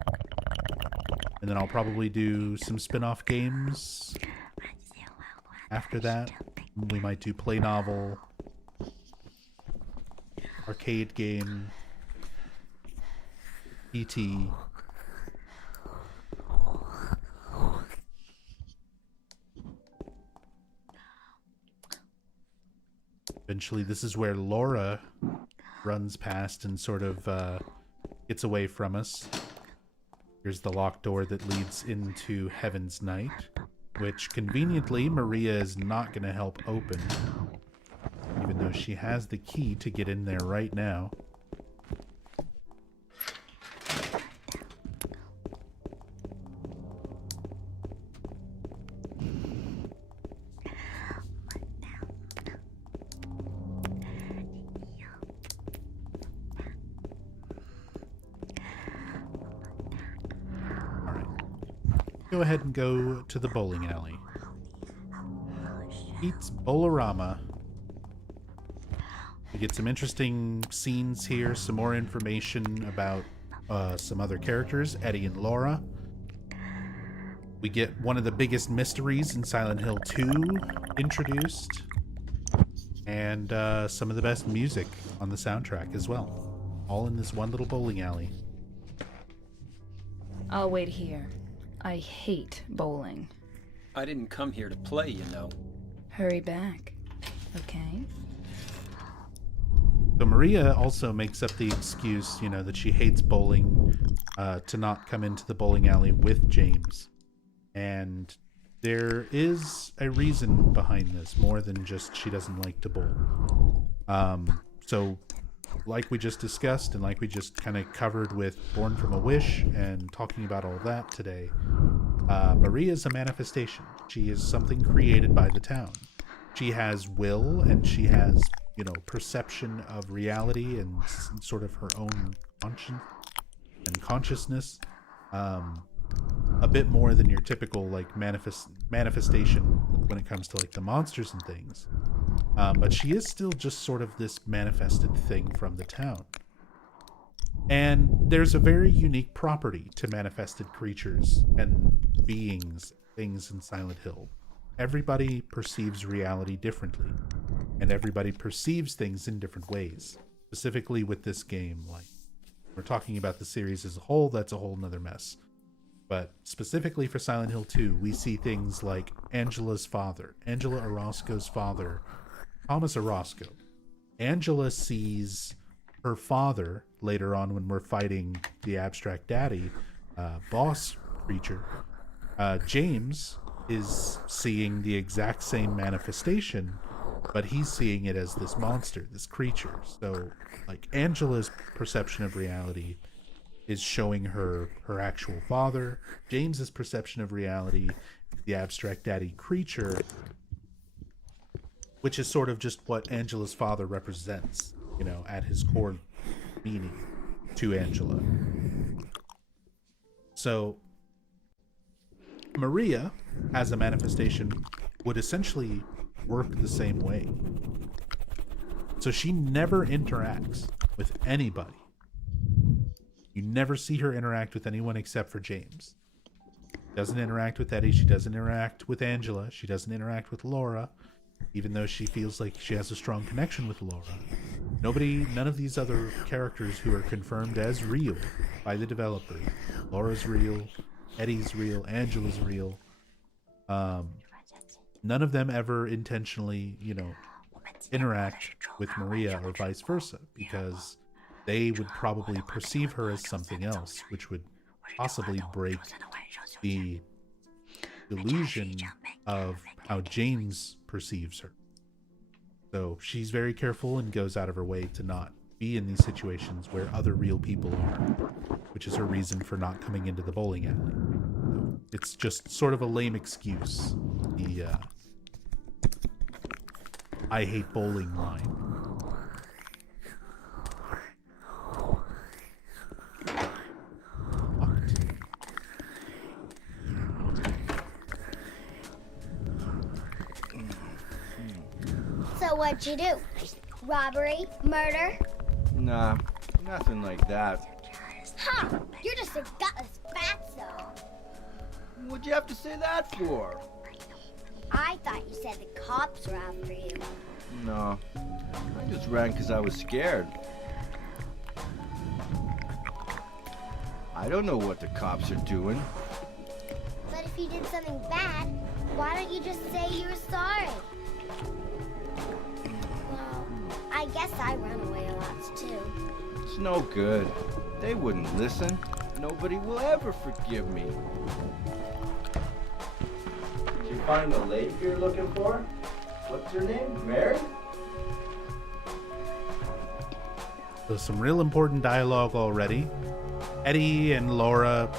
and then I'll probably do some spin-off games after that. We might do Play Novel, arcade game, E.T. Eventually, this is where Laura runs past and sort of gets away from us. Here's the locked door that leads into Heaven's Night, which conveniently Maria is not going to help open, even though she has the key to get in there right now. Go ahead and go to the bowling alley. Pete's Bolorama. We get some interesting scenes here, some more information about some other characters, Eddie and Laura. We get one of the biggest mysteries in Silent Hill 2 introduced, and some of the best music on the soundtrack as well. All in this one little bowling alley. I'll wait here. I hate bowling. I didn't come here to play, you know. Hurry back, okay? So Maria also makes up the excuse, you know, that she hates bowling, to not come into the bowling alley with James. And there is a reason behind this, more than just she doesn't like to bowl. So like we just discussed and like we just kind of covered with Born from a Wish and talking about all that today, Maria is a manifestation. She is something created by the town. She has will and she has, you know, perception of reality and sort of her own conscience and consciousness. a bit more than your typical like manifestation when it comes to like the monsters and things. But she is still just sort of this manifested thing from the town. And there's a very unique property to manifested creatures and beings, things in Silent Hill. Everybody perceives reality differently, and everybody perceives things in different ways. Specifically with this game, like, we're talking about the series as a whole, that's a whole nother mess. But specifically for Silent Hill 2, we see things like Angela's father, Angela Orozco's father, Thomas Orozco. Angela sees her father later on when we're fighting the abstract daddy boss creature. James is seeing the exact same manifestation, but he's seeing it as this monster, this creature. So like Angela's perception of reality is showing her actual father. James's perception of reality, the abstract daddy creature, which is sort of just what Angela's father represents, you know, at his core meaning to Angela. So Maria, as a manifestation, would essentially work the same way. So she never interacts with anybody. You never see her interact with anyone except for James. She doesn't interact with Eddie. She doesn't interact with Angela. She doesn't interact with Laura, even though she feels like she has a strong connection with Laura. None of these other characters who are confirmed as real by the developer. Laura's real, Eddie's real, Angela's real. None of them ever intentionally, you know, interact with Maria or vice versa, because they would probably perceive her as something else, which would possibly break the illusion of how James perceives her. So she's very careful and goes out of her way to not be in these situations where other real people are, which is her reason for not coming into the bowling alley. It's just sort of a lame excuse. The I hate bowling line. So what'd you do? Robbery? Murder? Nah, nothing like that. Ha! You're just a gutless fatso. What'd you have to say that for? I thought you said the cops were after you. No, I just ran because I was scared. I don't know what the cops are doing. But if you did something bad, why don't you just say you were sorry? Well, I guess I run away a lot too. It's no good. They wouldn't listen. Nobody will ever forgive me. Did you find the lady you're looking for? What's her name? Mary? So some real important dialogue already. Eddie and Laura,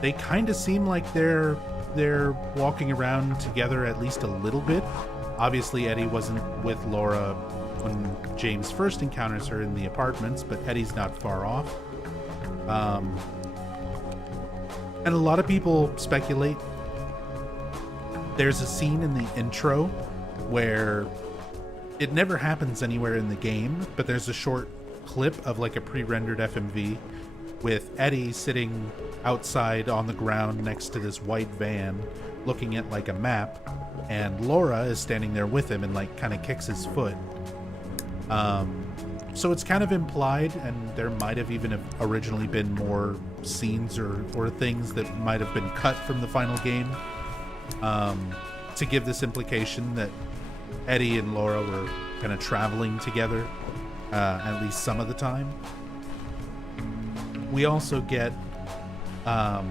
they kind of seem like they're walking around together at least a little bit. Obviously, Eddie wasn't with Laura when James first encounters her in the apartments, but Eddie's not far off. And a lot of people speculate. There's a scene in the intro where it never happens anywhere in the game, but there's a short clip of like a pre-rendered FMV with Eddie sitting outside on the ground next to this white van looking at like a map, and Laura is standing there with him and like kind of kicks his foot. So it's kind of implied, and there might have even originally been more scenes or things that might have been cut from the final game to give this implication that Eddie and Laura were kind of traveling together at least some of the time. We also get a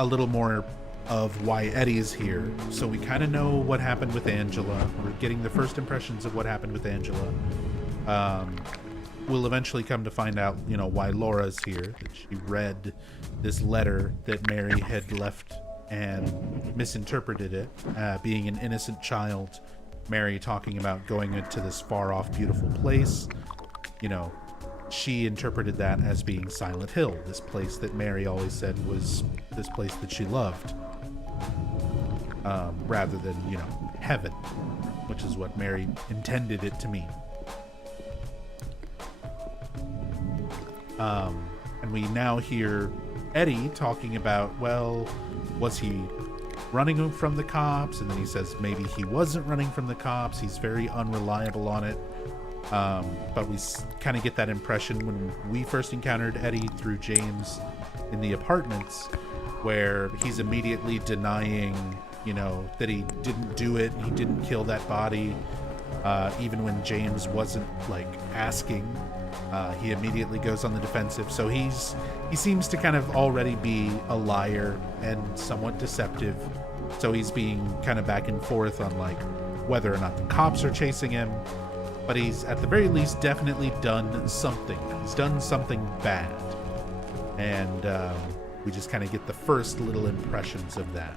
little more of why Eddie's here. So we kind of know what happened with Angela. We're getting the first impressions of what happened with Angela. We'll eventually come to find out, you know, why Laura's here. That she read this letter that Mary had left and misinterpreted it, being an innocent child. Mary talking about going into this far-off, beautiful place, you know, she interpreted that as being Silent Hill, this place that Mary always said was this place that she loved, rather than, you know, heaven, which is what Mary intended it to mean. And we now hear Eddie talking about, well, was he running from the cops? And then he says maybe he wasn't running from the cops. He's very unreliable on it. But we kind of get that impression when we first encountered Eddie through James in the apartments, where he's immediately denying, you know, that he didn't do it, he didn't kill that body, even when James wasn't, like, asking. He immediately goes on the defensive. So he seems to kind of already be a liar and somewhat deceptive. So he's being kind of back and forth on, like, whether or not the cops are chasing him. But he's, at the very least, definitely done something. He's done something bad. And we just kind of get the first little impressions of that.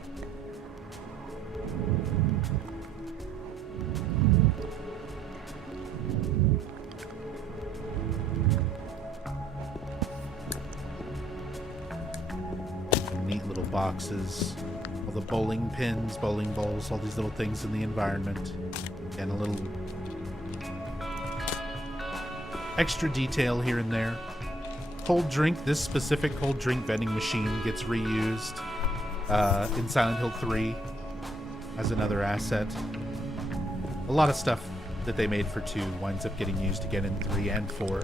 Neat little boxes. All the bowling pins, bowling balls, all these little things in the environment. And a little extra detail here and there. Cold drink. This specific cold drink vending machine gets reused in Silent Hill 3 as another asset. A lot of stuff that they made for 2 winds up getting used again in 3 and 4.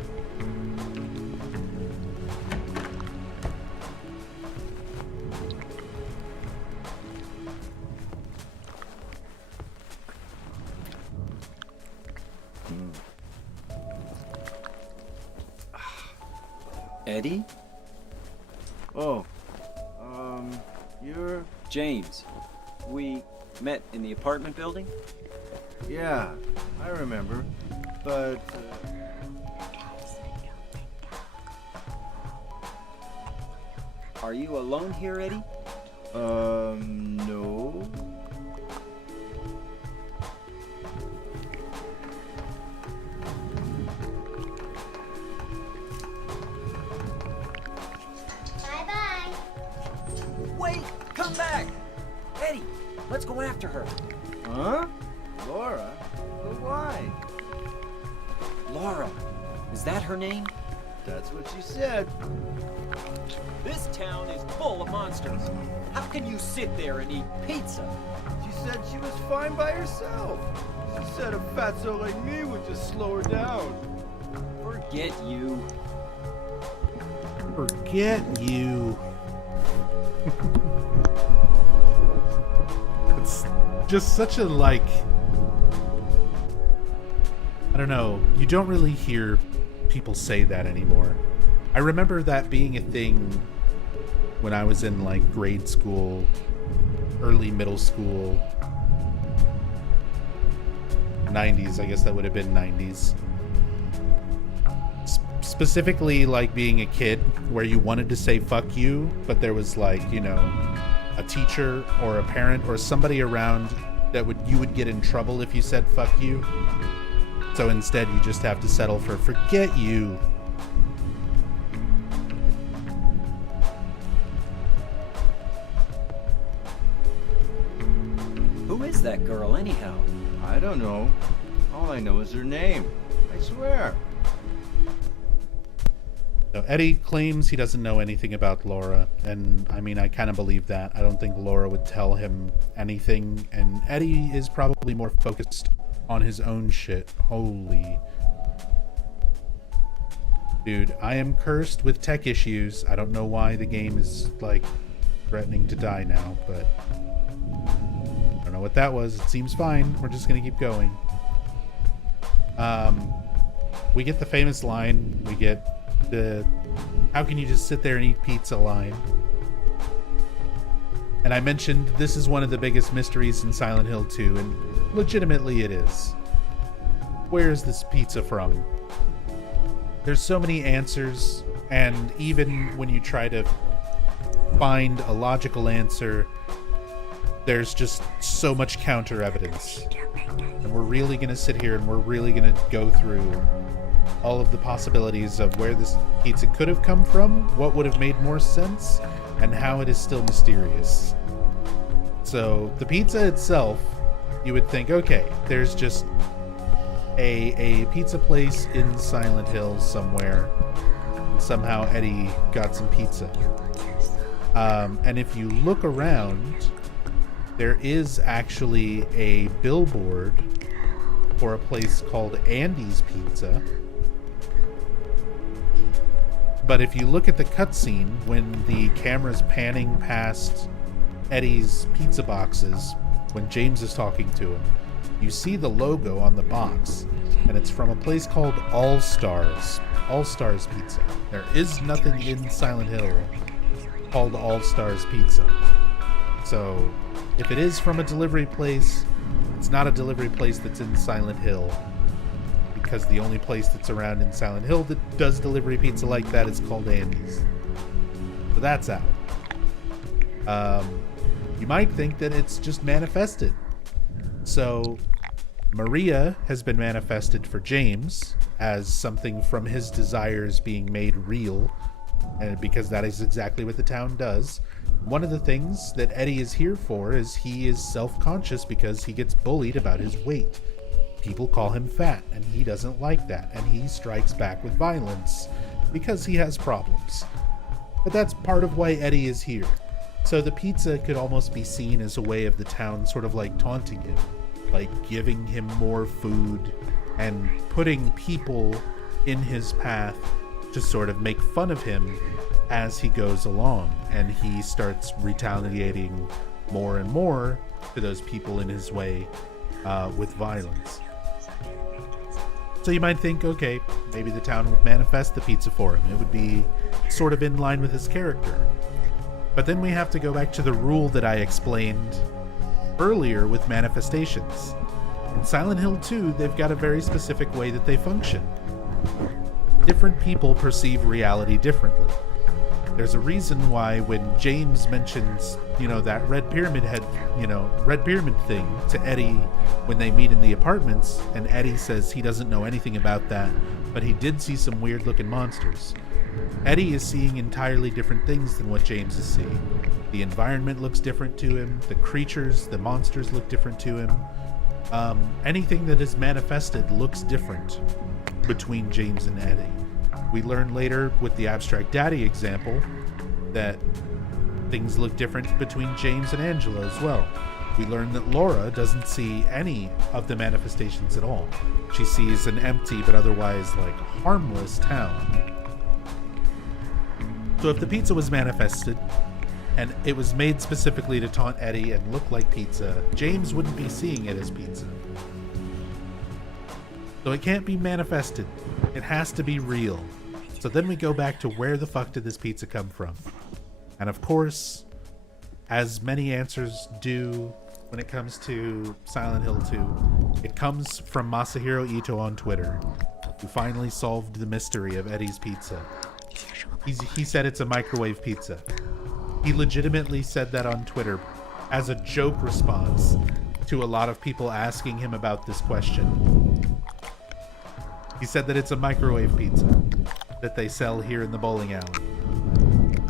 Eddie? Oh, you're... James. We met in the apartment building? Yeah, I remember. But, Are you alone here, Eddie? no. Bye-bye. Wait! Come back! Eddie, let's go after her. Huh? Laura? But why? Laura. Is that her name? That's what she said. This town is full of monsters. How can you sit there and eat pizza? She said she was fine by herself. She said a fatso like me would just slow her down. Forget you. Forget you. It's just such a, like, I don't know, you don't really hear people say that anymore. I remember that being a thing when I was in, like, grade school, early middle school, 90s, I guess that would have been 90s. Specifically, like, being a kid where you wanted to say fuck you, but there was, like, you know, a teacher or a parent or somebody around that you would get in trouble if you said fuck you. So instead you just have to settle for forget you. Who is that girl, anyhow? I don't know. All I know is her name. I swear. So Eddie claims he doesn't know anything about Laura, and I mean, I kind of believe that. I don't think Laura would tell him anything, and Eddie is probably more focused on his own shit. Holy. Dude, I am cursed with tech issues. I don't know why the game is, like, threatening to die now, but I don't know what that was. It seems fine. We're just gonna keep going. We get the famous line. We get the how can you just sit there and eat pizza line. And I mentioned this is one of the biggest mysteries in Silent Hill 2, and legitimately it is. Where is this pizza from? There's so many answers, and even when you try to find a logical answer, there's just so much counter evidence. And we're really gonna sit here and we're really gonna go through all of the possibilities of where this pizza could have come from, what would have made more sense, and how it is still mysterious. So the pizza itself, you would think, okay, there's just a pizza place in Silent Hill somewhere, and somehow Eddie got some pizza. And if you look around, there is actually a billboard for a place called Andy's Pizza. But if you look at the cutscene, when the camera's panning past Eddie's pizza boxes, when James is talking to him, you see the logo on the box, and it's from a place called All Stars Pizza. There is nothing in Silent Hill called All Stars Pizza. So if it is from a delivery place, it's not a delivery place that's in Silent Hill, because the only place that's around in Silent Hill that does delivery pizza like that is called Andy's. So that's out. You might think that it's just manifested. So Maria has been manifested for James as something from his desires being made real, and because that is exactly what the town does. One of the things that Eddie is here for is he is self-conscious because he gets bullied about his weight. People call him fat, and he doesn't like that, and he strikes back with violence because he has problems. But that's part of why Eddie is here. So the pizza could almost be seen as a way of the town sort of like taunting him, like giving him more food and putting people in his path to sort of make fun of him as he goes along, and he starts retaliating more and more to those people in his way with violence. So you might think, okay, maybe the town would manifest the pizza for him. It would be sort of in line with his character. But then we have to go back to the rule that I explained earlier with manifestations. In Silent Hill 2, they've got a very specific way that they function. Different people perceive reality differently. There's a reason why when James mentions, that red pyramid thing to Eddie when they meet in the apartments, and Eddie says he doesn't know anything about that, but he did see some weird looking monsters. Eddie is seeing entirely different things than what James is seeing. The environment looks different to him, the creatures, the monsters look different to him. Anything that is manifested looks different between James and Eddie. We learn later with the Abstract Daddy example that things look different between James and Angela as well. We learn that Laura doesn't see any of the manifestations at all. She sees an empty but otherwise harmless town. So if the pizza was manifested and it was made specifically to taunt Eddie and look like pizza, James wouldn't be seeing it as pizza. So it can't be manifested. It has to be real. So then we go back to where the fuck did this pizza come from? And of course, as many answers do when it comes to Silent Hill 2, it comes from Masahiro Ito on Twitter, who finally solved the mystery of Eddie's pizza. He said it's a microwave pizza. He legitimately said that on Twitter as a joke response to a lot of people asking him about this question. He said that it's a microwave pizza that they sell here in the bowling alley.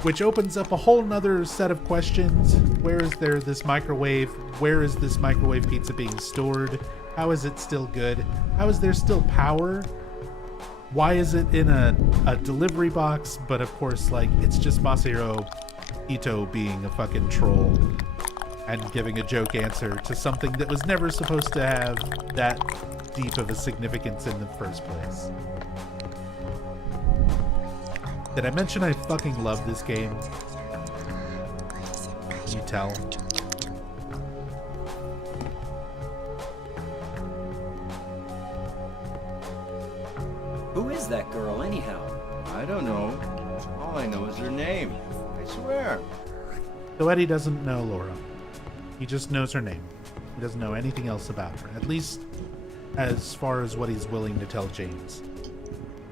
Which opens up a whole nother set of questions. Where is there this microwave? Where is this microwave pizza being stored? How is it still good? How is there still power? Why is it in a delivery box? But of course, it's just Masahiro Ito being a fucking troll and giving a joke answer to something that was never supposed to have that deep of a significance in the first place. Did I mention I fucking love this game? Can you tell? Who is that girl, anyhow? I don't know. All I know is her name. I swear. So Eddie doesn't know Laura. He just knows her name. He doesn't know anything else about her, at least as far as what he's willing to tell James.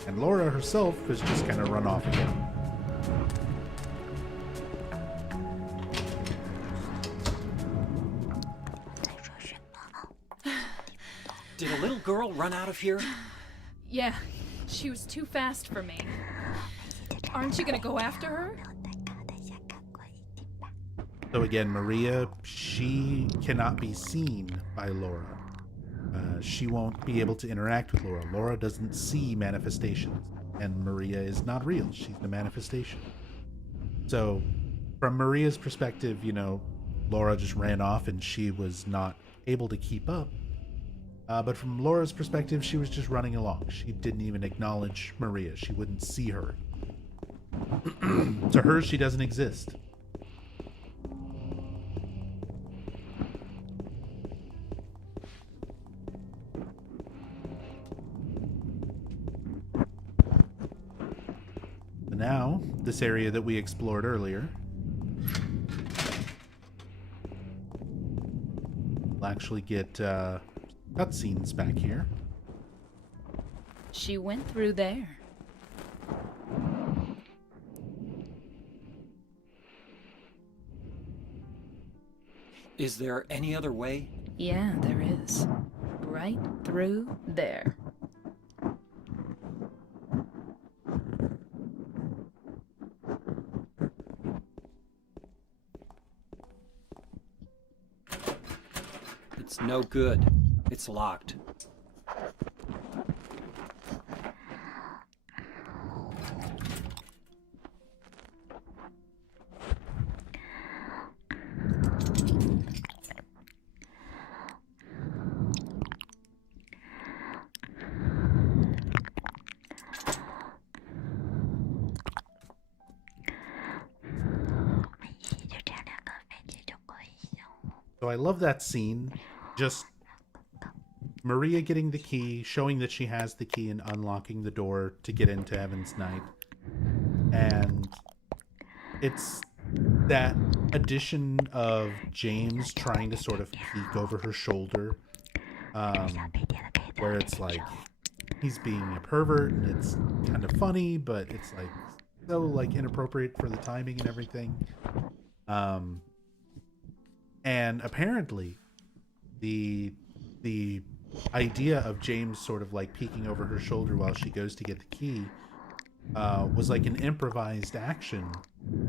And Laura herself has just kind of run off again. Did a little girl run out of here? Yeah, She was too fast for me. Aren't you gonna go after her? So again, Maria, she cannot be seen by Laura. She won't be able to interact with Laura. Laura doesn't see manifestations, and Maria is not real. She's the manifestation. So, from Maria's perspective, you know, Laura just ran off and she was not able to keep up. But from Laura's perspective, she was just running along. She didn't even acknowledge Maria. She wouldn't see her. To her, she doesn't exist. Now, this area that we explored earlier will actually get cutscenes back here. She went through there. Is there any other way? Yeah, there is. Right through there. It's no good. It's locked. So I love that scene. Just Maria getting the key, showing that she has the key and unlocking the door to get into Heaven's Night. And it's that addition of James trying to sort of peek over her shoulder, where it's like he's being a pervert and it's kind of funny, but it's like so like inappropriate for the timing and everything. And apparently the idea of James sort of like peeking over her shoulder while she goes to get the key was like an improvised action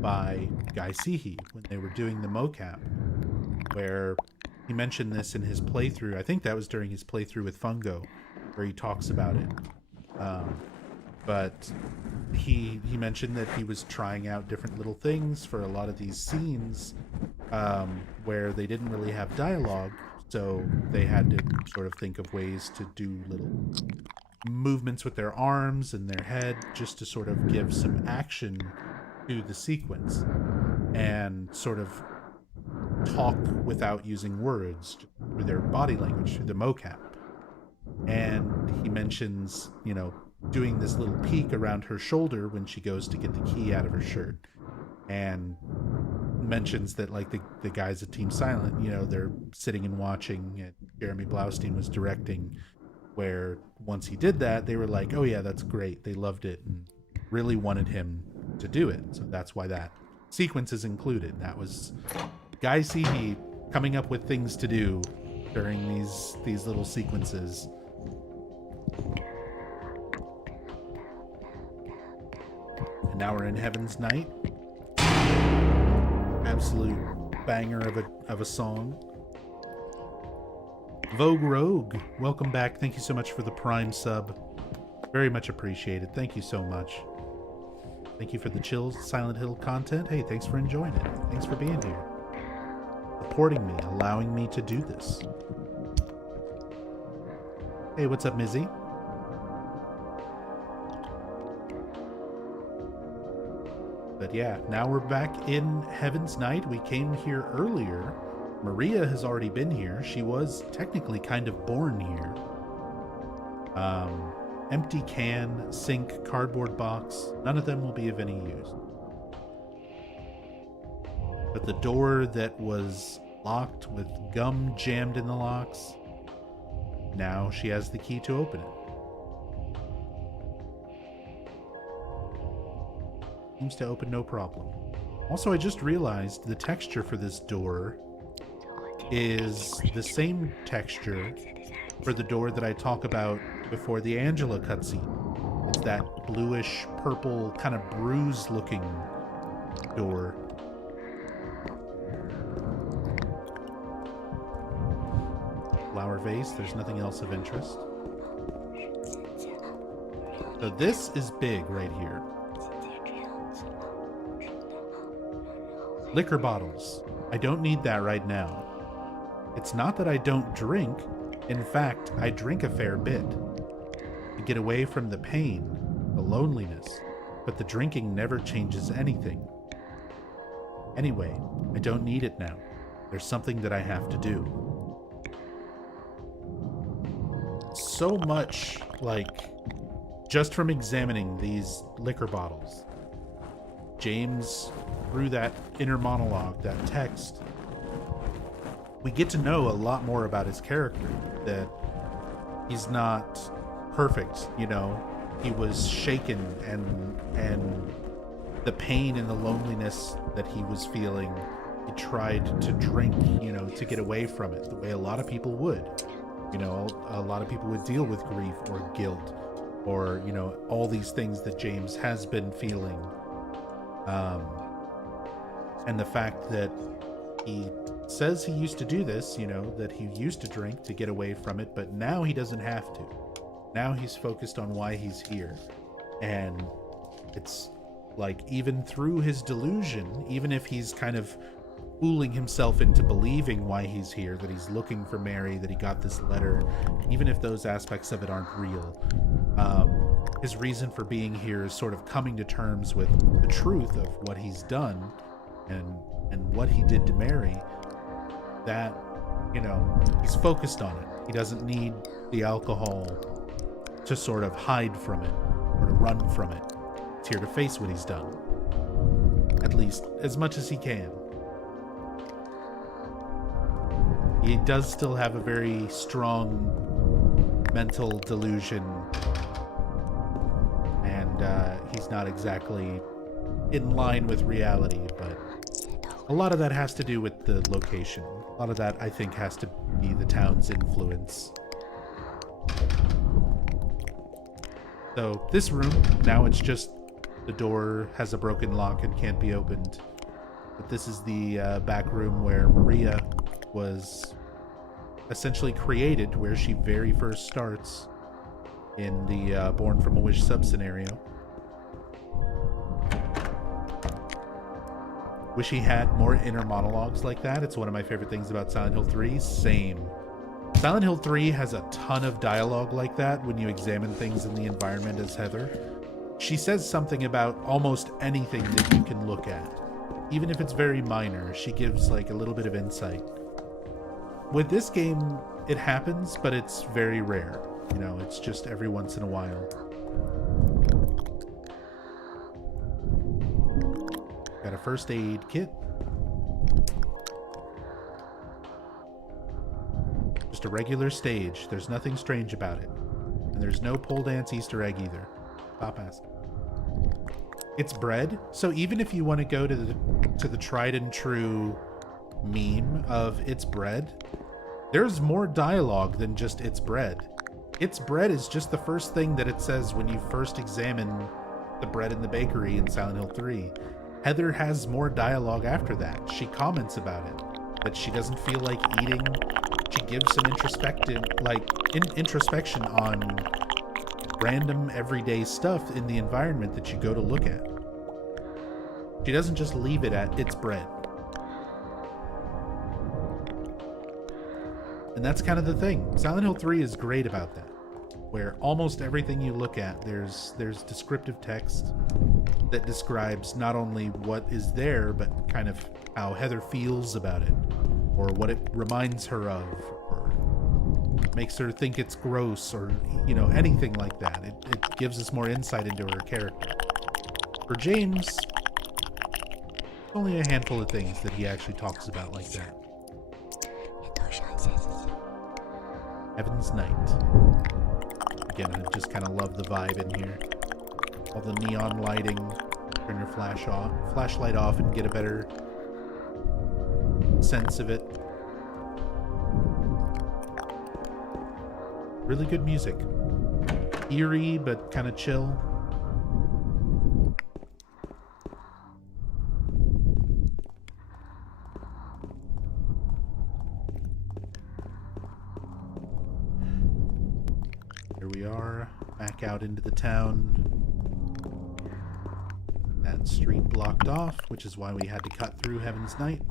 by Guy Seehee when they were doing the mocap, where he mentioned this in his playthrough. I think that was during his playthrough with Fungo, where he talks about it. But he mentioned that he was trying out different little things for a lot of these scenes where they didn't really have dialogue, so they had to sort of think of ways to do little movements with their arms and their head just to sort of give some action to the sequence and sort of talk without using words through their body language, through the mocap. And he mentions, you know, doing this little peek around her shoulder when she goes to get the key out of her shirt, and mentions that like the guys at Team Silent, you know, they're sitting and watching, and Jeremy Blaustein was directing, where once he did that, they were like, oh yeah, that's great, they loved it and really wanted him to do it. So that's why that sequence is included. That was Guy Seehee coming up with things to do during these little sequences. And now we're in Heaven's Night. Absolute banger of a song. Vogue Rogue, welcome back. Thank you so much for the Prime sub. Very much appreciated. Thank you so much. Thank you for the chills, Silent Hill content. Hey, thanks for enjoying it. Thanks for being here. Supporting me, allowing me to do this. Hey, what's up, Mizzy? But yeah, now we're back in Heaven's Night. We came here earlier. Maria has already been here. She was technically kind of born here. Empty can, sink, cardboard box. None of them will be of any use. But the door that was locked with gum jammed in the locks, now she has the key to open it. Seems to open no problem. Also, I just realized the texture for this door is the same texture for the door that I talk about before the Angela cutscene. It's that bluish purple kind of bruised looking door. Flower vase, there's nothing else of interest. So this is big right here. Liquor bottles. I don't need that right now. It's not that I don't drink. In fact, I drink a fair bit. To get away from the pain, the loneliness, but the drinking never changes anything. Anyway, I don't need it now. There's something that I have to do. So much, like, just from examining these liquor bottles, James, through that inner monologue, that text, we get to know a lot more about his character, that he's not perfect, you know. He was shaken, and the pain and the loneliness that he was feeling, he tried to drink, you know, to get away from it, the way a lot of people would. You know, a lot of people would deal with grief or guilt or, you know, all these things that James has been feeling. And the fact that he says he used to do this, you know, that he used to drink to get away from it, but now he doesn't have to. Now he's focused on why he's here. And it's like, even through his delusion, even if he's kind of fooling himself into believing why he's here, that he's looking for Mary, that he got this letter, even if those aspects of it aren't real, his reason for being here is sort of coming to terms with the truth of what he's done and what he did to Mary. That, you know, he's focused on it. He doesn't need the alcohol to sort of hide from it or to run from it. He's here to face what he's done, at least as much as he can. He does still have a very strong mental delusion, and he's not exactly in line with reality, but a lot of that has to do with the location. A lot of that, I think, has to be the town's influence. So this room, now it's just the door has a broken lock and can't be opened. But this is the back room where Maria was essentially created, where she very first starts in the Born from a Wish sub-scenario. Wish he had more inner monologues like that. It's one of my favorite things about Silent Hill 3. Same. Silent Hill 3 has a ton of dialogue like that when you examine things in the environment as Heather. She says something about almost anything that you can look at. Even if it's very minor, she gives like a little bit of insight. With this game, it happens, but it's very rare. You know, it's just every once in a while. Got a first aid kit. Just a regular stage. There's nothing strange about it. And there's no pole dance Easter egg either. Stop asking. It's bread, so even if you want to go to the tried and true meme of it's bread, there's more dialogue than just it's bread. It's bread is just the first thing that it says when you first examine the bread in the bakery in Silent Hill 3. Heather has more dialogue after that. She comments about it, that she doesn't feel like eating. She gives some introspection on random everyday stuff in the environment that you go to look at. She doesn't just leave it at it's bread. And that's kind of the thing. Silent Hill 3 is great about that, where almost everything you look at, there's descriptive text that describes not only what is there, but kind of how Heather feels about it, or what it reminds her of, or makes her think it's gross, or, you know, anything like that. It gives us more insight into her character. For James, only a handful of things that he actually talks about like that. Heaven's Night. Again, I just kind of love the vibe in here. All the neon lighting. Turn your flashlight off and get a better sense of it. Really good music. eerie but kind of chill. Here we are, back out into the town. That street blocked off, which is why we had to cut through Heaven's Night.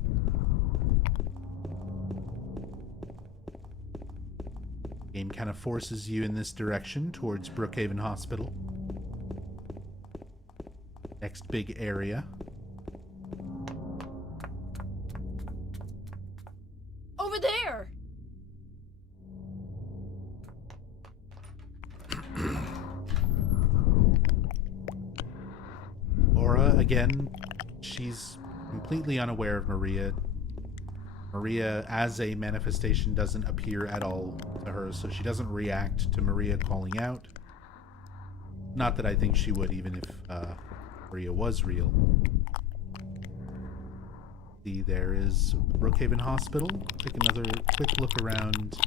Game kind of forces you in this direction towards Brookhaven Hospital. Next big area. Over there! Laura, again, she's completely unaware of Maria. Maria, as a manifestation, doesn't appear at all to her, so she doesn't react to Maria calling out. Not that I think she would, even if Maria was real. See, there is Brookhaven Hospital. Take another quick look around.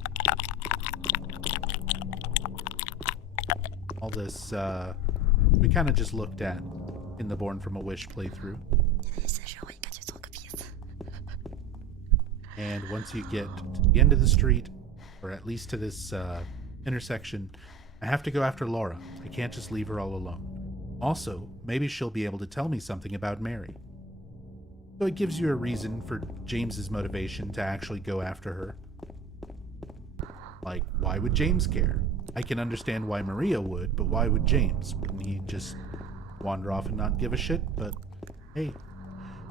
All this, we kind of just looked at in the Born from a Wish playthrough. And once you get to the end of the street, or at least to this intersection, I have to go after Laura. I can't just leave her all alone. Also, maybe she'll be able to tell me something about Mary. So it gives you a reason for James's motivation to actually go after her. Like, why would James care? I can understand why Maria would, but why would James? Wouldn't he just wander off and not give a shit? But hey,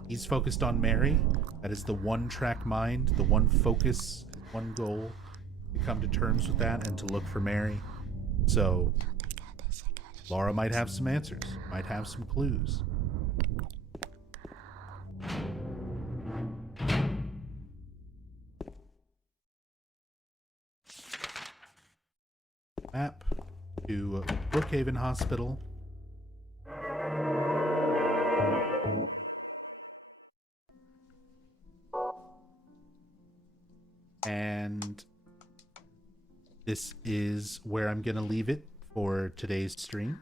he's focused on Mary. That is the one-track mind, the one focus, one goal. To come to terms with that and to look for Mary. So, Laura might have some answers, might have some clues. Map to Brookhaven Hospital. And this is where I'm going to leave it for today's stream.